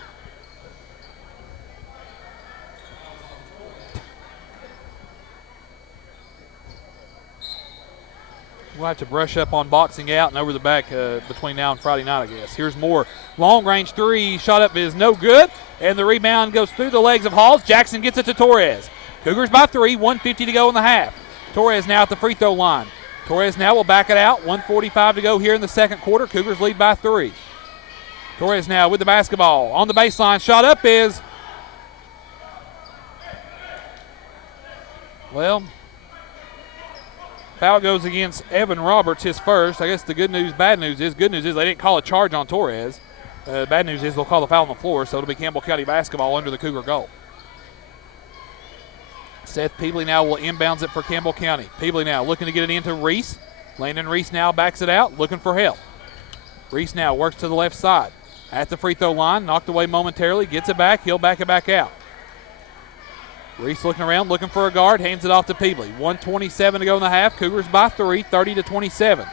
We'll have to brush up on boxing out and over the back between now and Friday night, I guess. Here's Moore. Long-range 3, shot up is no good, and the rebound goes through the legs of Halls. Jackson gets it to Torres. Cougars by 3, 1:50 to go in the half. Torres now at the free throw line. Torres now will back it out. 1:45 to go here in the second quarter. Cougars lead by 3. Torres now with the basketball. On the baseline, shot up is, foul goes against Evan Roberts, his first. I guess the good news is they didn't call a charge on Torres. Bad news is they'll call the foul on the floor, so it'll be Campbell County basketball under the Cougar goal. Seth Peebly now will inbounds it for Campbell County. Peebly now looking to get it into Reese. Landon Reese now backs it out, looking for help. Reese now works to the left side. At the free throw line, knocked away momentarily, gets it back, he'll back it back out. Reese looking around, looking for a guard, hands it off to Peebly. 1:27 to go in the half. Cougars by 3, 30-27.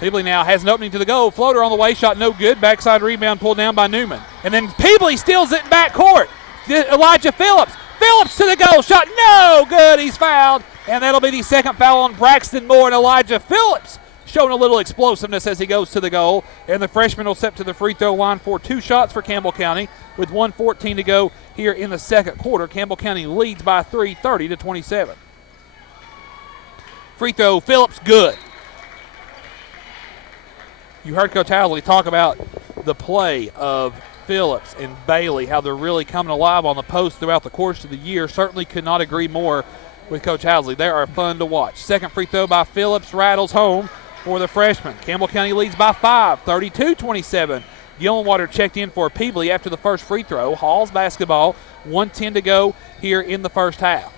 Peebly now has an opening to the goal. Floater on the way, shot no good. Backside rebound pulled down by Newman. And then Peebly steals it in backcourt. Elijah Phillips. Phillips to the goal, shot no good. He's fouled. And that'll be the second foul on Braxton Moore, and Elijah Phillips showing a little explosiveness as he goes to the goal. And the freshman will step to the free throw line for 2 shots for Campbell County with 1:14 to go here in the second quarter. Campbell County leads by 3, 30-27. Free throw, Phillips, good. You heard Coach Housley talk about the play of Phillips and Bailey, how they're really coming alive on the post throughout the course of the year. Certainly could not agree more with Coach Housley. They are fun to watch. Second free throw by Phillips rattles home for the freshman. Campbell County leads by 5, 32-27. Gillenwater checked in for Peebly after the first free throw. Hall's basketball, 1:10 to go here in the first half.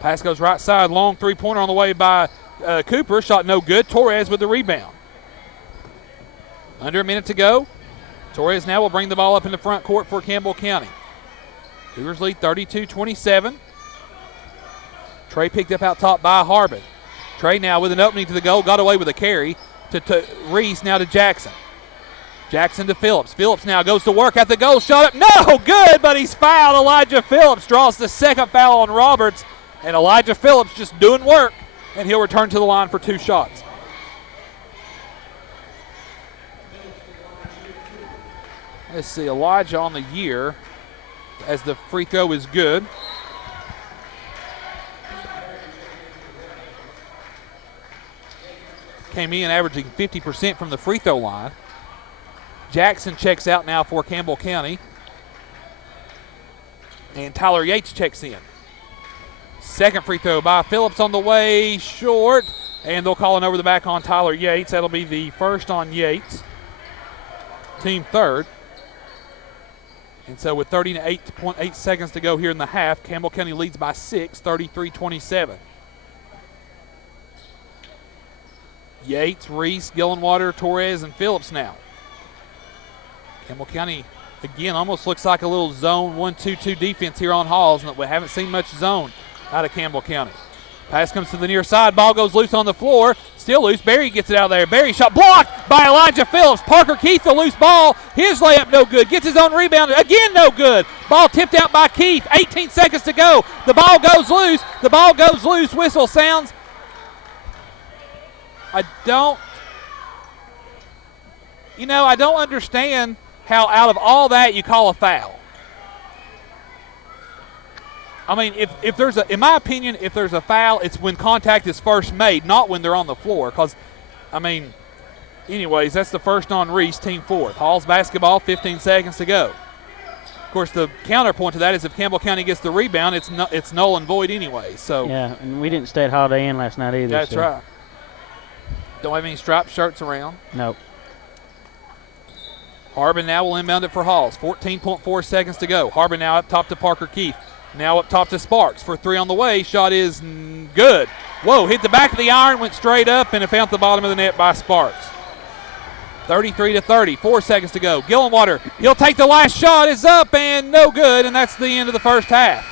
Pass goes right side, long three-pointer on the way by Cooper. Shot no good. Torres with the rebound. Under a minute to go. Torres now will bring the ball up in the front court for Campbell County. Cougars lead 32-27. Trey picked up out top by Harbin. Trey now with an opening to the goal. Got away with a carry to Reese, now to Jackson. Jackson to Phillips. Phillips now goes to work at the goal. Shot up. No good, but he's fouled. Elijah Phillips draws the second foul on Roberts. And Elijah Phillips just doing work. And he'll return to the line for 2 shots. Let's see, Elijah on the year as the free throw is good. Came in averaging 50% from the free throw line. Jackson checks out now for Campbell County. And Tyler Yates checks in. Second free throw by Phillips on the way, short. And they'll call it over the back on Tyler Yates. That'll be the first on Yates. Team third. And so with 38.8 seconds to go here in the half, Campbell County leads by 6, 33-27. Yates, Reese, Gillenwater, Torres, and Phillips now. Campbell County, again, almost looks like a little zone 1-2-2 defense here on Halls, and we haven't seen much zone out of Campbell County. Pass comes to the near side. Ball goes loose on the floor. Still loose. Barry gets it out of there. Barry shot blocked by Elijah Phillips. Parker Keith, the loose ball. His layup no good. Gets his own rebound. Again, no good. Ball tipped out by Keith. 18 seconds to go. The ball goes loose. The ball goes loose. Whistle sounds. I don't understand how out of all that you call a foul. I mean, if there's in my opinion, if there's a foul, it's when contact is first made, not when they're on the floor. Because, I mean, anyways, that's the first on Reese, team fourth. Hall's basketball, 15 seconds to go. Of course, the counterpoint to that is if Campbell County gets the rebound, it's null and void anyway. So yeah, and we didn't stay at Holiday Inn last night either. That's right. Don't have any striped shirts around. Nope. Harbin now will inbound it for Halls. 14.4 seconds to go. Harbin now up top to Parker Keith. Now up top to Sparks for 3 on the way. Shot is good. Whoa, hit the back of the iron, went straight up, and it found the bottom of the net by Sparks. 33-30, 4 seconds to go. Gillenwater, he'll take the last shot, is up, and no good, and that's the end of the first half.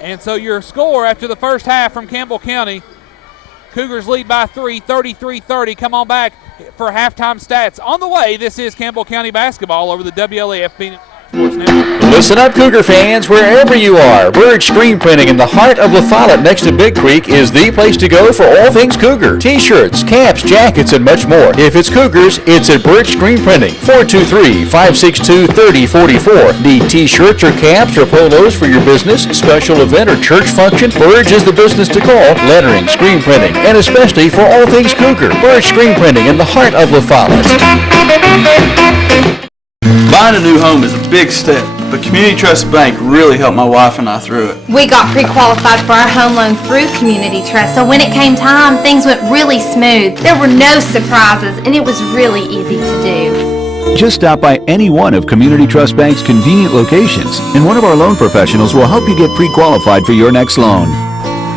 And so your score after the first half from Campbell County, Cougars lead by 3, 33-30. Come on back for halftime stats. On the way, this is Campbell County basketball over the WLAF Phoenix Sports Network. Listen up, Cougar fans, wherever you are. Bird Screen Printing in the heart of La Follette next to Big Creek is the place to go for all things Cougar. T-shirts, caps, jackets, and much more. If it's Cougars, it's at Bird Screen Printing. 423-562-3044. Need T-shirts or caps or polos for your business, special event, or church function? Bird's is the business to call. Lettering, screen printing, and especially for all things Cougar. Bird Screen Printing in the heart of La Follette. Buying a new home is a big step, but Community Trust Bank really helped my wife and I through it. We got pre-qualified for our home loan through Community Trust, so when it came time, things went really smooth. There were no surprises, and it was really easy to do. Just stop by any one of Community Trust Bank's convenient locations, and one of our loan professionals will help you get pre-qualified for your next loan.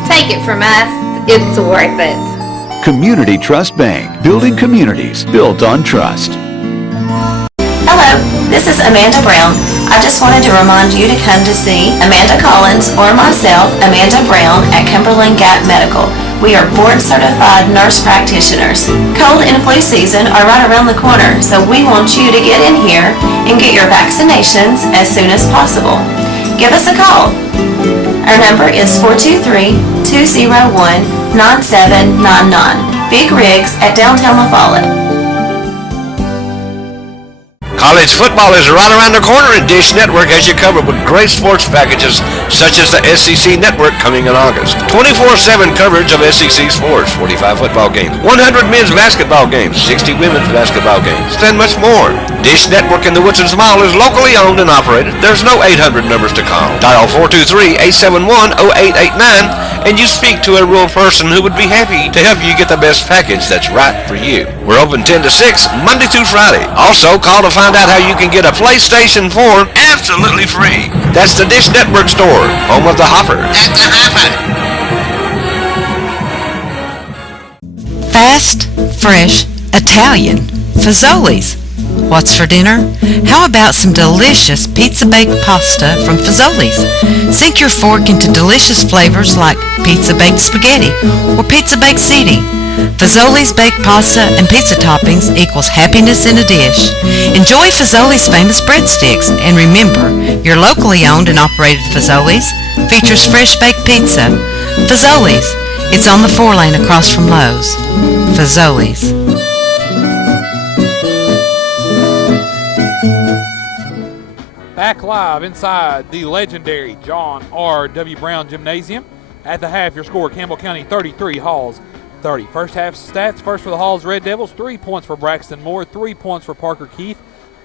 Take it from us, the It's worth it. Community Trust Bank, building communities built on trust. Hello, this is Amanda Brown. I just wanted to remind you to come to see Amanda Collins or myself, Amanda Brown, at Cumberland Gap Medical. We are board-certified nurse practitioners. Cold and flu season are right around the corner, so we want you to get in here and get your vaccinations as soon as possible. Give us a call. Our number is 423-201-9799. Big Rigs at downtown La Follette. College football is right around the corner, and Dish Network has you covered with great sports packages such as the SEC Network coming in August. 24/7 coverage of SEC sports, 45 football games, 100 men's basketball games, 60 women's basketball games, and much more. Dish Network in the Woodson Mall is locally owned and operated. There's no 800 numbers to call. Dial 423-871-0889 and you speak to a real person who would be happy to help you get the best package that's right for you. We're open 10 to 6, Monday through Friday. Also, call to find out how you can get a PlayStation 4 absolutely free. That's the Dish Network store, home of the Hopper. At the Hopper. Fast, fresh, Italian, Fazoli's. What's for dinner? How about some delicious pizza-baked pasta from Fazoli's? Sink your fork into delicious flavors like pizza-baked spaghetti or pizza-baked ziti. Fazoli's baked pasta and pizza toppings equals happiness in a dish. Enjoy Fazoli's famous breadsticks, and remember, your locally owned and operated Fazoli's features fresh baked pizza. Fazoli's, it's on the 4-lane across from Lowe's. Fazoli's. Back live inside the legendary John R. W. Brown Gymnasium. At the half, your score, Campbell County 33, Halls 30. First half stats, first for the Halls Red Devils, 3 points for Braxton Moore, 3 points for Parker Keith,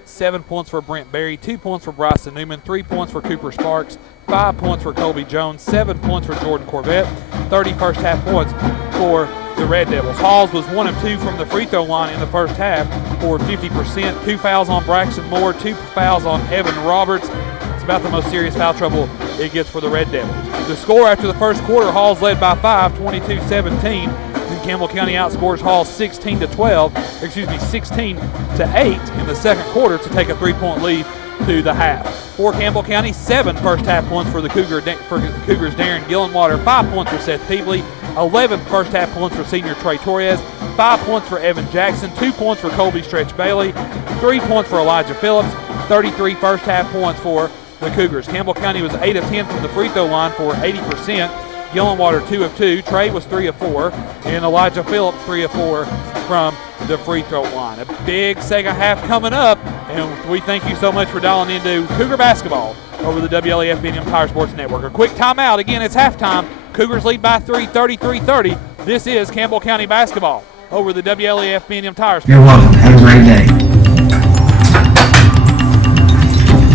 7 points for Brent Berry, 2 points for Bryson Newman, 3 points for Cooper Sparks, 5 points for Colby Jones, 7 points for Jordan Corvette, 30 first half points for the Red Devils. Halls was 1 of 2 from the free throw line in the first half for 50%. 2 fouls on Braxton Moore, 2 fouls on Evan Roberts. It's about the most serious foul trouble it gets for the Red Devils. The score after the first quarter, Halls led by 5, 22-17. Then Campbell County outscores Halls 16-12, 16-8 in the second quarter to take a 3-point lead to the half. For Campbell County, 7 first half points for the Cougars, Darren Gillenwater, 5 points for Seth Peebley, 11 first half points for senior Trey Torres, 5 points for Evan Jackson, 2 points for Colby Stretch Bailey, 3 points for Elijah Phillips, 33 first half points for the Cougars. Campbell County was 8 of 10 from the free throw line for 80%. Gillenwater 2 of 2, Trey was 3 of 4, and Elijah Phillips 3 of 4 from the free throw line. A big second half coming up, and we thank you so much for dialing into Cougar basketball over the WLAF BNM Tire Sports Network. A quick timeout. Again, it's halftime. Cougars lead by 3, 33-30. This is Campbell County basketball over the WLAF BNM Tire Sports. You're welcome. Have a great day.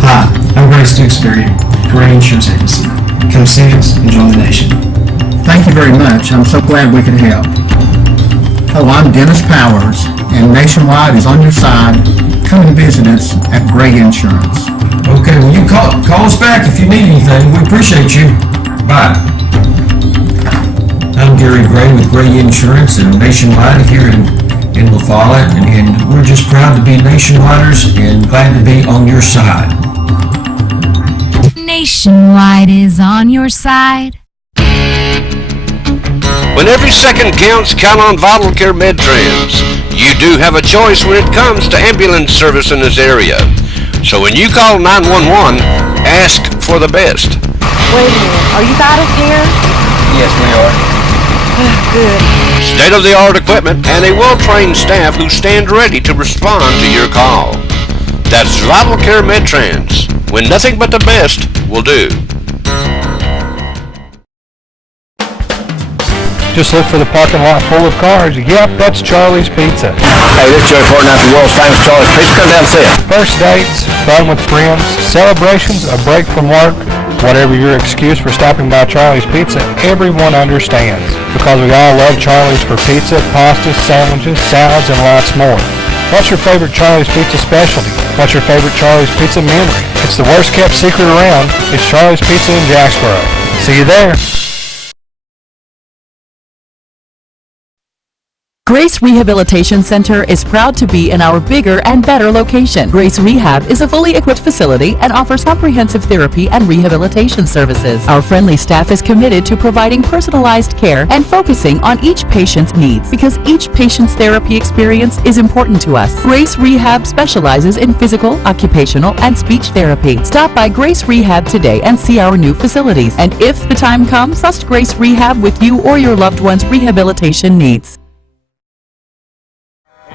Hi, I'm Grace Duxbury, Great Insurance Agency. Come see us and join the nation. Thank you very much. I'm so glad we could help. Hello, I'm Dennis Powers, and Nationwide is on your side. Come and visit us at Gray Insurance. Okay, well, you call us back if you need anything. We appreciate you. Bye. I'm Gary Gray with Gray Insurance and Nationwide here in La Follette, and we're just proud to be Nationwiders and glad to be on your side. Nationwide is on your side. When every second counts, count on Vital Care MedTrans. You do have a choice when it comes to ambulance service in this area. So when you call 911, ask for the best. Wait a minute, are you Vital Care? Yes, we are. Good. State-of-the-art equipment and a well-trained staff who stand ready to respond to your call. That's Vital Care MedTrans, when nothing but the best will do. Just look for the parking lot full of cars. Yep, that's Charlie's Pizza. Hey, this is Joey Portnoy at the world famous Charlie's Pizza. Come down and see it. First dates, fun with friends, celebrations, a break from work, whatever your excuse for stopping by Charlie's Pizza, everyone understands. Because we all love Charlie's for pizza, pasta, sandwiches, salads, and lots more. What's your favorite Charlie's Pizza specialty? What's your favorite Charlie's Pizza memory? It's the worst kept secret around. It's Charlie's Pizza in Jacksboro. See you there. Grace Rehabilitation Center is proud to be in our bigger and better location. Grace Rehab is a fully equipped facility and offers comprehensive therapy and rehabilitation services. Our friendly staff is committed to providing personalized care and focusing on each patient's needs because each patient's therapy experience is important to us. Grace Rehab specializes in physical, occupational, and speech therapy. Stop by Grace Rehab today and see our new facilities. And if the time comes, trust Grace Rehab with you or your loved one's rehabilitation needs.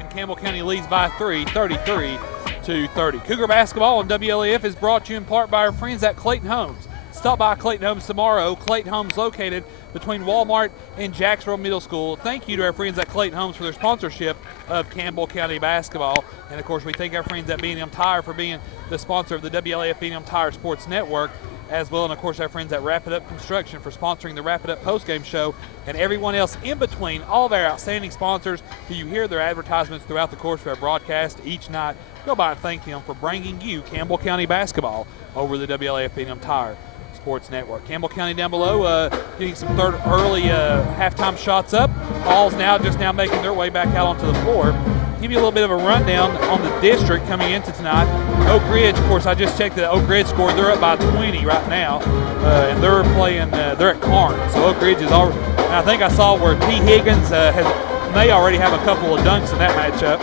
Campbell County leads by 3, 33-30. Cougar basketball on WLAF is brought to you in part by our friends at Clayton Homes. Stop by Clayton Homes tomorrow. Clayton Homes located between Walmart and Jacksboro Middle School. Thank you to our friends at Clayton Homes for their sponsorship of Campbell County basketball. And of course, we thank our friends at B&M Tire for being the sponsor of the WLAF B&M Tire Sports Network as well. And of course, our friends at Wrap It Up Construction for sponsoring the Wrap It Up postgame show, and everyone else in between, all of our outstanding sponsors who you hear their advertisements throughout the course of our broadcast each night. Go by and thank them for bringing you Campbell County basketball over the WLAF B&M Tire Sports Network. Campbell County down below getting some early halftime shots up. Hall's just now making their way back out onto the floor. Give you a little bit of a rundown on the district coming into tonight. Oak Ridge, of course, I just checked that Oak Ridge scored. They're up by 20 right now, and they're playing. They're at Carnes, so Oak Ridge is already. I think I saw where T. Higgins may already have a couple of dunks in that matchup,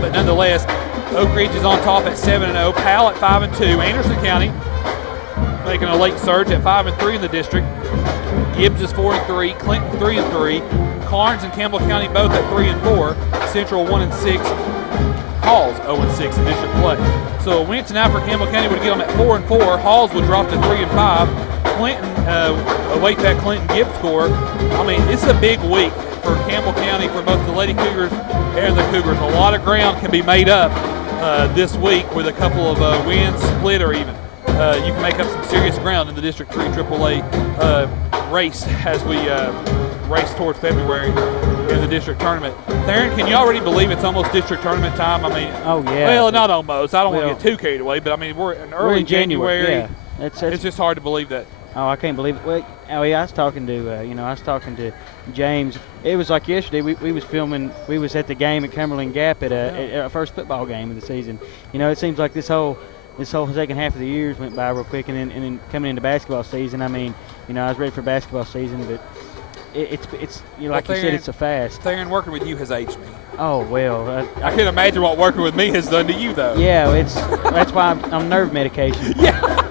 but nonetheless, Oak Ridge is on top at 7-0. Powell at 5-2. Anderson County making a late surge at 5-3 in the district. Gibbs is 4-3. Clinton 3-3. Carnes and Campbell County both at 3-4. Central 1-6. Halls 0-6 in district play. So a win tonight for Campbell County would get them at 4-4. Halls would drop to 3-5. Clinton await that Clinton Gibbs score. I mean, it's a big week for Campbell County for both the Lady Cougars and the Cougars. A lot of ground can be made up this week with a couple of wins, split, or even. You can make up some serious ground in the District 3 AAA race as we race towards February in the district tournament. Theron, can you already believe it's almost district tournament time? I mean, oh yeah. Well, not almost. I don't want to get too carried away, but I mean, we're in early January. Yeah, it's just hard to believe that. Oh, I can't believe it. Well, I was talking to, James. It was like yesterday. We was filming. We was at the game at Cumberland Gap at our first football game of the season. It seems like this whole second half of the years went by real quick, and then coming into basketball season. I mean, I was ready for basketball season, but it's like Theron, you said, it's so fast. Theron, working with you has aged me. Oh well, I can't imagine what working with me has done to you, though. Yeah, that's why I'm nerve medication. Yeah.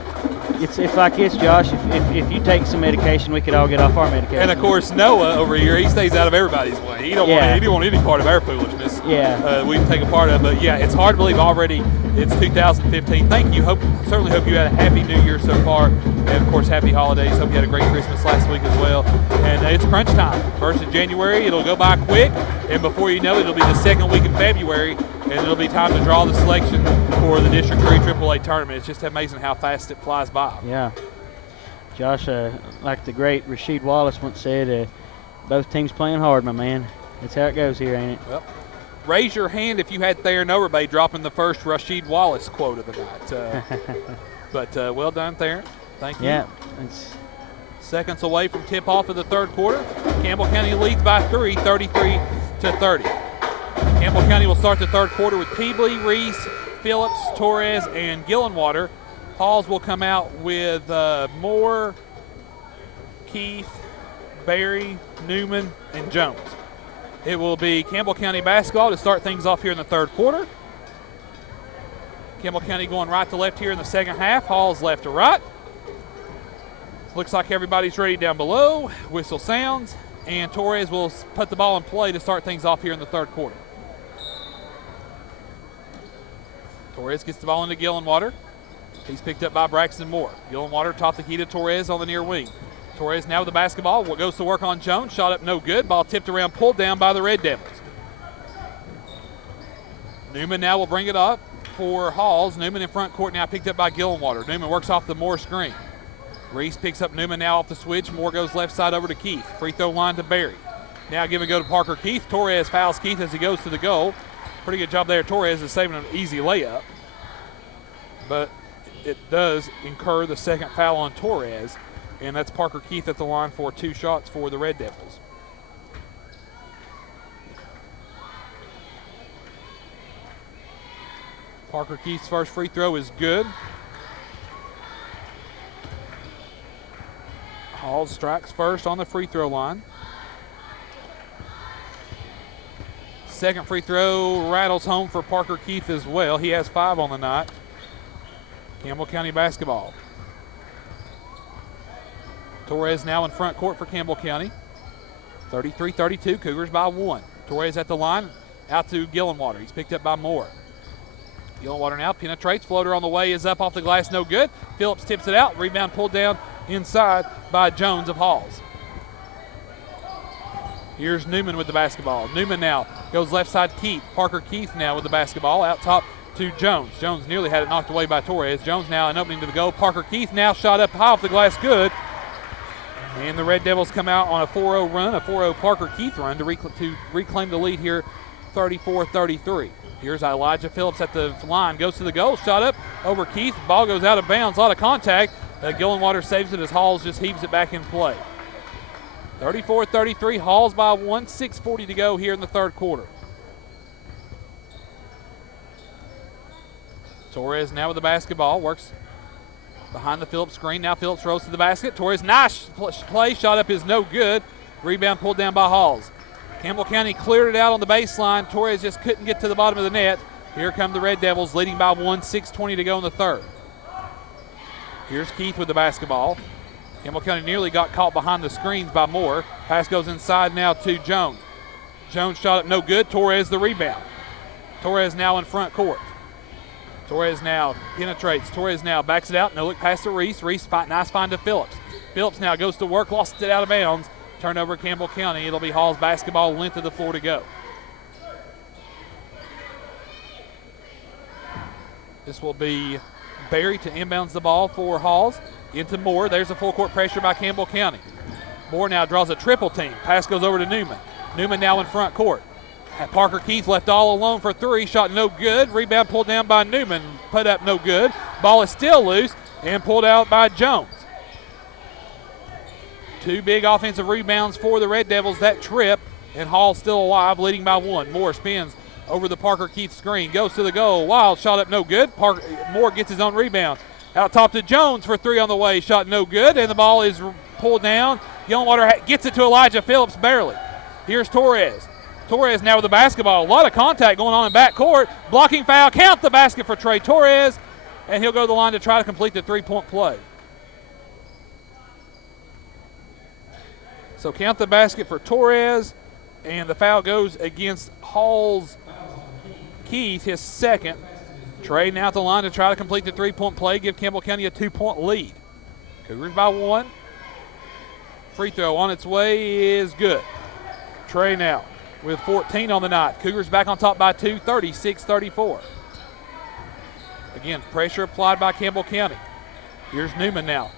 It's like this, Josh. If you take some medication, we could all get off our medication. And of course, Noah over here, he stays out of everybody's way. He don't want any part of our foolishness. Yeah. We take a part of, but yeah, it's hard to believe already it's 2015. Thank you. Certainly hope you had a happy New Year so far, and of course, happy holidays. Hope you had a great Christmas last week as well. And it's crunch time. 1st of January, it'll go by quick, and before you know it, it'll be the second week in February, and it'll be time to draw the selection for the District 3 AAA tournament. It's just amazing how fast it flies by. Yeah. Josh, like the great Rasheed Wallace once said, both teams playing hard, my man. That's how it goes here, ain't it? Well, raise your hand if you had Theron Overbay dropping the first Rasheed Wallace quote of the night. But well done, Theron. Thank you. Yeah. Seconds away from tip-off of the third quarter. Campbell County leads by 3, 33-30. Campbell County will start the third quarter with Peebley, Reese, Phillips, Torres, and Gillenwater. Halls will come out with Moore, Keith, Barry, Newman, and Jones. It will be Campbell County basketball to start things off here in the third quarter. Campbell County going right to left here in the second half. Halls left to right. Looks like everybody's ready down below. Whistle sounds, and Torres will put the ball in play to start things off here in the third quarter. Torres gets the ball into Gillenwater. He's picked up by Braxton Moore. Gillenwater top the key to Torres on the near wing. Torres now with the basketball. Goes to work on Jones. Shot up no good. Ball tipped around, pulled down by the Red Devils. Newman now will bring it up for Halls. Newman in front court now picked up by Gillenwater. Newman works off the Moore screen. Reese picks up Newman now off the switch. Moore goes left side over to Keith. Free throw line to Barry. Now give and go to Parker Keith. Torres fouls Keith as he goes to the goal. Pretty good job there. Torres is saving an easy layup. But it does incur the second foul on Torres, and that's Parker Keith at the line for 2 shots for the Red Devils. Parker Keith's first free throw is good. Halls strikes first on the free throw line. Second free throw rattles home for Parker Keith as well. He has 5 on the night. Campbell County basketball. Torres now in front court for Campbell County. 33-32, Cougars by 1. Torres at the line, out to Gillenwater. He's picked up by Moore. Gillenwater now penetrates. Floater on the way is up off the glass, no good. Phillips tips it out. Rebound pulled down inside by Jones of Halls. Here's Newman with the basketball. Newman now goes left side Keith. Parker Keith now with the basketball. Out top to Jones. Jones nearly had it knocked away by Torres. Jones now an opening to the goal. Parker Keith now shot up high off the glass, good. And the Red Devils come out on a 4-0 run, a 4-0 Parker Keith run to reclaim the lead here, 34-33. Here's Elijah Phillips at the line, goes to the goal, shot up over Keith. Ball goes out of bounds, a lot of contact. Gillenwater saves it as Halls just heaves it back in play. 34-33, Halls by 1, 6:40 to go here in the third quarter. Torres now with the basketball, works behind the Phillips screen. Now Phillips throws to the basket. Torres, nice play. Shot up is no good. Rebound pulled down by Halls. Campbell County cleared it out on the baseline. Torres just couldn't get to the bottom of the net. Here come the Red Devils, leading by 1, 6:20 to go in the third. Here's Keith with the basketball. Campbell County nearly got caught behind the screens by Moore. Pass goes inside now to Jones. Jones shot up no good. Torres the rebound. Torres now in front court. Torres now penetrates. Torres now backs it out. No look pass to Reese. Reese, nice find to Phillips. Phillips now goes to work, lost it out of bounds. Turnover Campbell County. It'll be Hall's basketball, length of the floor to go. This will be Barry to inbounds the ball for Halls. Into Moore. There's a full court pressure by Campbell County. Moore now draws a triple team. Pass goes over to Newman. Newman now in front court. Parker Keith left all alone for 3. Shot no good. Rebound pulled down by Newman. Put up no good. Ball is still loose and pulled out by Jones. 2 big offensive rebounds for the Red Devils that trip. And Hall still alive, leading by 1. Moore spins over the Parker Keith screen. Goes to the goal. Wild shot up no good. Moore gets his own rebound. Out top to Jones for 3 on the way. Shot no good. And the ball is pulled down. Gillenwater gets it to Elijah Phillips barely. Here's Torres. Torres now with the basketball. A lot of contact going on in backcourt. Blocking foul. Count the basket for Trey Torres. And he'll go to the line to try to complete the 3-point play. So count the basket for Torres. And the foul goes against Hall's Keith, his second. Trey now at the line to try to complete the 3-point play. Give Campbell County a 2-point lead. Cougars by 1. Free throw on its way is good. Trey now with 14 on the night. Cougars back on top by 2, 36-34. Again, pressure applied by Campbell County. Here's Newman now.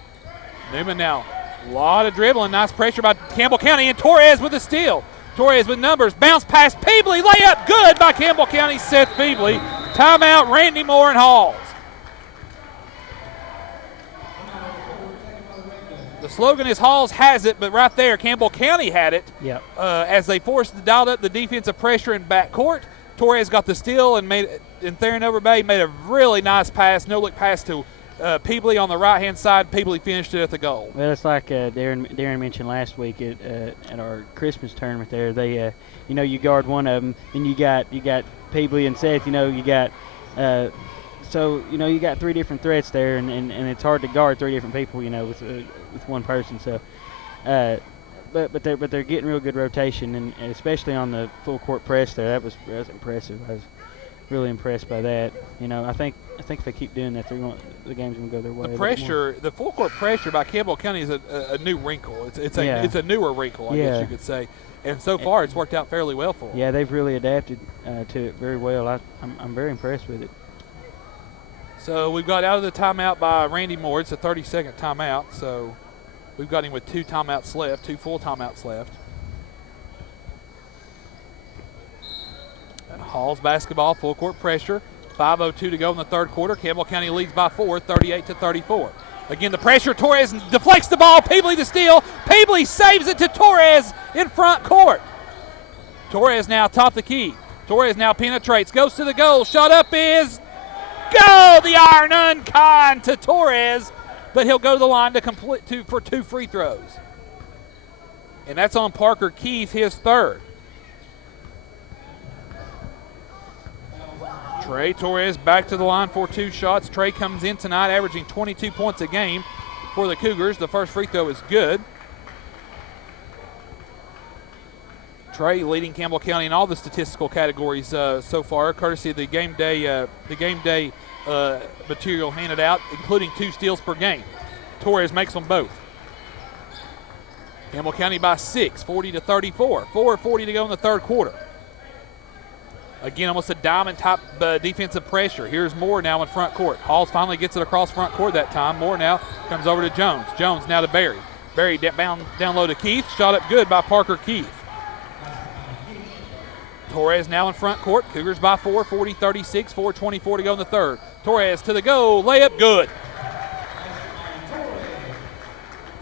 Newman now. A lot of dribbling. Nice pressure by Campbell County. And Torres with the steal. Torres with numbers. Bounce pass. Peebley. Layup good by Campbell County. Seth Peebley. Timeout, Randy Moore and Halls. The slogan is Halls has it, but right there, Campbell County had it. Yep. As they dialed up the defensive pressure in backcourt. Torres got the steal and Theron Overbay made a really nice pass, no-look pass to Peebley on the right-hand side. Peebley finished it at the goal. Well, it's like Darren mentioned last week at our Christmas tournament there. They, you guard one of them, and you got Peebley and Seth. You got you got 3 different threats there, and it's hard to guard 3 different people, with one person. So, but they're getting real good rotation, and especially on the full court press there. That was impressive. I was really impressed by that. I think if they keep doing that, the game's gonna go their way. The full court pressure by Campbell County is a new wrinkle. It's a newer wrinkle, I guess you could say. And so far, it's worked out fairly well for them. Yeah, they've really adapted to it very well. I'm very impressed with it. So we've got out of the timeout by Randy Moore. It's a 30-second timeout. So we've got him with 2 timeouts left, 2 full timeouts left. Hall's basketball, full court pressure. 5:02 to go in the third quarter. Campbell County leads by 4, 38-34. Again, the pressure. Torres deflects the ball. Peebley to steal. Peebley saves it to Torres in front court. Torres now top the key. Torres now penetrates, goes to the goal. Shot up is go! The iron unkind to Torres, but he'll go to the line to complete for 2 free throws. And that's on Parker Keith, his third. Trey Torres back to the line for 2 shots. Trey comes in tonight averaging 22 points a game for the Cougars. The first free throw is good. Trey leading Campbell County in all the statistical categories so far, courtesy of the game day material handed out, including 2 steals per game. Torres makes them both. Campbell County by 6, 40-34. 4:40 to go in the third quarter. Again, almost a diamond-type defensive pressure. Here's Moore now in front court. Halls finally gets it across front court that time. Moore now comes over to Jones. Jones now to Berry. Berry down low to Keith. Shot up good by Parker Keith. Torres now in front court. Cougars by 4, 40-36, 4:24 to go in the third. Torres to the goal. Layup good.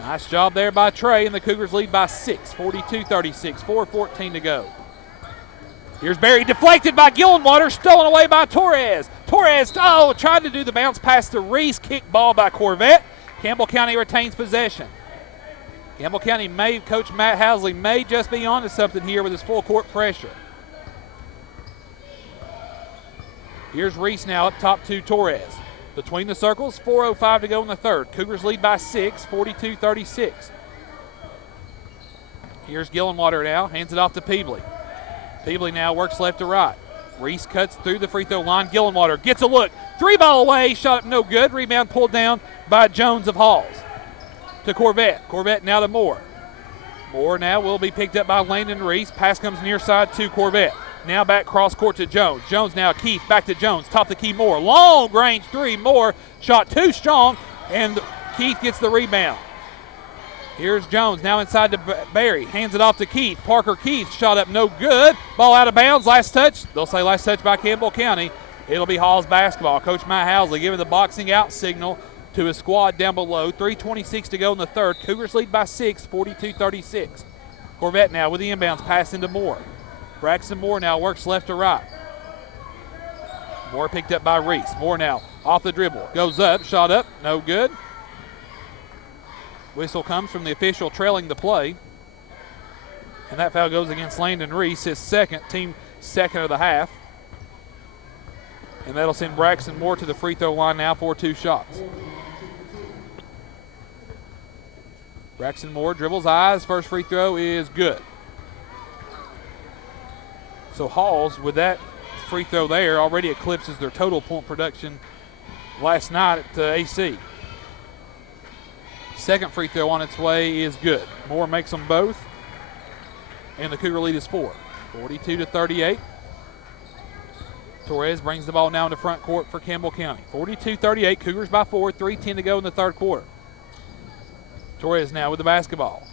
Nice job there by Trey, and the Cougars lead by 6, 42-36, 4:14 to go. Here's Berry, deflected by Gillenwater, stolen away by Torres. Torres, tried to do the bounce pass to Reese, kick ball by Corvette. Campbell County retains possession. Campbell County Coach Matt Housley may just be onto something here with his full court pressure. Here's Reese now up top to Torres. Between the circles, 4:05 to go in the third. Cougars lead by 6, 42-36. Here's Gillenwater now, hands it off to Peebley. Peebley now works left to right. Reese cuts through the free throw line. Gillenwater gets a look. 3-ball away, shot up no good. Rebound pulled down by Jones of Halls. To Corvette. Corvette now to Moore. Moore now will be picked up by Landon Reese. Pass comes near side to Corvette. Now back cross court to Jones. Jones now Keith back to Jones. Top the key Moore. Long range 3. Moore shot too strong, and Keith gets the rebound. Here's Jones now inside to Berry. Hands it off to Keith. Parker Keith shot up no good. Ball out of bounds. Last touch. They'll say last touch by Campbell County. It'll be Halls basketball. Coach Matt Housley giving the boxing out signal to his squad down below. 3:26 to go in the third. Cougars lead by 6, 42-36. Corvette now with the inbounds pass into Moore. Braxton Moore now works left to right. Moore picked up by Reese. Moore now off the dribble. Goes up, shot up, no good. Whistle comes from the official trailing the play. And that foul goes against Landon Reese, his team second of the half. And that'll send Braxton Moore to the free throw line now for 2 shots. Braxton Moore dribbles eyes. First free throw is good. So Halls, with that free throw there, already eclipses their total point production last night at AC. Second free throw on its way is good. Moore makes them both, and the Cougar lead is 4, 42-38. Torres brings the ball now into front court for Campbell County. 42-38, Cougars by 4, 3:10 to go in the third quarter. Torres now with the basketball.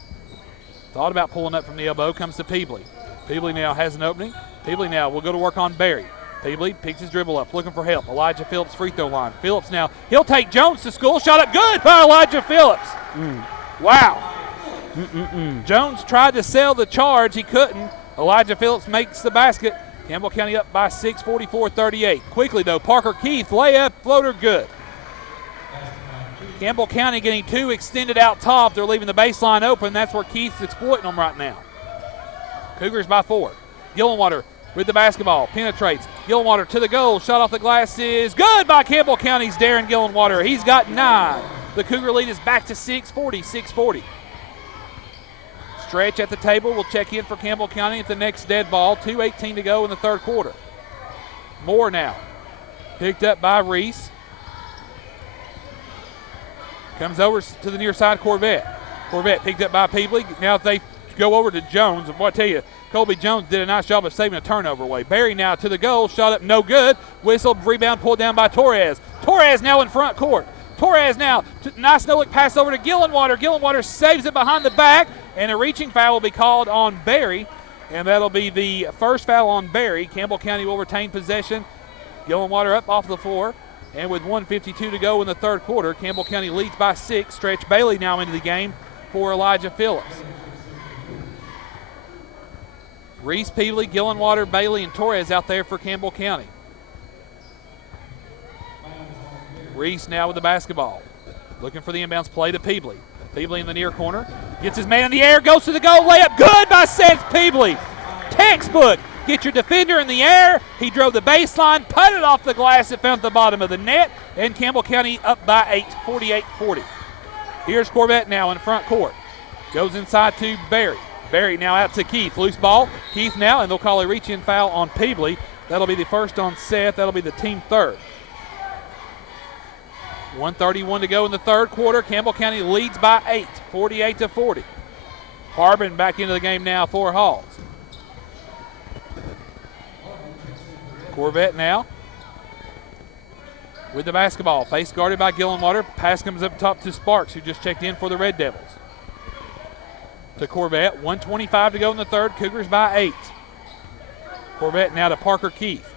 Thought about pulling up from the elbow, comes to Peebley. Peebley now has an opening. Peebley now will go to work on Berry. Peebley picks his dribble up, looking for help. Elijah Phillips free throw line. Phillips now, he'll take Jones to school. Shot up good by Elijah Phillips. Wow. Jones tried to sell the charge. He couldn't. Elijah Phillips makes the basket. Campbell County up by 6, 44-38. Quickly, though, Parker Keith, layup, floater good. Campbell County getting 2 extended out top. They're leaving the baseline open. That's where Keith's exploiting them right now. Cougars by 4. Gillenwater with the basketball, penetrates. Gillenwater to the goal, shot off the glass is good by Campbell County's Darren Gillenwater. He's got 9. The Cougar lead is back to 6:40. Stretch at the table will check in for Campbell County at the next dead ball. 2:18 to go in the third quarter. Moore now, picked up by Reese. Comes over to the near side, Corvette. Corvette picked up by Peebley. Now if they go over to Jones, and boy, I tell you, Colby Jones did a nice job of saving a turnover away. Berry now to the goal, shot up no good. Whistle, rebound pulled down by Torres. Torres now in front court. Torres now, nice no-look pass over to Gillenwater. Gillenwater saves it behind the back, and a reaching foul will be called on Berry, and that'll be the first foul on Berry. Campbell County will retain possession. Gillenwater up off the floor, and with 1:52 to go in the third quarter, Campbell County leads by 6. Stretch Bailey now into the game for Elijah Phillips. Reese, Peebley, Gillenwater, Bailey, and Torres out there for Campbell County. Reese now with the basketball. Looking for the inbounds play to Peebley. Peebley in the near corner. Gets his man in the air, goes to the goal, layup. Good by Seth Peebley. Textbook. Get your defender in the air. He drove the baseline, putted off the glass. It found the bottom of the net. And Campbell County up by 8, 48-40. Here's Corvette now in front court. Goes inside to Barry. Barry now out to Keith. Loose ball. Keith now, and they'll call a reach-in foul on Peebley. That'll be the first on Seth. That'll be the team third. 1:31 to go in the third quarter. Campbell County leads by 8, 48-40. Harbin back into the game now for Halls. Corvette now with the basketball. Face guarded by Gillenwater. Pass comes up top to Sparks, who just checked in for the Red Devils. To Corvette. 1:25 to go in the third. Cougars by 8. Corvette now to Parker Keith.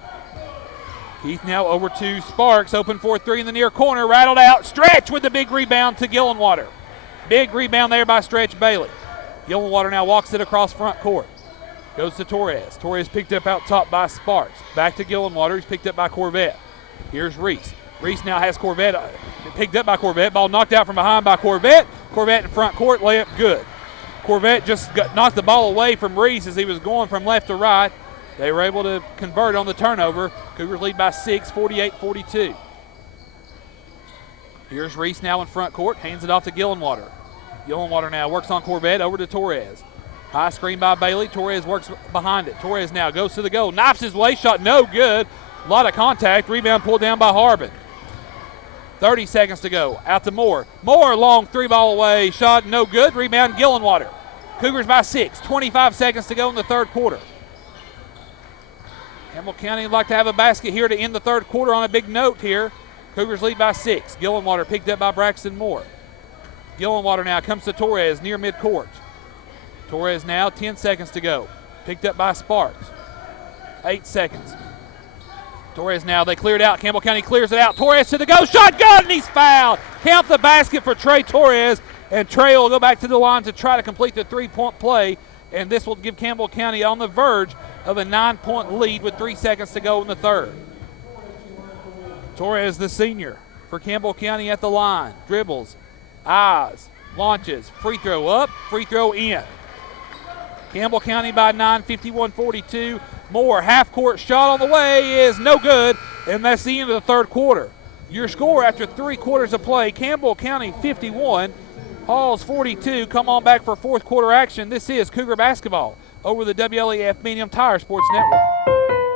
Keith now over to Sparks. Open for 3 in the near corner. Rattled out. Stretch with the big rebound to Gillenwater. Big rebound there by Stretch Bailey. Gillenwater now walks it across front court. Goes to Torres. Torres picked up out top by Sparks. Back to Gillenwater. He's picked up by Corvette. Here's Reese. Reese now has Corvette picked up by Corvette. Ball knocked out from behind by Corvette. Corvette in front court. Layup good. Corvette just knocked the ball away from Reese as he was going from left to right. They were able to convert on the turnover. Cougars lead by 6, 48-42. Here's Reese now in front court. Hands it off to Gillenwater. Gillenwater now works on Corvette. Over to Torres. High screen by Bailey. Torres works behind it. Torres now goes to the goal. Knifes his way. Shot no good. A lot of contact. Rebound pulled down by Harbin. 30 seconds to go. Out to Moore. Moore, long 3-ball away. Shot no good. Rebound Gillenwater. Cougars by 6. 25 seconds to go in the third quarter. Campbell County would like to have a basket here to end the third quarter on a big note here. Cougars lead by 6. Gillenwater picked up by Braxton Moore. Gillenwater now comes to Torres near midcourt. Torres now, 10 seconds to go. Picked up by Sparks. 8 seconds. Torres now, they cleared out. Campbell County clears it out. Torres to the go. Shot good, and he's fouled. Count the basket for Trey Torres, and Trey will go back to the line to try to complete the 3-point play, and this will give Campbell County on the verge of a 9-point lead with 3 seconds to go in the third. Torres, the senior, for Campbell County at the line. Dribbles, eyes, launches, free throw up, free throw in. Campbell County by 9, 51-42. Moore, half-court shot on the way is no good, and that's the end of the third quarter. Your score after 3 quarters of play, Campbell County 51, Halls 42. Come on back for fourth quarter action. This is Cougar Basketball over the WLEF Medium Tire Sports Network.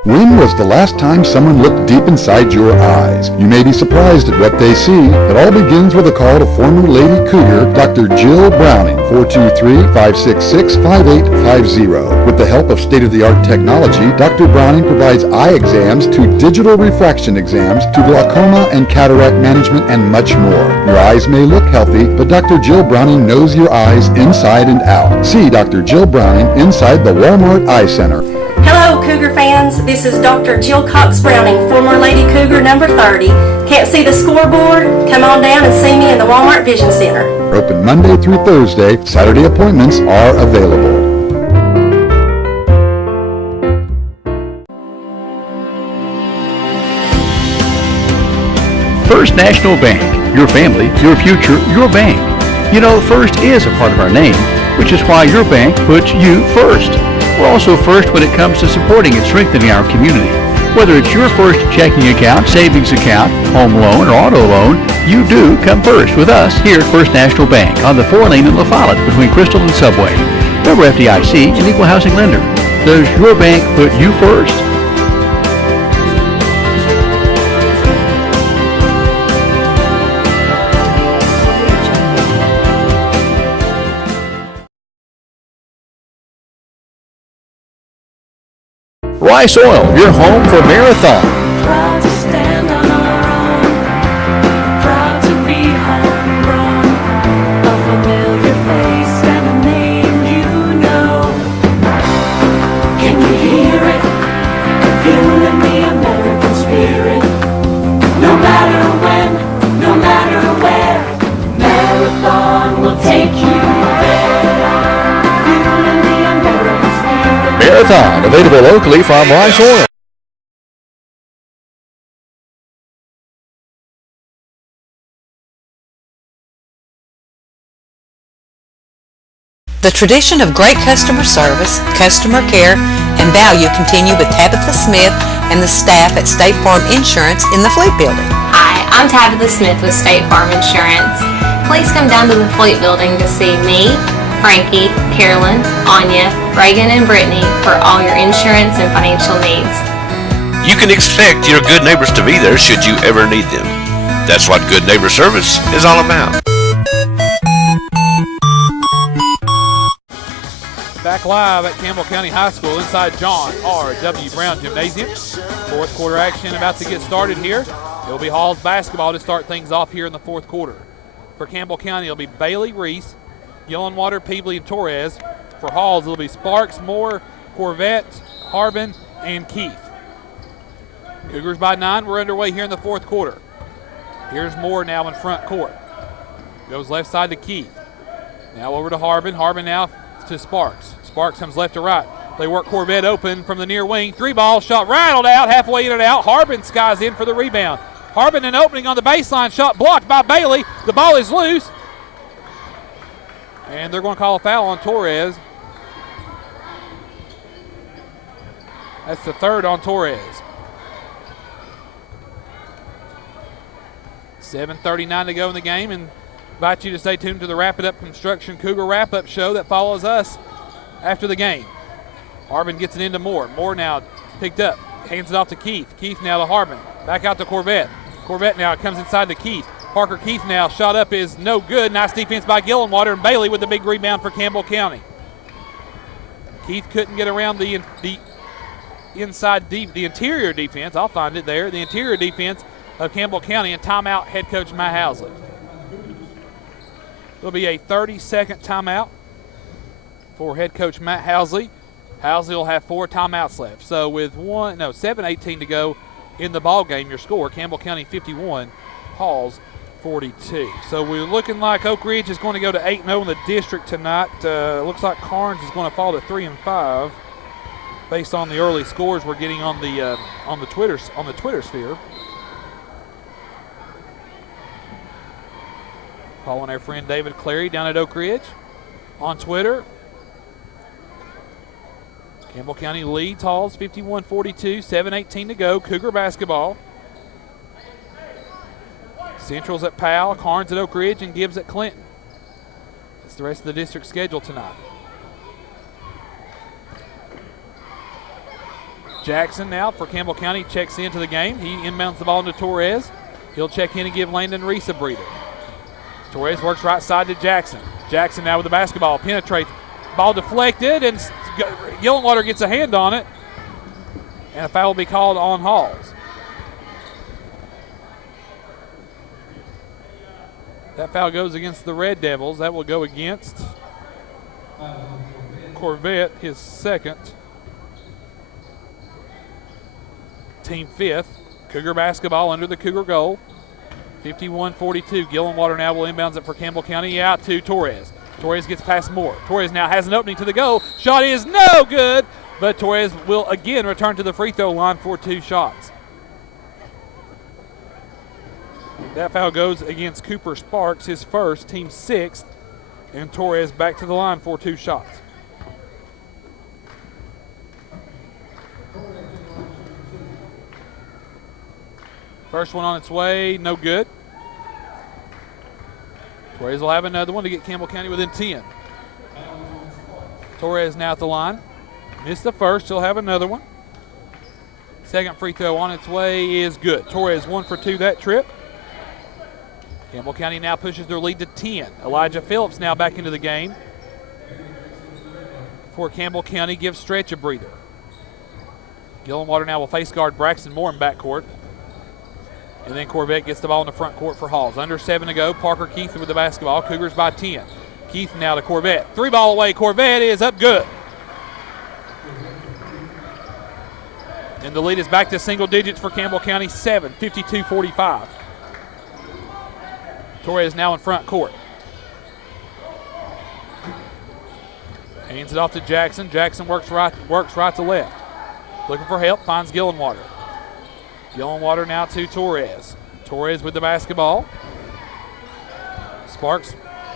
When was the last time someone looked deep inside your eyes? You may be surprised at what they see. It all begins with a call to former Lady Cougar, Dr. Jill Browning, 423-566-5850. With the help of state-of-the-art technology, Dr. Browning provides eye exams to digital refraction exams to glaucoma and cataract management and much more. Your eyes may look healthy, but Dr. Jill Browning knows your eyes inside and out. See Dr. Jill Browning inside the Walmart Eye Center. Hello, Cougar fans. This is Dr. Jill Cox Browning, former Lady Cougar number 30. Can't see the scoreboard? Come on down and see me in the Walmart Vision Center. Open Monday through Thursday. Saturday appointments are available. First National Bank. Your family, your future, your bank. You know, First is a part of our name, which is why your bank puts you first. We're also first when it comes to supporting and strengthening our community. Whether it's your first checking account, savings account, home loan, or auto loan, you do come first with us here at First National Bank on the 4-lane in La Follette between Crystal and Subway. Member FDIC and equal housing lender. Does your bank put you first? Rice Oil, your home for Marathon. Proud to stand on our own, proud to be homegrown, a familiar face and a name you know. Can you hear it? Feeling the American spirit. No matter when, no matter where, Marathon will take you there. Feeling the American spirit. Marathon, available locally from Rice Oil. tradition of great customer service, customer care, and value continue with Tabitha Smith and the staff at State Farm Insurance in the Fleet Building. Hi, I'm Tabitha Smith with State Farm Insurance. Please come down to the Fleet Building to see me, Frankie, Carolyn, Anya, Reagan, and Brittany for all your insurance and financial needs. You can expect your good neighbors to be there should you ever need them. That's what good neighbor service is all about. Back live at Campbell County High School inside John R. W. Brown Gymnasium. Fourth quarter action about to get started here. It'll be Hall's basketball to start things off here in the fourth quarter. For Campbell County, it'll be Bailey, Reese, Gillenwater, Peebley, and Torres. For Halls, it'll be Sparks, Moore, Corvette, Harbin, and Keith. Cougars by 9. We're underway here in the fourth quarter. Here's Moore now in front court. Goes left side to Keith. Now over to Harbin. Harbin now to Sparks. Sparks comes left to right. They work Corvette open from the near wing. 3-ball shot rattled out, halfway in and out. Harbin skies in for the rebound. Harbin an opening on the baseline, shot blocked by Bailey. The ball is loose. And they're going to call a foul on Torres. That's the third on Torres. 7:39 to go in the game, and invite you to stay tuned to the Wrap It Up Construction Cougar Wrap-Up show that follows us after the game. Harbin gets it into Moore. Moore now picked up, hands it off to Keith. Keith now to Harbin. Back out to Corvette. Corvette now comes inside to Keith. Parker Keith now, shot up is no good. Nice defense by Gillenwater, and Bailey with the big rebound for Campbell County. Keith couldn't get around the inside deep, the interior defense. I'll find it there. The interior defense of Campbell County, and timeout head coach Matt Housley. There'll be a 30-second timeout for head coach Matt Housley. Housley will have 4 timeouts left. So with 7:18 to go in the ball game, your score, Campbell County 51, Halls 42. So we're looking like Oak Ridge is going to go to 8-0 in the district tonight. Looks like Carnes is going to fall to 3-5 based on the early scores we're getting on the Twitter sphere. Following our friend David Clary down at Oak Ridge on Twitter. Campbell County leads Halls 51-42, 7:18 to go. Cougar basketball. Central's at Powell, Carnes at Oak Ridge, and Gibbs at Clinton. That's the rest of the district schedule tonight. Jackson now for Campbell County checks into the game. He inbounds the ball into Torres. He'll check in and give Landon Reese a breather. Torres works right side to Jackson. Jackson now with the basketball, penetrates. Ball deflected, and Gillenwater gets a hand on it. And a foul will be called on Halls. That foul goes against the Red Devils. That will go against Corvette, his second. Team 5th. Cougar basketball under the Cougar goal. 51-42. Gillenwater now will inbounds it for Campbell County. Out to Torres. Torres gets past Moore. Torres now has an opening to the goal. Shot is no good, but Torres will again return to the free throw line for 2 shots. That foul goes against Cooper Sparks, his first, team 6th, and Torres back to the line for 2 shots. First one on its way, no good. Torres will have another one to get Campbell County within 10. Torres now at the line. Missed the first, he'll have another one. Second free throw on its way is good. Torres 1 for 2 that trip. Campbell County now pushes their lead to 10. Elijah Phillips now back into the game. For Campbell County, gives Stretch a breather. Gillenwater now will face guard Braxton Moore in backcourt. And then Corvette gets the ball in the front court for Halls. Under 7 to go. Parker Keith with the basketball. Cougars by 10. Keith now to Corvette. 3-ball away. Corvette is up good. And the lead is back to single digits for Campbell County, 7, 52-45. Torres now in front court. Hands it off to Jackson. Jackson works right to left. Looking for help, finds Gillenwater. Gillenwater now to Torres. Torres with the basketball. Sparks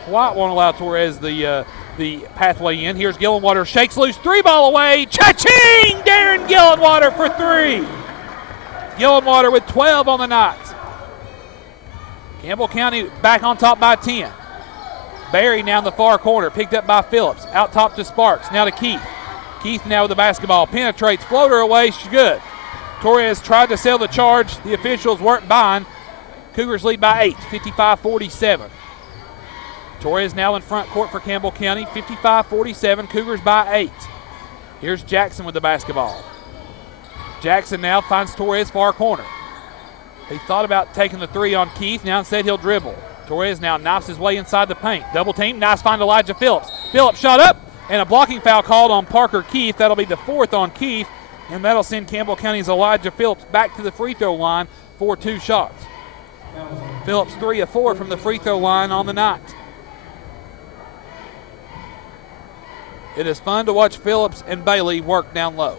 White won't allow Torres the the pathway in. Here's Gillenwater, shakes loose, 3-ball away. Cha-ching! Darren Gillenwater for 3. Gillenwater with 12 on the night. Campbell County back on top by 10. Barry now in the far corner, picked up by Phillips. Out top to Sparks, now to Keith. Keith now with the basketball, penetrates, floater away, she's good. Torres tried to sell the charge. The officials weren't buying. Cougars lead by 8, 55-47. Torres now in front court for Campbell County, 55-47. Cougars by 8. Here's Jackson with the basketball. Jackson now finds Torres far corner. He thought about taking the 3 on Keith. Now instead he'll dribble. Torres now knifes his way inside the paint. Double team. Nice find Elijah Phillips. Phillips shot up, and a blocking foul called on Parker Keith. That'll be the 4th on Keith, and that'll send Campbell County's Elijah Phillips back to the free throw line for 2 shots. Phillips 3 of 4 from the free throw line on the night. It is fun to watch Phillips and Bailey work down low.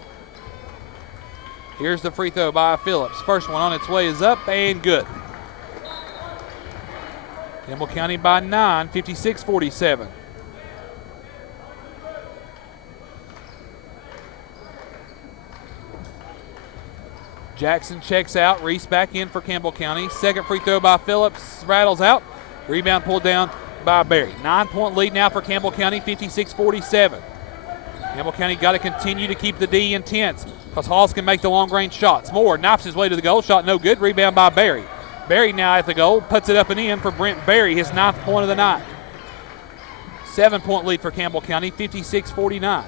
Here's the free throw by Phillips. First one on its way is up and good. Campbell County by 9, 56-47. Jackson checks out. Reese back in for Campbell County. Second free throw by Phillips. Rattles out. Rebound pulled down by Barry. 9-point lead now for Campbell County, 56-47. Campbell County got to continue to keep the D intense because Halls can make the long-range shots. Moore knifes his way to the goal. Shot no good. Rebound by Barry. Barry now at the goal. Puts it up and in for Brent Barry, his 9th point of the night. 7-point lead for Campbell County, 56-49.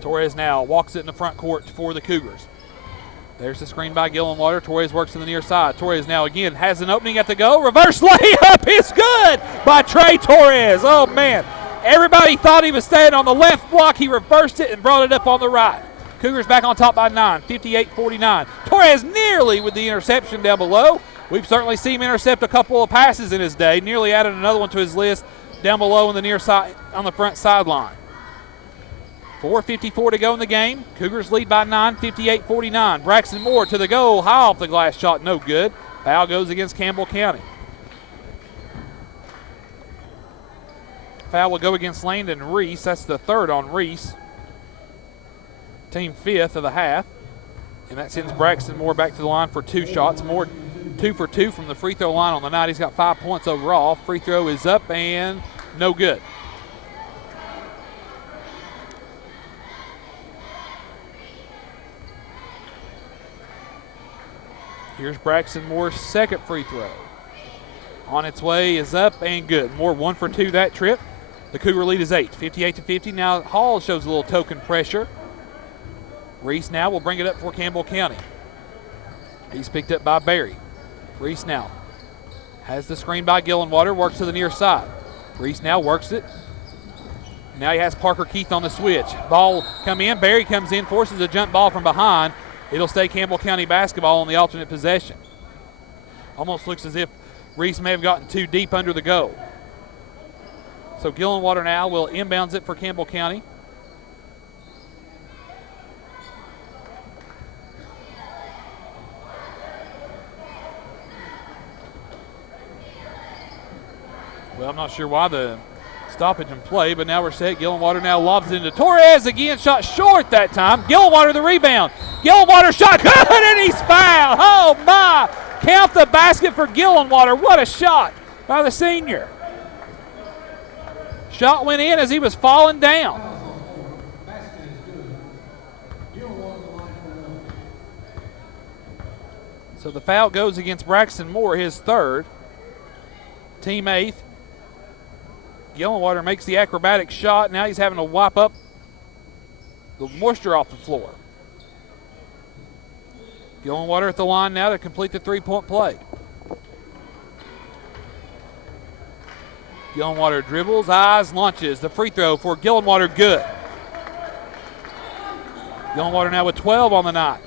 Torres now walks it in the front court for the Cougars. There's the screen by Gillenwater. Torres works to the near side. Torres now again has an opening at the goal. Reverse layup is good by Trey Torres. Oh, man. Everybody thought he was staying on the left block. He reversed it and brought it up on the right. Cougars back on top by 9, 58-49. Torres nearly with the interception down below. We've certainly seen him intercept a couple of passes in his day. Nearly added another one to his list down below on the near side, on the front sideline. 4:54 to go in the game. Cougars lead by 9, 58-49. Braxton Moore to the goal. High off the glass shot, no good. Foul goes against Campbell County. Foul will go against Landon Reese. That's the 3rd on Reese. Team 5th of the half. And that sends Braxton Moore back to the line for 2 shots. Moore 2 for 2 from the free throw line on the night. He's got 5 points overall. Free throw is up and no good. Here's Braxton Moore's 2nd free throw. On its way is up and good. Moore 1 for 2 that trip. The Cougar lead is 8, 58-50. Now Hall shows a little token pressure. Reese now will bring it up for Campbell County. He's picked up by Barry. Reese now has the screen by Gillenwater, works to the near side. Reese now works it. Now he has Parker Keith on the switch. Ball come in. Barry comes in, forces a jump ball from behind. It'll stay Campbell County basketball on the alternate possession. Almost looks as if Reese may have gotten too deep under the goal. So Gillenwater now will inbounds it for Campbell County. Well, I'm not sure why the stoppage in play, but now we're set. Gillenwater now lobs it into Torres again. Shot short that time. Gillenwater the rebound. Gillenwater shot good, and he's fouled. Oh, my. Count the basket for Gillenwater. What a shot by the senior. Shot went in as he was falling down. So the foul goes against Braxton Moore, his 3rd. Team 8th. Gillenwater makes the acrobatic shot. Now he's having to wipe up the moisture off the floor. Gillenwater at the line now to complete the 3-point play. Gillenwater dribbles, eyes, launches. The free throw for Gillenwater, good. Gillenwater now with 12 on the night.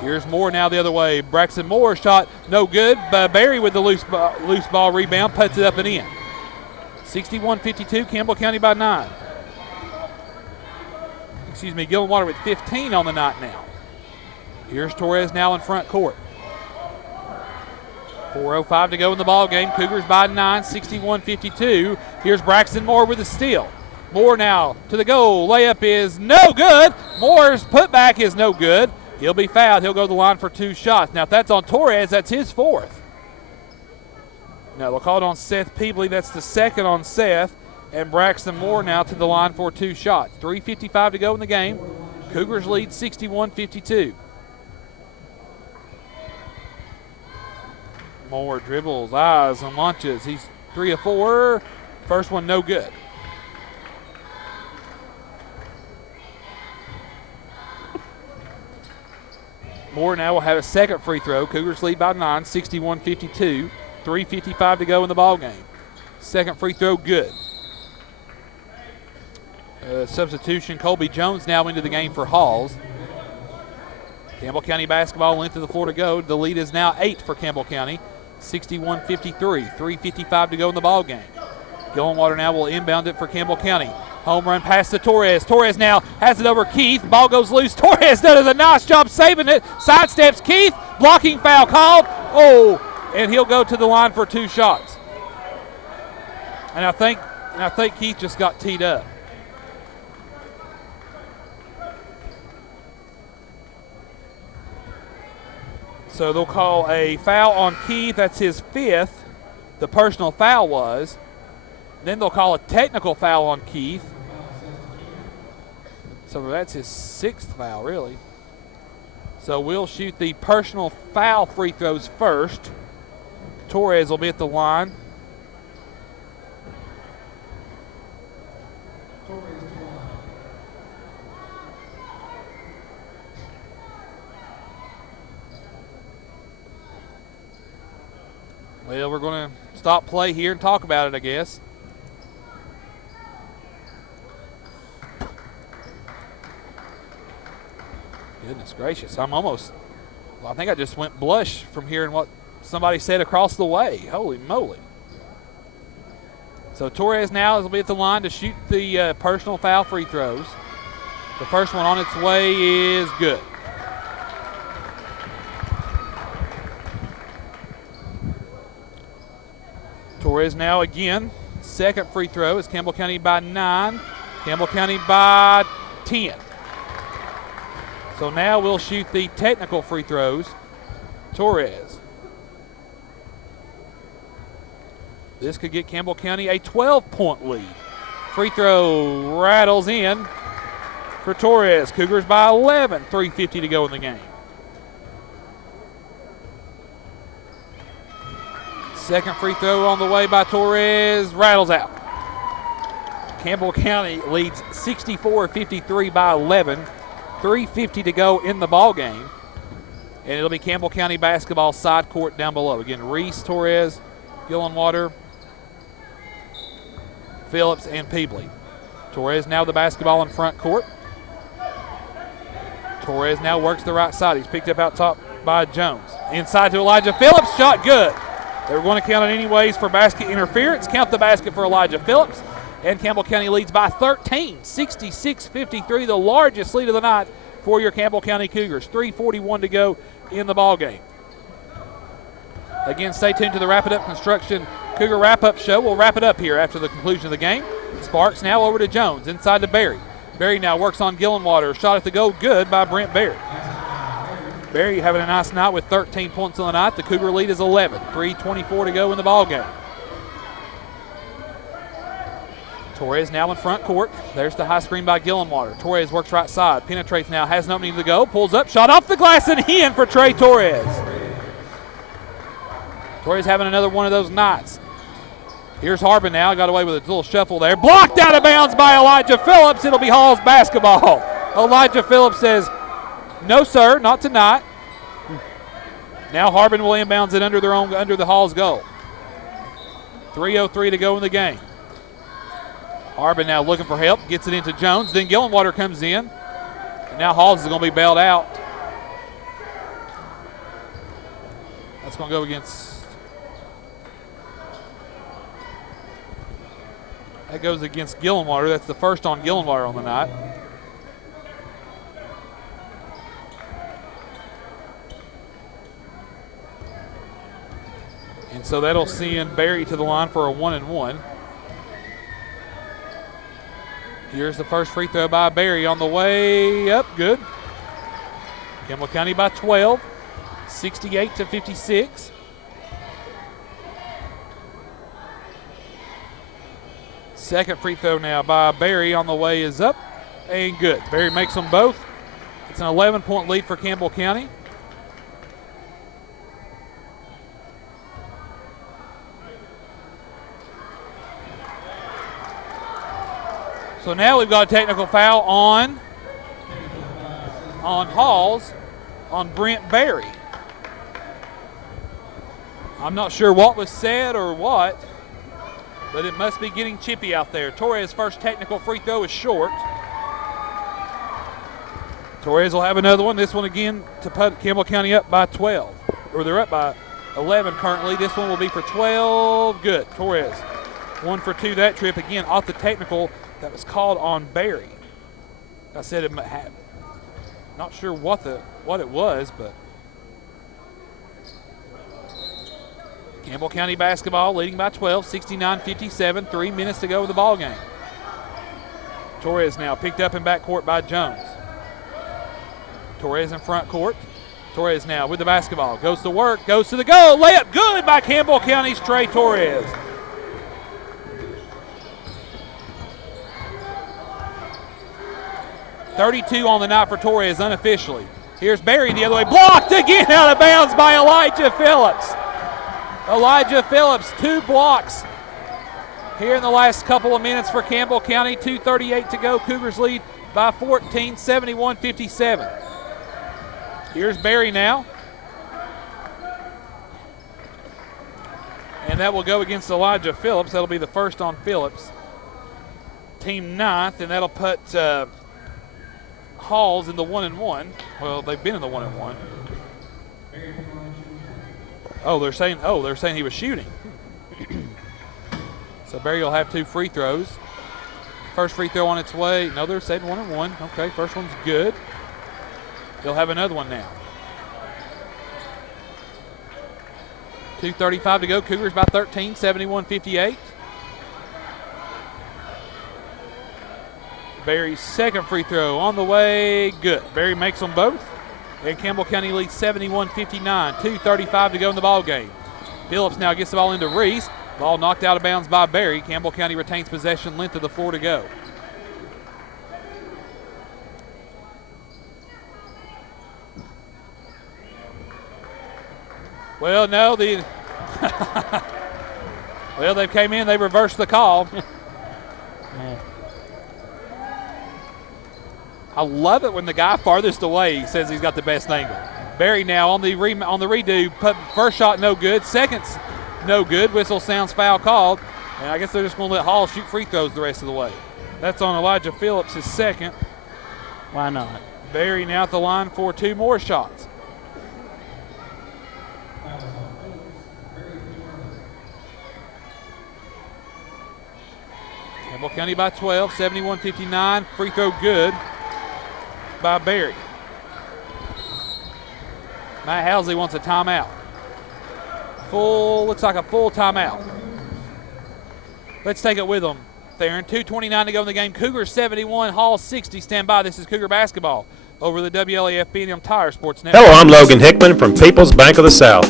Here's Moore now the other way. Braxton Moore shot no good. Barry with the loose ball rebound, puts it up and in. 61-52, Campbell County by 9. Gillenwater with 15 on the night now. Here's Torres now in front court. 4:05 to go in the ball game. Cougars by 9, 61-52. Here's Braxton Moore with a steal. Moore now to the goal. Layup is no good. Moore's putback is no good. He'll be fouled. He'll go to the line for 2 shots. Now, if that's on Torres, that's his 4th. No, they'll call it on Seth Peebley. That's the 2nd on Seth. And Braxton Moore now to the line for 2 shots. 3:55 to go in the game. Cougars lead 61-52. Moore dribbles, eyes, and launches. He's 3 of 4. First one no good. Moore now will have a 2nd free throw. Cougars lead by 9, 61-52. 3:55 to go in the ball game. 2nd free throw good. Substitution, Colby Jones now into the game for Halls. Campbell County basketball length of the floor to go. The lead is now 8 for Campbell County. 61-53. 3:55 to go in the ball game. Gillenwater now will inbound it for Campbell County. Home run pass to Torres. Torres now has it over Keith. Ball goes loose. Torres does a nice job saving it. Sidesteps Keith. Blocking foul called. Oh, and he'll go to the line for 2 shots. And I think Keith just got teed up. So they'll call a foul on Keith. That's his 5th. The personal foul was. Then they'll call a technical foul on Keith. So that's his 6th foul, really. So we'll shoot the personal foul free throws first. Torres will be at the line. Well, we're going to stop play here and talk about it, I guess. Goodness gracious, I think I just went blush from hearing what somebody said across the way. Holy moly. So Torres now will be at the line to shoot the personal foul free throws. The first one on its way is good. Torres now again, 2nd free throw is Campbell County by 9, Campbell County by 10. So now we'll shoot the technical free throws. Torres. This could get Campbell County a 12-point lead. Free throw rattles in for Torres. Cougars by 11, 3:50 to go in the game. 2nd free throw on the way by Torres, rattles out. Campbell County leads 64-53 by 11. 3:50 to go in the ball game. And it'll be Campbell County basketball side court down below. Again, Reese, Torres, Gillenwater, Phillips, and Peebley. Torres now the basketball in front court. Torres now works the right side. He's picked up out top by Jones. Inside to Elijah Phillips, shot good. They were going to count it anyways for basket interference. Count the basket for Elijah Phillips. And Campbell County leads by 13, 66-53, the largest lead of the night for your Campbell County Cougars. 3:41 to go in the ball game. Again, stay tuned to the Wrap It Up Construction Cougar Wrap-Up Show. We'll wrap it up here after the conclusion of the game. Sparks now over to Jones, inside to Berry. Berry now works on Gillenwater. Shot at the goal, good by Brent Berry. Berry having a nice night with 13 points on the night. The Cougar lead is 11. 3:24 to go in the ball game. Torres now in front court. There's the high screen by Gillenwater. Torres works right side. Penetrates now. Has an opening to go. Pulls up. Shot off the glass and in for Trey Torres. Torres having another one of those nights. Here's Harbin now. Got away with a little shuffle there. Blocked out of bounds by Elijah Phillips. It'll be Hall's basketball. Elijah Phillips says, no, sir, not tonight. Now Harbin will inbounds it under the Hall's goal. 3:03 to go in the game. Harbin now looking for help, gets it into Jones. Then Gillenwater comes in. And now Halls is going to be bailed out. That's going to go against. That goes against Gillenwater. That's the first on Gillenwater on the night. And so that'll send Berry to the line for a 1-and-1. Here's the first free throw by Berry on the way up. Good. Campbell County by 12, 68-56. Second free throw now by Berry on the way is up and good. Berry makes them both. It's an 11-point lead for Campbell County. So now we've got a technical foul on Halls on Brent Berry. I'm not sure what was said or what, but it must be getting chippy out there. Torres' first technical free throw is short. Torres will have another one. This one again to put Campbell County up by 12. Or they're up by 11 currently. This one will be for 12. Good. Torres 1 for 2 that trip. Again, off the technical that was called on Berry. I said it had. Not sure what it was, but Campbell County basketball leading by 12, 69-57, 3 minutes to go in the ball game. Torres now picked up in backcourt by Jones. Torres in front court. Torres now with the basketball. Goes to work, goes to the goal. Layup good by Campbell County's Trey Torres. .32 on the night for Torres unofficially. Here's Berry the other way. Blocked again out of bounds by Elijah Phillips. Elijah Phillips, 2 blocks here in the last couple of minutes for Campbell County. 2:38 to go. Cougars lead by 14, 71-57. Here's Berry now. And that will go against Elijah Phillips. That'll be the first on Phillips. Team 9th, and that'll put Halls in the 1-and-1. Well, they've been in the 1-and-1. They're saying he was shooting. So Berry will have 2 free throws. First free throw on its way. No, they're saying 1-and-1. Okay, first one's good. They'll have another one now. 2:35 to go. Cougars by 13, 71-58. Berry's second free throw on the way. Good. Berry makes them both. And Campbell County leads 71-59. 2:35 to go in the ball game. Phillips now gets the ball into Reese. Ball knocked out of bounds by Berry. Campbell County retains possession, length of the floor to go. Well, no, well, they came in, they reversed the call. I love it when the guy farthest away says he's got the best angle. Berry now on the redo, put first shot no good, second's no good. Whistle sounds foul called, and I guess they're just going to let Hall shoot free throws the rest of the way. That's on Elijah Phillips, his second. Why not? Berry now at the line for 2 more shots. Campbell County by 12, 71-59. Free throw good by Berry. Matt Housley wants a timeout. Looks like a full timeout. Let's take it with them. Theron, 2:29 to go in the game. Cougars 71, Hall 60. Stand by. This is Cougar basketball over the WLAF B&M Tire Sports Network. Hello, I'm Logan Hickman from People's Bank of the South.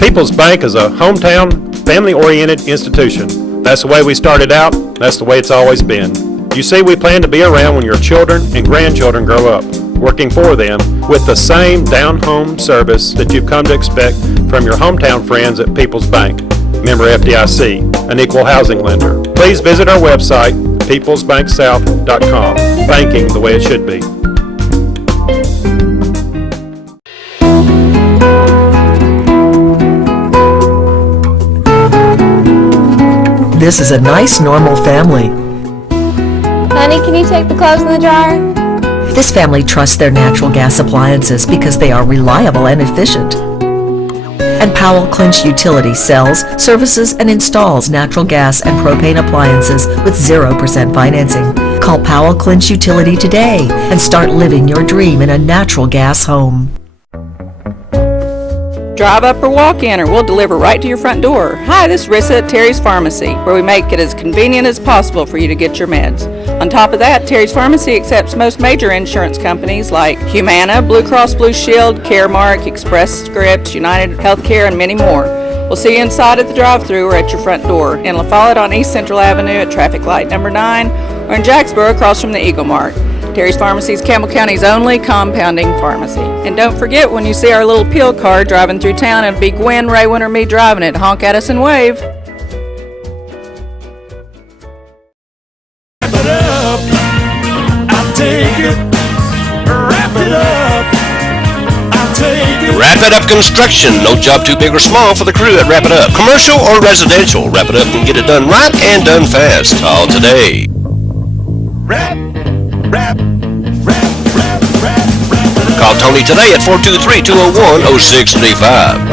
People's Bank is a hometown, family-oriented institution. That's the way we started out. That's the way it's always been. You see, we plan to be around when your children and grandchildren grow up, working for them with the same down-home service that you've come to expect from your hometown friends at People's Bank. Member FDIC, an equal housing lender. Please visit our website, peoplesbanksouth.com. Banking the way it should be. This is a nice, normal family. Honey, can you take the clothes in the dryer? This family trusts their natural gas appliances because they are reliable and efficient. And Powell Clinch Utility sells, services, and installs natural gas and propane appliances with 0% financing. Call Powell Clinch Utility today and start living your dream in a natural gas home. Drive up or walk in, or we'll deliver right to your front door. Hi, this is Rissa at Terry's Pharmacy, where we make it as convenient as possible for you to get your meds. On top of that, Terry's Pharmacy accepts most major insurance companies like Humana, Blue Cross Blue Shield, Caremark, Express Scripts, United Healthcare, and many more. We'll see you inside at the drive-thru or at your front door, in La Follette on East Central Avenue at traffic light number 9, or in Jacksboro across from the Eagle Mart. Terry's Pharmacy is Campbell County's only compounding pharmacy. And don't forget, when you see our little pill car driving through town, it'll be Gwen, Raywin, or me driving it. Honk at us and wave. Wrap It Up Construction. No job too big or small for the crew at Wrap It Up. Commercial or residential, Wrap It Up can get it done right and done fast. Call today. Call Tony today at 423-201-0635.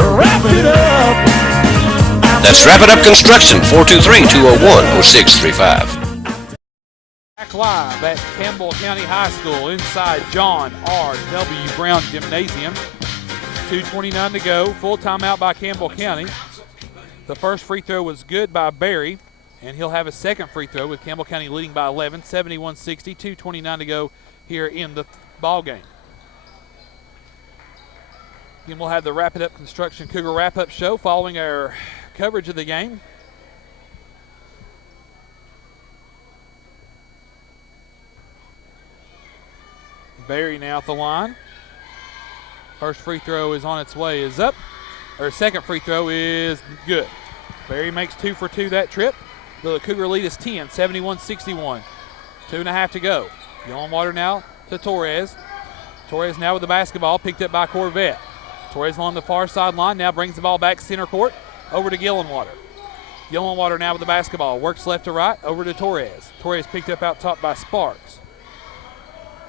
That's Wrap It Up Construction, 423-201-0635. Back live at Campbell County High School inside John R. W. Brown Gymnasium. 2:29 to go. Full timeout by Campbell County. The first free throw was good by Barry, and he'll have a second free throw with Campbell County leading by 11, 71-60, 2:29 to go here in the ball game. Then we'll have the Wrap It Up Construction Cougar wrap-up show following our coverage of the game. Barry now at the line. First free throw is on its way, is up. Or second free throw is good. Barry makes 2 for 2 that trip. The Cougar lead is 10, 71-61. 2.5 to go. Gillenwater now to Torres. Torres now with the basketball, picked up by Corvette. Torres along the far sideline, now brings the ball back center court, over to Gillenwater. Gillenwater now with the basketball, works left to right, over to Torres. Torres picked up out top by Sparks.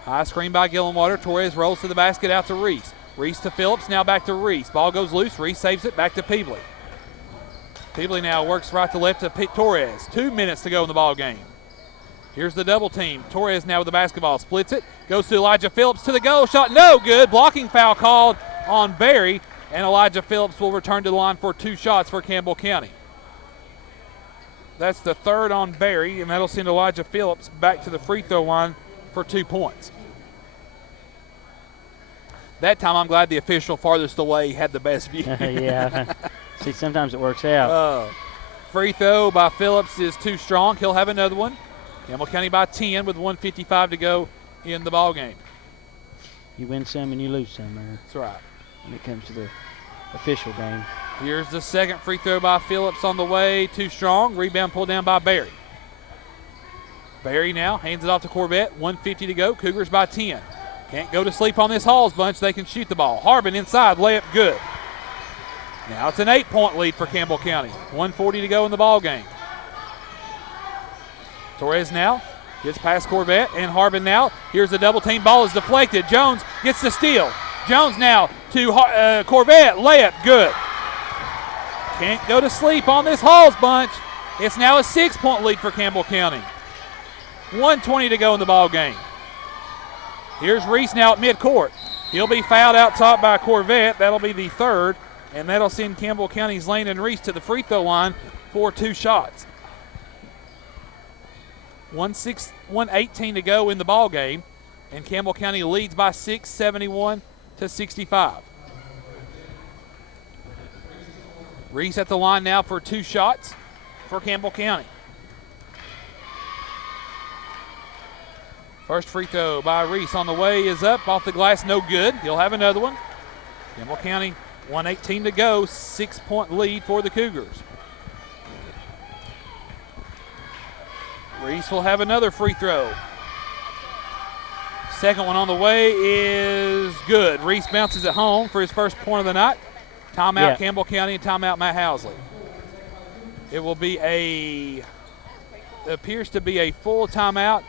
High screen by Gillenwater. Torres rolls to the basket, out to Reese. Reese to Phillips, now back to Reese. Ball goes loose, Reese saves it, back to Peebley. Peebley now works right to left to Torres. 2 minutes to go in the ball game. Here's the double team. Torres now with the basketball, splits it, goes to Elijah Phillips to the goal, shot no good. Blocking foul called on Barry, and Elijah Phillips will return to the line for 2 shots for Campbell County. That's the third on Barry, and that'll send Elijah Phillips back to the free throw line for 2 points. That time I'm glad the official farthest away had the best view. Yeah. See, sometimes it works out. Free throw by Phillips is too strong. He'll have another one. Campbell County by 10 with 1:55 to go in the ball game. You win some and you lose some. That's right. When it comes to the official game. Here's the second free throw by Phillips on the way. Too strong. Rebound pulled down by Barry. Barry now hands it off to Corvette. 1:50 to go. Cougars by 10. Can't go to sleep on this Halls bunch. They can shoot the ball. Harbin inside. Layup good. Now it's an 8-point lead for Campbell County. 1:40 to go in the ball game. Torres now gets past Corvette and Harbin now. Here's the double team. Ball is deflected. Jones gets the steal. Jones now to Corvette. Layup good. Can't go to sleep on this Halls bunch. It's now a 6-point lead for Campbell County. 1:20 to go in the ball game. Here's Reese now at midcourt. He'll be fouled out top by Corvette. That'll be the third, and that'll send Campbell County's Landon Reese to the free throw line for 2 shots. 1:18 to go in the ball game, and Campbell County leads by 6, 71-65. Reese at the line now for 2 shots for Campbell County. First free throw by Reese on the way is up, off the glass, no good. He'll have another one. Campbell County, 1:18 to go, 6-point lead for the Cougars. Reese will have another free throw. Second one on the way is good. Reese bounces it home for his first point of the night. Timeout Campbell County and timeout Matt Housley. It will be appears to be a full timeout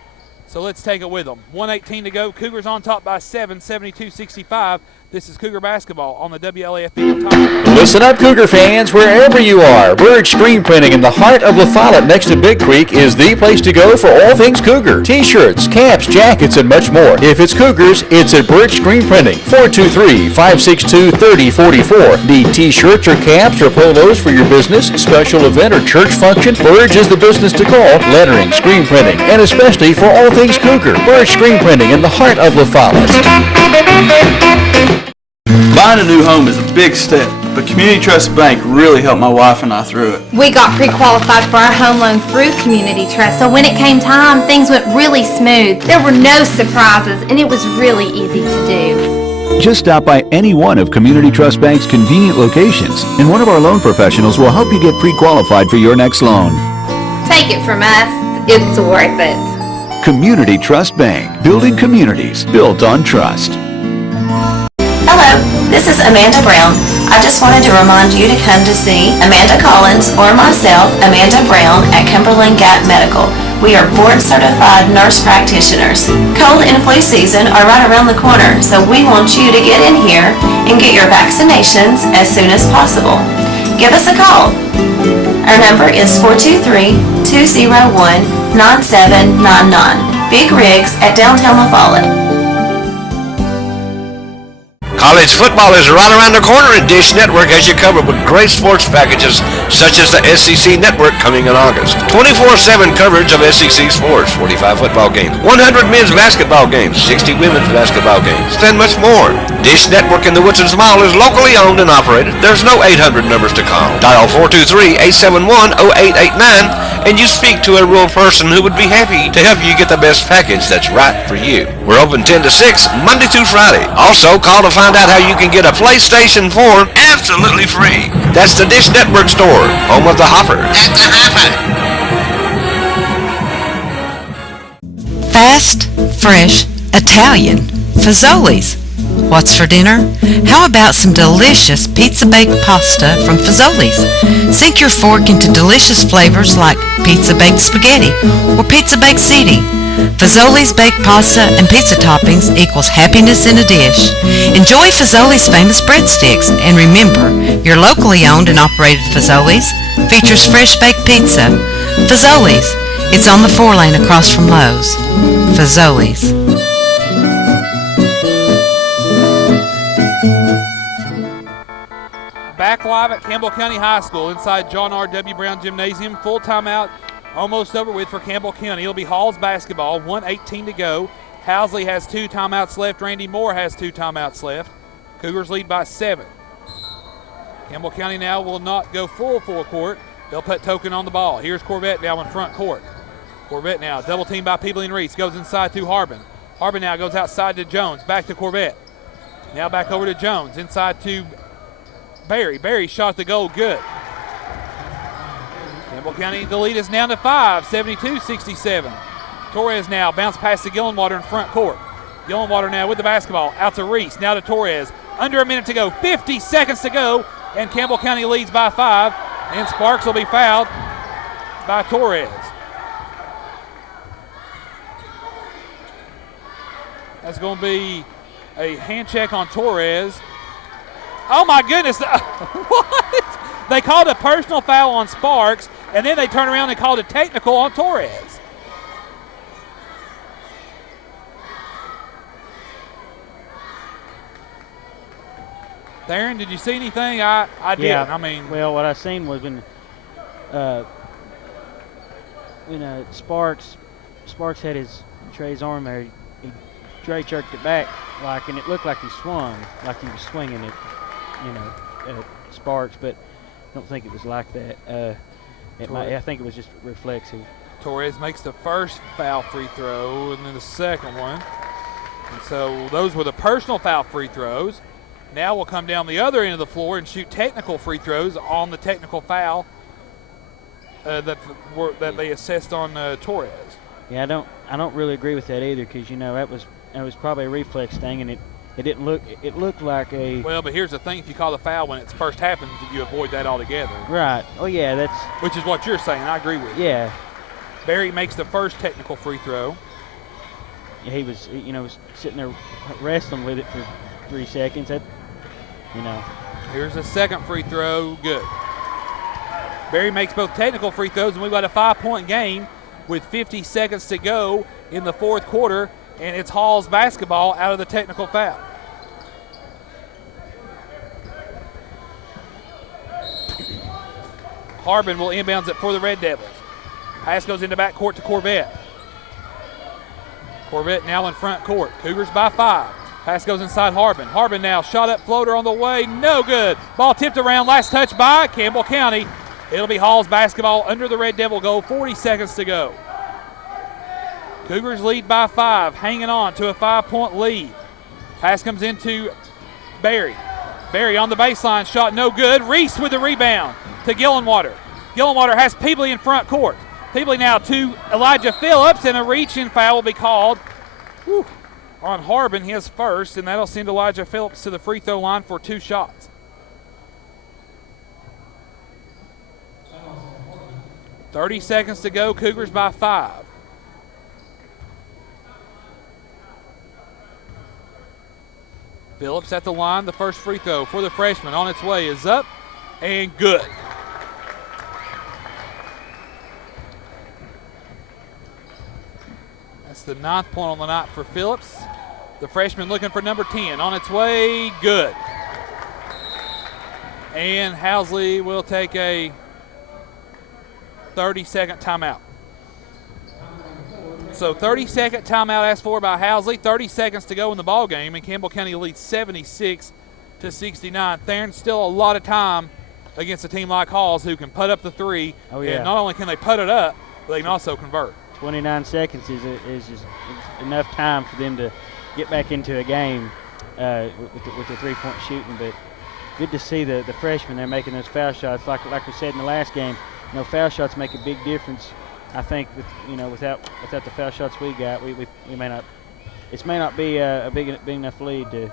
So let's take it with them. 1:18 to go. Cougars on top by 7, 72-65. This is Cougar basketball on the WLAF Field Time. Listen up, Cougar fans, wherever you are. Bird Screen Printing in the heart of La Follette next to Big Creek is the place to go for all things Cougar. T-shirts, caps, jackets, and much more. If it's Cougars, it's at Bird Screen Printing. 423-562-3044. Need T-shirts or caps or polos for your business, special event, or church function? Birds is the business to call. Lettering, screen printing, and especially for all things Cougar. Bird Screen Printing in the heart of La Follette. Buying a new home is a big step, but Community Trust Bank really helped my wife and I through it. We got pre-qualified for our home loan through Community Trust, so when it came time, things went really smooth. There were no surprises, and it was really easy to do. Just stop by any one of Community Trust Bank's convenient locations, and one of our loan professionals will help you get pre-qualified for your next loan. Take it from us, it's worth it. Community Trust Bank, building communities built on trust. Hello, this is Amanda Brown. I just wanted to remind you to come to see Amanda Collins or myself, Amanda Brown, at Cumberland Gap Medical. We are board-certified nurse practitioners. Cold and flu season are right around the corner, so we want you to get in here and get your vaccinations as soon as possible. Give us a call. Our number is 423-201-9799. Big Rigs at downtown La Follette. College football is right around the corner, and Dish Network has you covered with great sports packages such as the SEC Network coming in August. 24/7 coverage of SEC sports, 45 football games, 100 men's basketball games, 60 women's basketball games, and much more. Dish Network in the Woodson Mall is locally owned and operated. There's no 800 numbers to call. Dial 423-871-0889 and you speak to a real person who would be happy to help you get the best package that's right for you. We're open 10 to 6, Monday through Friday. Also, call to find out how you can get a PlayStation 4 absolutely free. That's the Dish Network store, home of the Hopper. At the Hopper. Fast, fresh, Italian, Fazoli's. What's for dinner? How about some delicious pizza-baked pasta from Fazoli's? Sink your fork into delicious flavors like pizza-baked spaghetti or pizza-baked ziti. Fazoli's baked pasta and pizza toppings equals happiness in a dish. Enjoy Fazoli's famous breadsticks, and remember, your locally owned and operated Fazoli's features fresh baked pizza. Fazoli's, it's on the 4-lane across from Lowe's. Fazoli's. Back live at Campbell County High School inside John R. W. Brown Gymnasium. Full timeout almost over with for Campbell County. It'll be Hall's basketball, 1:18 to go. Housley has 2 timeouts left. Randy Moore has 2 timeouts left. Cougars lead by 7. Campbell County now will not go full court. They'll put Token on the ball. Here's Corvette now in front court. Corvette now double teamed by Peebly and Reese. Goes inside to Harbin. Harbin now goes outside to Jones. Back to Corvette. Now back over to Jones. Inside to Barry. Barry shot the goal good. Campbell County, the lead is down to 5, 72-67. Torres now bounce past to Gillenwater in front court. Gillenwater now with the basketball. Out to Reese. Now to Torres. Under a minute to go. 50 seconds to go. And Campbell County leads by 5. And Sparks will be fouled by Torres. That's going to be a hand check on Torres. Oh, my goodness. What? They called a personal foul on Sparks, and then they turned around and called a technical on Torres. Darren, did you see anything? I didn't. Yeah. I mean, well, what I seen was when Sparks had Trey's arm there. Trey jerked it back, and it looked like he swung, like he was swinging it, at Sparks, but I don't think it was like that. I think it was just reflexive. Torres makes the first foul free throw and then the second one. And so those were the personal foul free throws. Now we'll come down the other end of the floor and shoot technical free throws on the technical foul that they assessed on Torres. Yeah, I don't really agree with that either, because that was probably a reflex thing, and it didn't look. It looked like a. Well, but here's the thing: if you call the foul when it first happens, you avoid that altogether. Right. Oh yeah, that's. Which is what you're saying. I agree with you. Yeah. Barry makes the first technical free throw. he was, was sitting there wrestling with it for 3 seconds. That, Here's a second free throw. Good. Barry makes both technical free throws, and we've got a 5-point game with 50 seconds to go in the fourth quarter, and it's Hall's basketball out of the technical foul. Harbin will inbounds it for the Red Devils. Pass goes into backcourt to Corvette. Corvette now in front court. Cougars by 5. Pass goes inside Harbin. Harbin now, shot up floater on the way, no good. Ball tipped around, last touch by Campbell County. It'll be Hall's basketball under the Red Devil goal, 40 seconds to go. Cougars lead by 5, hanging on to a 5-point lead. Pass comes into Barry. Barry on the baseline, shot no good. Reese with the rebound to Gillenwater. Gillenwater has Peebley in front court. Peebley now to Elijah Phillips, and a reach-in foul will be called on Harbin, his first, and that'll send Elijah Phillips to the free throw line for 2 shots. .30 seconds to go, Cougars by 5. Phillips at the line, the first free throw for the freshman on its way is up and good. That's the 9th point on the night for Phillips. The freshman looking for number 10 on its way, good. And Housley will take a 30-second timeout. So 30-second timeout asked for by Housley. 30 seconds to go in the ball game, and Campbell County leads 76-69. There's still a lot of time against a team like Halls who can put up the three. Oh, yeah. And not only can they put it up, but they can also convert. 29 seconds is just enough time for them to get back into a game with the three-point shooting. But good to see the freshmen there making those foul shots. Like we said in the last game, foul shots make a big difference. I think without the foul shots we got, we may not. It may not be a big enough lead to,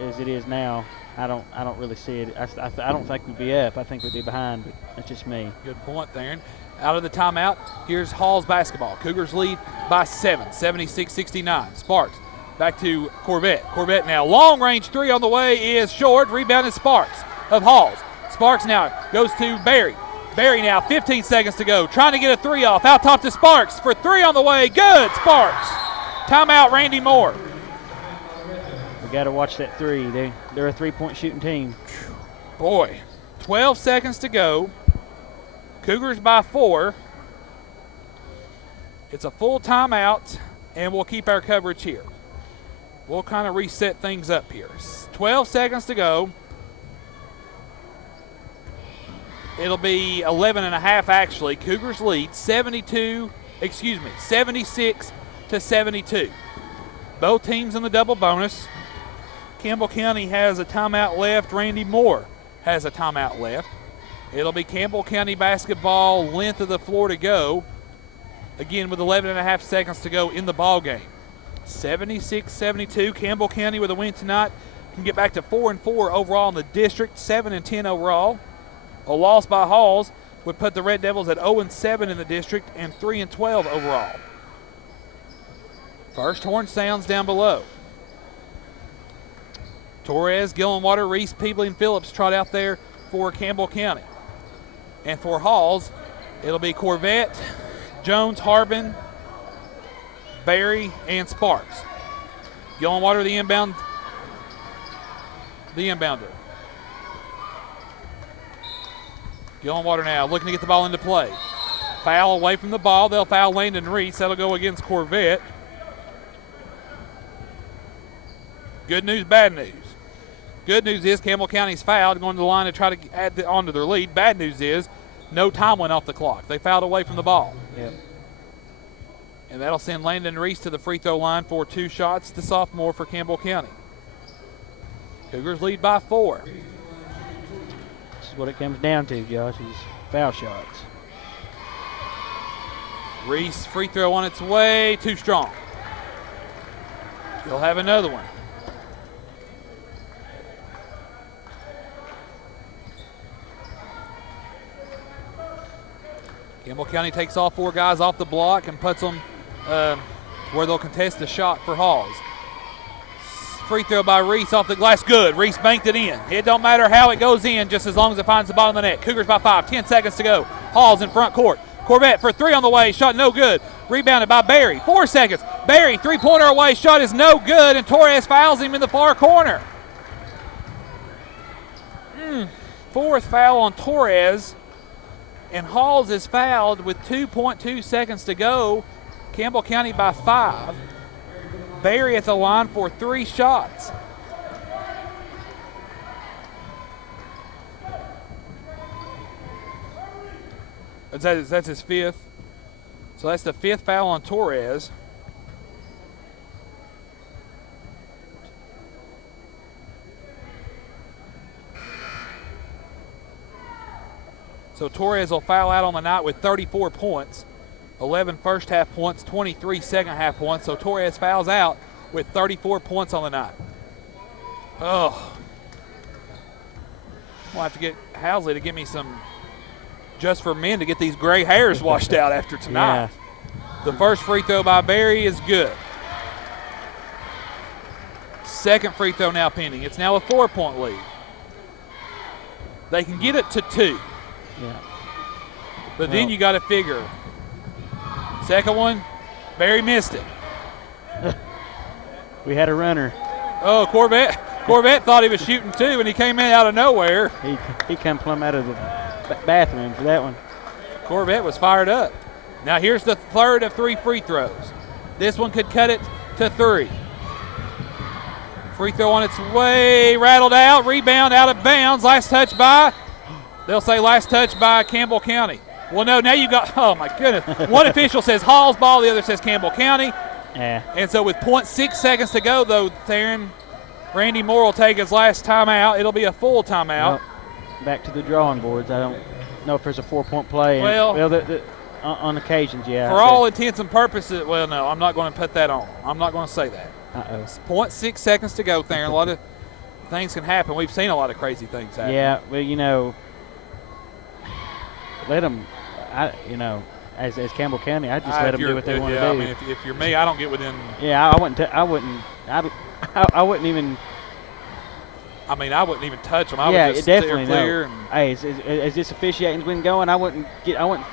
as it is now. I don't really see it. I don't think we'd be up. I think we'd be behind. But that's just me. Good point, Theron. Out of the timeout, here's Hall's basketball. Cougars lead by 7, 76-69. Sparks back to Corvette. Corvette now, long-range three on the way is short. Rebounded Sparks of Halls. Sparks now goes to Barry. Barry now, 15 seconds to go. Trying to get a three off. Out top to Sparks for 3 on the way. Good, Sparks. Timeout, Randy Moore. We got to watch that three. They're a three-point shooting team. Boy, 12 seconds to go. Cougars by 4. It's a full timeout, and we'll keep our coverage here. We'll kind of reset things up here. 12 seconds to go. It'll be 11 and a half actually. Cougars lead 76-72. Both teams in the double bonus. Campbell County has a timeout left. Randy Moore has a timeout left. It'll be Campbell County basketball, length of the floor to go. Again, with 11 and a half seconds to go in the ball game. 76-72. Campbell County with a win tonight can get back to 4-4 overall in the district, 7-10 overall. A loss by Halls would put the Red Devils at 0-7 in the district and 3-12 overall. First horn sounds down below. Torres, Gillenwater, Reese, Peebley, and Phillips trot out there for Campbell County. And for Halls, it'll be Corvette, Jones, Harbin, Barry, and Sparks. Gillenwater, the inbounder. Gillenwater now looking to get the ball into play. Foul away from the ball. They'll foul Landon Reese. That'll go against Corvette. Good news, bad news. Good news is Campbell County's fouled, going to the line to try to add on to their lead. Bad news is no time went off the clock. They fouled away from the ball. Yep. And that'll send Landon Reese to the free throw line for 2 shots, the sophomore for Campbell County. Cougars lead by 4. This is what it comes down to, Josh, is foul shots. Reese, free throw on its way, too strong. You'll have another one. Campbell County takes all 4 guys off the block and puts them where they'll contest the shot for Halls. Free throw by Reese off the glass. Good. Reese banked it in. It don't matter how it goes in, just as long as it finds the bottom of the net. Cougars by 5. 10 seconds to go. Halls in front court. Corvette for 3 on the way. Shot no good. Rebounded by Barry. 4 seconds. Barry, three-pointer away. Shot is no good, and Torres fouls him in the far corner. Fourth foul on Torres, and Halls is fouled with 2.2 seconds to go. Campbell County by 5. Barry at the line for 3 shots. That's his 5th. So that's the 5th foul on Torres. So Torres will foul out on the night with 34 points. 11 first half points, 23 second half points. So Torres fouls out with 34 points on the night. Oh. We'll have to get Housley to give me some Just for Men to get these gray hairs washed out after tonight. Yeah. The first free throw by Barry is good. Second free throw now pending. It's now a 4-point lead. They can get it to 2. Yeah. But then you got to figure. Second one, Barry missed it. We had a runner. Oh, Corvette thought he was shooting 2, and he came in out of nowhere. He come plumb out of the bathroom for that one. Corvette was fired up. Now here's the third of 3 free throws. This one could cut it to 3. Free throw on its way, rattled out, rebound out of bounds. Last touch by, they'll say last touch by Campbell County. Well, no, now you got, oh my goodness. One official says Hall's ball, the other says Campbell County. Yeah. And so with 0.6 seconds to go, though, Theron, Randy Moore will take his last timeout. It'll be a full timeout. Well, back to the drawing boards. I don't know if there's a 4-point play. On occasions, yeah. For all intents and purposes, well, no, I'm not going to put that on. I'm not going to say that. It's 0.6 seconds to go, Theron. A lot of things can happen. We've seen a lot of crazy things happen. Yeah, well, let them, as Campbell County, I just let them do what they want to do. I mean, if you're me, I don't get within. Yeah, I wouldn't even. I mean, I wouldn't even touch them. I would just definitely steer clear. No. Hey, as this officiating's been going, I wouldn't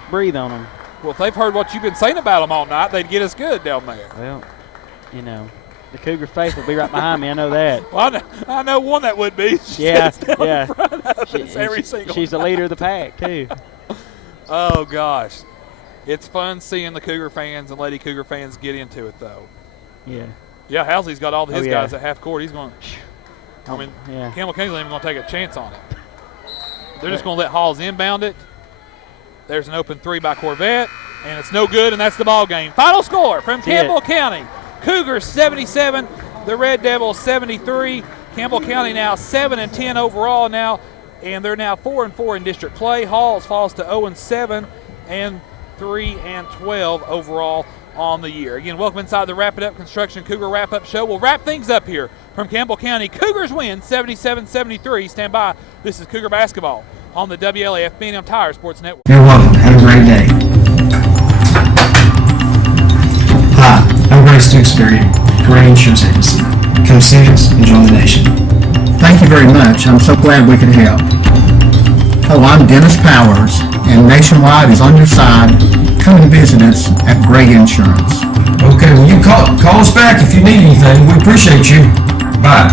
breathe on them. Well, if they've heard what you've been saying about them all night, they'd get us good down there. Well, the Cougar faith will be right behind me. I know that. Well, I know one that would be. She yeah. In front of us every single She's the leader of the pack too. Oh gosh, it's fun seeing the Cougar fans and Lady Cougar fans get into it though. Yeah. Yeah, Housley's got all his guys at half court. He's going. I mean, yeah. Campbell County's not even going to take a chance on it. They're just going to let Halls inbound it. There's an open 3 by Corvette, and it's no good, and that's the ball game. Final score from Campbell County. Cougars 77, the Red Devils 73. Campbell County now 7-10 overall now, and they're now 4-4 in district play. Halls falls to 0-7 and 3-12 overall on the year. Again, welcome inside the Wrap It Up Construction Cougar Wrap-Up Show. We'll wrap things up here from Campbell County. Cougars win 77-73. Stand by. This is Cougar Basketball on the WLAF B&M Tire Sports Network. You're welcome. Have a great day. Hi, I'm Grace Tewksbury, Gray Insurance Agency. Come see us and join the nation. Thank you very much. I'm so glad we could help. Hello, I'm Dennis Powers, and Nationwide is on your side. Come and visit us at Gray Insurance. Okay, well, you call us back if you need anything. We appreciate you. Bye.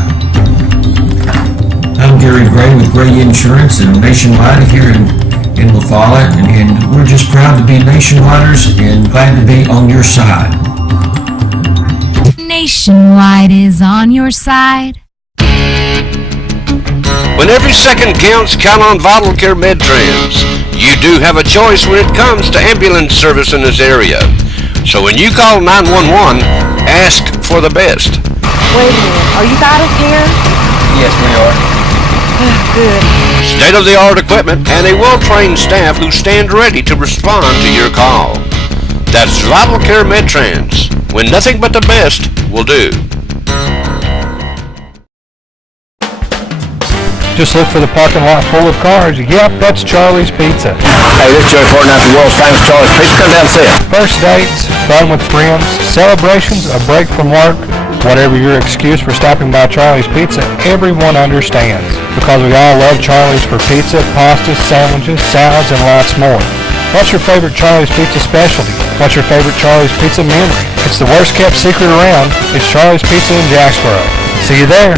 I'm Gary Gray with Gray Insurance and Nationwide here in La Follette, and we're just proud to be Nationwiders and glad to be on your side. Nationwide is on your side. When every second counts, count on Vital Care MedTrans. You do have a choice when it comes to ambulance service in this area. So when you call 911, ask for the best. Wait a minute, are you out of here? Yes, we are. Good. State-of-the-art equipment and a well-trained staff who stand ready to respond to your call. That's Vital Care MedTrans, when nothing but the best will do. Just look for the parking lot full of cars. Yep, that's Charlie's Pizza. Hey, this is Joey Portnoy at the world famous Charlie's Pizza. Come down and see it. First dates, fun with friends, celebrations, a break from work, whatever your excuse for stopping by Charlie's Pizza, everyone understands. Because we all love Charlie's for pizza, pastas, sandwiches, salads, and lots more. What's your favorite Charlie's Pizza specialty? What's your favorite Charlie's Pizza memory? It's the worst kept secret around. It's Charlie's Pizza in Jacksboro. See you there.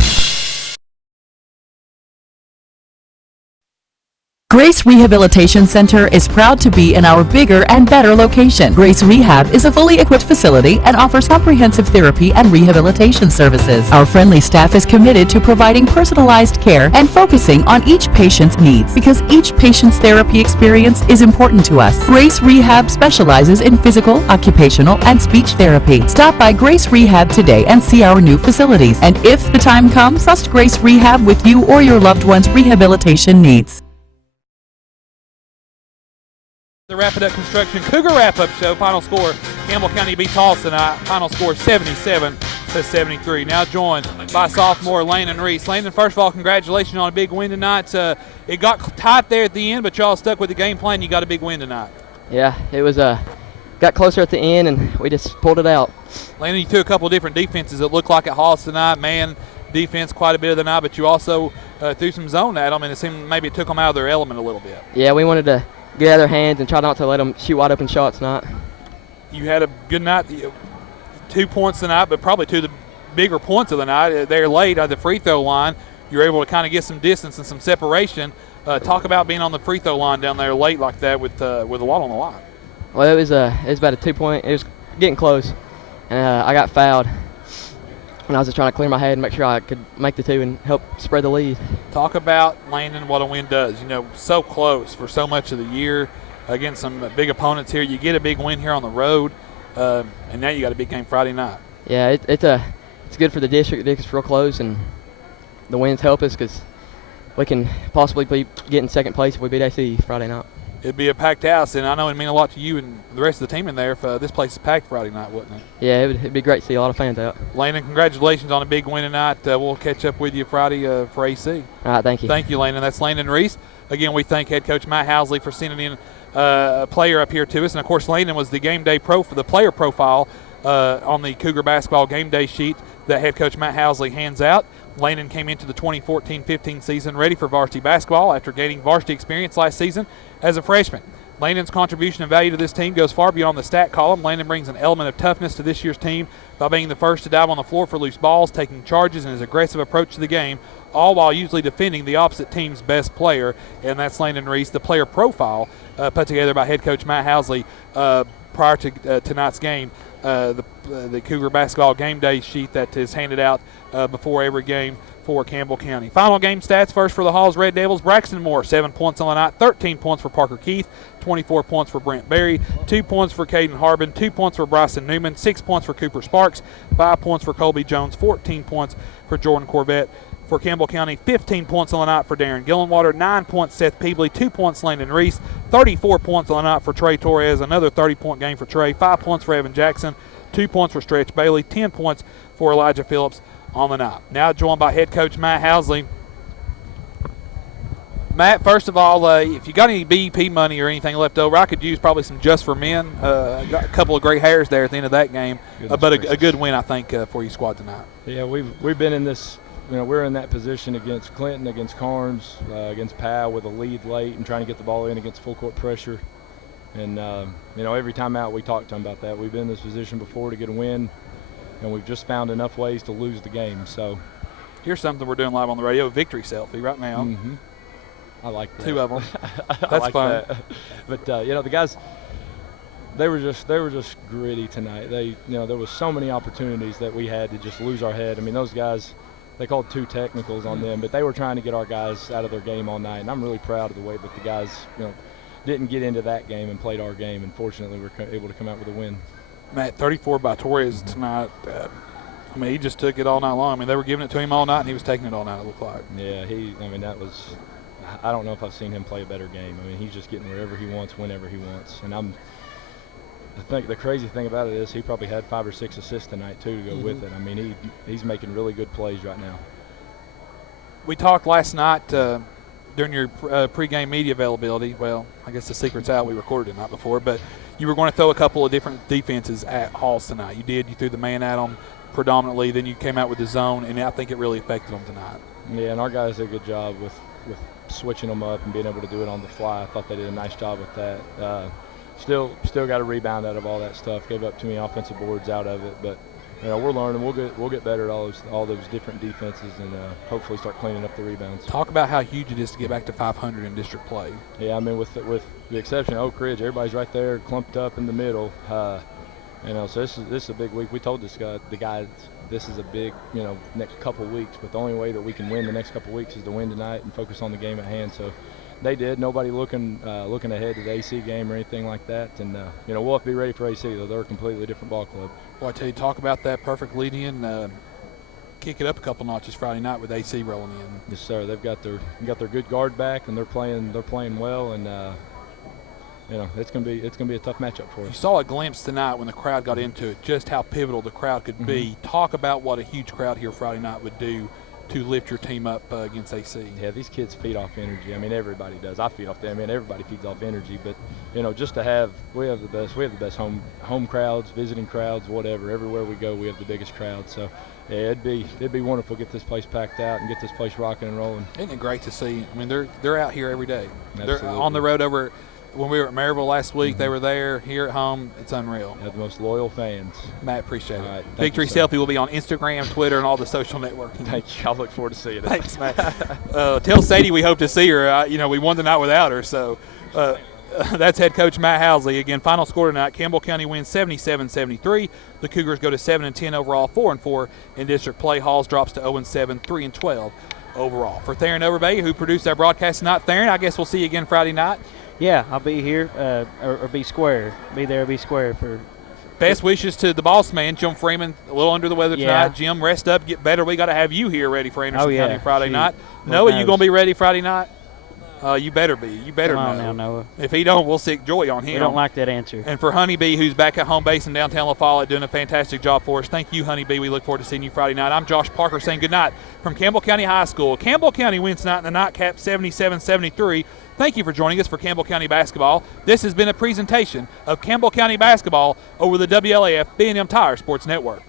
Grace Rehabilitation Center is proud to be in our bigger and better location. Grace Rehab is a fully equipped facility and offers comprehensive therapy and rehabilitation services. Our friendly staff is committed to providing personalized care and focusing on each patient's needs because each patient's therapy experience is important to us. Grace Rehab specializes in physical, occupational, and speech therapy. Stop by Grace Rehab today and see our new facilities. And if the time comes, trust Grace Rehab with you or your loved one's rehabilitation needs. The Wrap It Up Construction Cougar Wrap-Up Show. Final score, Campbell County beats Halls tonight. Final score 77-73. Now joined by sophomore Landon Reese. Landon, first of all, congratulations on a big win tonight. It got tight there at the end, but y'all stuck with the game plan. You got a big win tonight. Yeah, it was got closer at the end, and we just pulled it out. Landon, you took a couple of different defenses that looked like at Halls tonight. Man, defense quite a bit of the night, but you also threw some zone at them, and it seemed maybe it took them out of their element a little bit. Yeah, we wanted to get out of their hands and try not to let them shoot wide open shots tonight. You had a good night, 2 points tonight, but probably two of the bigger points of the night. They're late at the free throw line. You're able to kind of get some distance and some separation. Talk about being on the free throw line down there late like that with a lot on the line. Well, it was about a 2-point. It was getting close, and I got fouled. And I was just trying to clear my head and make sure I could make the two and help spread the lead. Talk about, Landon, what a win does. So close for so much of the year against some big opponents here. You get a big win here on the road, and now you got a big game Friday night. Yeah, it's good for the district. The district's real close, and the wins help us because we can possibly be getting second place if we beat AC Friday night. It'd be a packed house, and I know it'd mean a lot to you and the rest of the team in there if this place is packed Friday night, wouldn't it? Yeah, it'd be great to see a lot of fans out. Landon, congratulations on a big win tonight. We'll catch up with you Friday for AC. All right, thank you. Thank you, Landon. That's Landon Reese. Again, we thank head coach Matt Housley for sending in a player up here to us. And, of course, Landon was the game day for the player profile on the Cougar basketball game day sheet that head coach Matt Housley hands out. Landon came into the 2014-15 season ready for varsity basketball after gaining varsity experience last season as a freshman. Landon's contribution and value to this team goes far beyond the stat column. Landon brings an element of toughness to this year's team by being the first to dive on the floor for loose balls, taking charges, and his aggressive approach to the game, all while usually defending the opposite team's best player, and that's Landon Reese, the player profile put together by head coach Matt Housley prior to tonight's game. The Cougar basketball game day sheet that is handed out before every game for Campbell County. Final game stats first for the Halls Red Devils. Braxton Moore, 7 points on the night, 13 points for Parker Keith, 24 points for Brent Berry, 2 points for Caden Harbin, 2 points for Bryson Newman, 6 points for Cooper Sparks, 5 points for Colby Jones, 14 points for Jordan Corvette. For Campbell County, 15 points on the night for Darren Gillenwater, 9 points Seth Peebley, 2 points Landon Reese, 34 points on the night for Trey Torres, another 30-point game for Trey, 5 points for Evan Jackson, 2 points for Stretch Bailey, 10 points for Elijah Phillips on the night. Now joined by head coach Matt Housley. Matt, first of all, if you got any BEP money or anything left over, I could use probably some Just for Men. Got a couple of great hairs there at the end of that game, but a good win, I think, for your squad tonight. Yeah, we've been in this. We're in that position against Clinton, against Carnes, against Powell with a lead late and trying to get the ball in against full court pressure. And every time out we talk to them about that. We've been in this position before to get a win, and we've just found enough ways to lose the game. So here's something we're doing live on the radio: victory selfie right now. Mm-hmm. I like that. 2 of them. That's like fun. That. But the guys, they were just gritty tonight. There was so many opportunities that we had to just lose our head. I mean, those guys, they called 2 technicals on them, but they were trying to get our guys out of their game all night. And I'm really proud of the way that the guys, didn't get into that game and played our game. And fortunately, we're able to come out with a win. Matt, 34 by Torres tonight. He just took it all night long. I mean, they were giving it to him all night, and he was taking it all night, it looked like. Yeah, that was – I don't know if I've seen him play a better game. I mean, he's just getting wherever he wants, whenever he wants. And I think the crazy thing about it is he probably had 5 or 6 assists tonight, too, to go with it. I mean, he's making really good plays right now. we talked last night during your pregame media availability. Well, I guess the secret's out. We recorded it the night before, but you were going to throw a couple of different defenses at Halls tonight. You did. You threw the man at them predominantly. Then you came out with the zone, and I think it really affected them tonight. Yeah, and our guys did a good job with switching them up and being able to do it on the fly. I thought they did a nice job with that. Still got a rebound out of all that stuff. Gave up too many offensive boards out of it, but we're learning. We'll get better at all those different defenses, and hopefully start cleaning up the rebounds. Talk about how huge it is to get back to 500 in district play. Yeah, I mean with the exception of Oak Ridge, everybody's right there clumped up in the middle. So this is a big week. We told the guys this is a big next couple weeks, but the only way that we can win the next couple weeks is to win tonight and focus on the game at hand. So they did. Nobody looking ahead to the AC game or anything like that. And we'll have to be ready for AC though. They're a completely different ball club. Well, I tell you, talk about that perfect lead in. Kick it up a couple notches Friday night with AC rolling in. Yes, sir. They've got their good guard back, and they're playing well. And it's gonna be a tough matchup for us. You saw a glimpse tonight when the crowd got into it, just how pivotal the crowd could be. Talk about what a huge crowd here Friday night would do to lift your team up against AC. Yeah, these kids feed off energy. I mean, everybody does. I feed off them. I mean, everybody feeds off energy. But just to have we have the best home crowds, visiting crowds, whatever. Everywhere we go, we have the biggest crowd. So yeah, it'd be wonderful to get this place packed out and get this place rocking and rolling. Isn't it great to see? I mean, they're out here every day. Absolutely. They're on the road over. When we were at Maryville last week, they were there. Here at home, it's unreal. They have the most loyal fans. Matt, appreciate it. All right, Victory Selfie will be on Instagram, Twitter, and all the social networking. Thank you. I look forward to seeing it. Thanks, Matt. Tell Sadie we hope to see her. We won the night without her, so that's head coach Matt Housley. Again, final score tonight, Campbell County wins 77-73. The Cougars go to 7-10 overall, 4-4 in district play. Halls drops to 0-7, 3-12 overall. For Theron Overbay, who produced our broadcast tonight, Theron, I guess we'll see you again Friday night. Yeah, I'll be here or be square. Be there, be square for. Best wishes to the boss man, Jim Freeman. A little under the weather tonight. Jim, rest up, get better. We got to have you here ready for Anderson County Friday night. Noah, you going to be ready Friday night? You better be. You better know. Come on now, Noah. If he don't, we'll seek joy on him. We don't like that answer. And for Honeybee, who's back at home base in downtown La Follette, doing a fantastic job for us. Thank you, Honeybee. We look forward to seeing you Friday night. I'm Josh Parker saying good night from Campbell County High School. Campbell County wins tonight in the nightcap 77-73. Thank you for joining us for Campbell County basketball. This has been a presentation of Campbell County basketball over the WLAF B&M Tire Sports Network.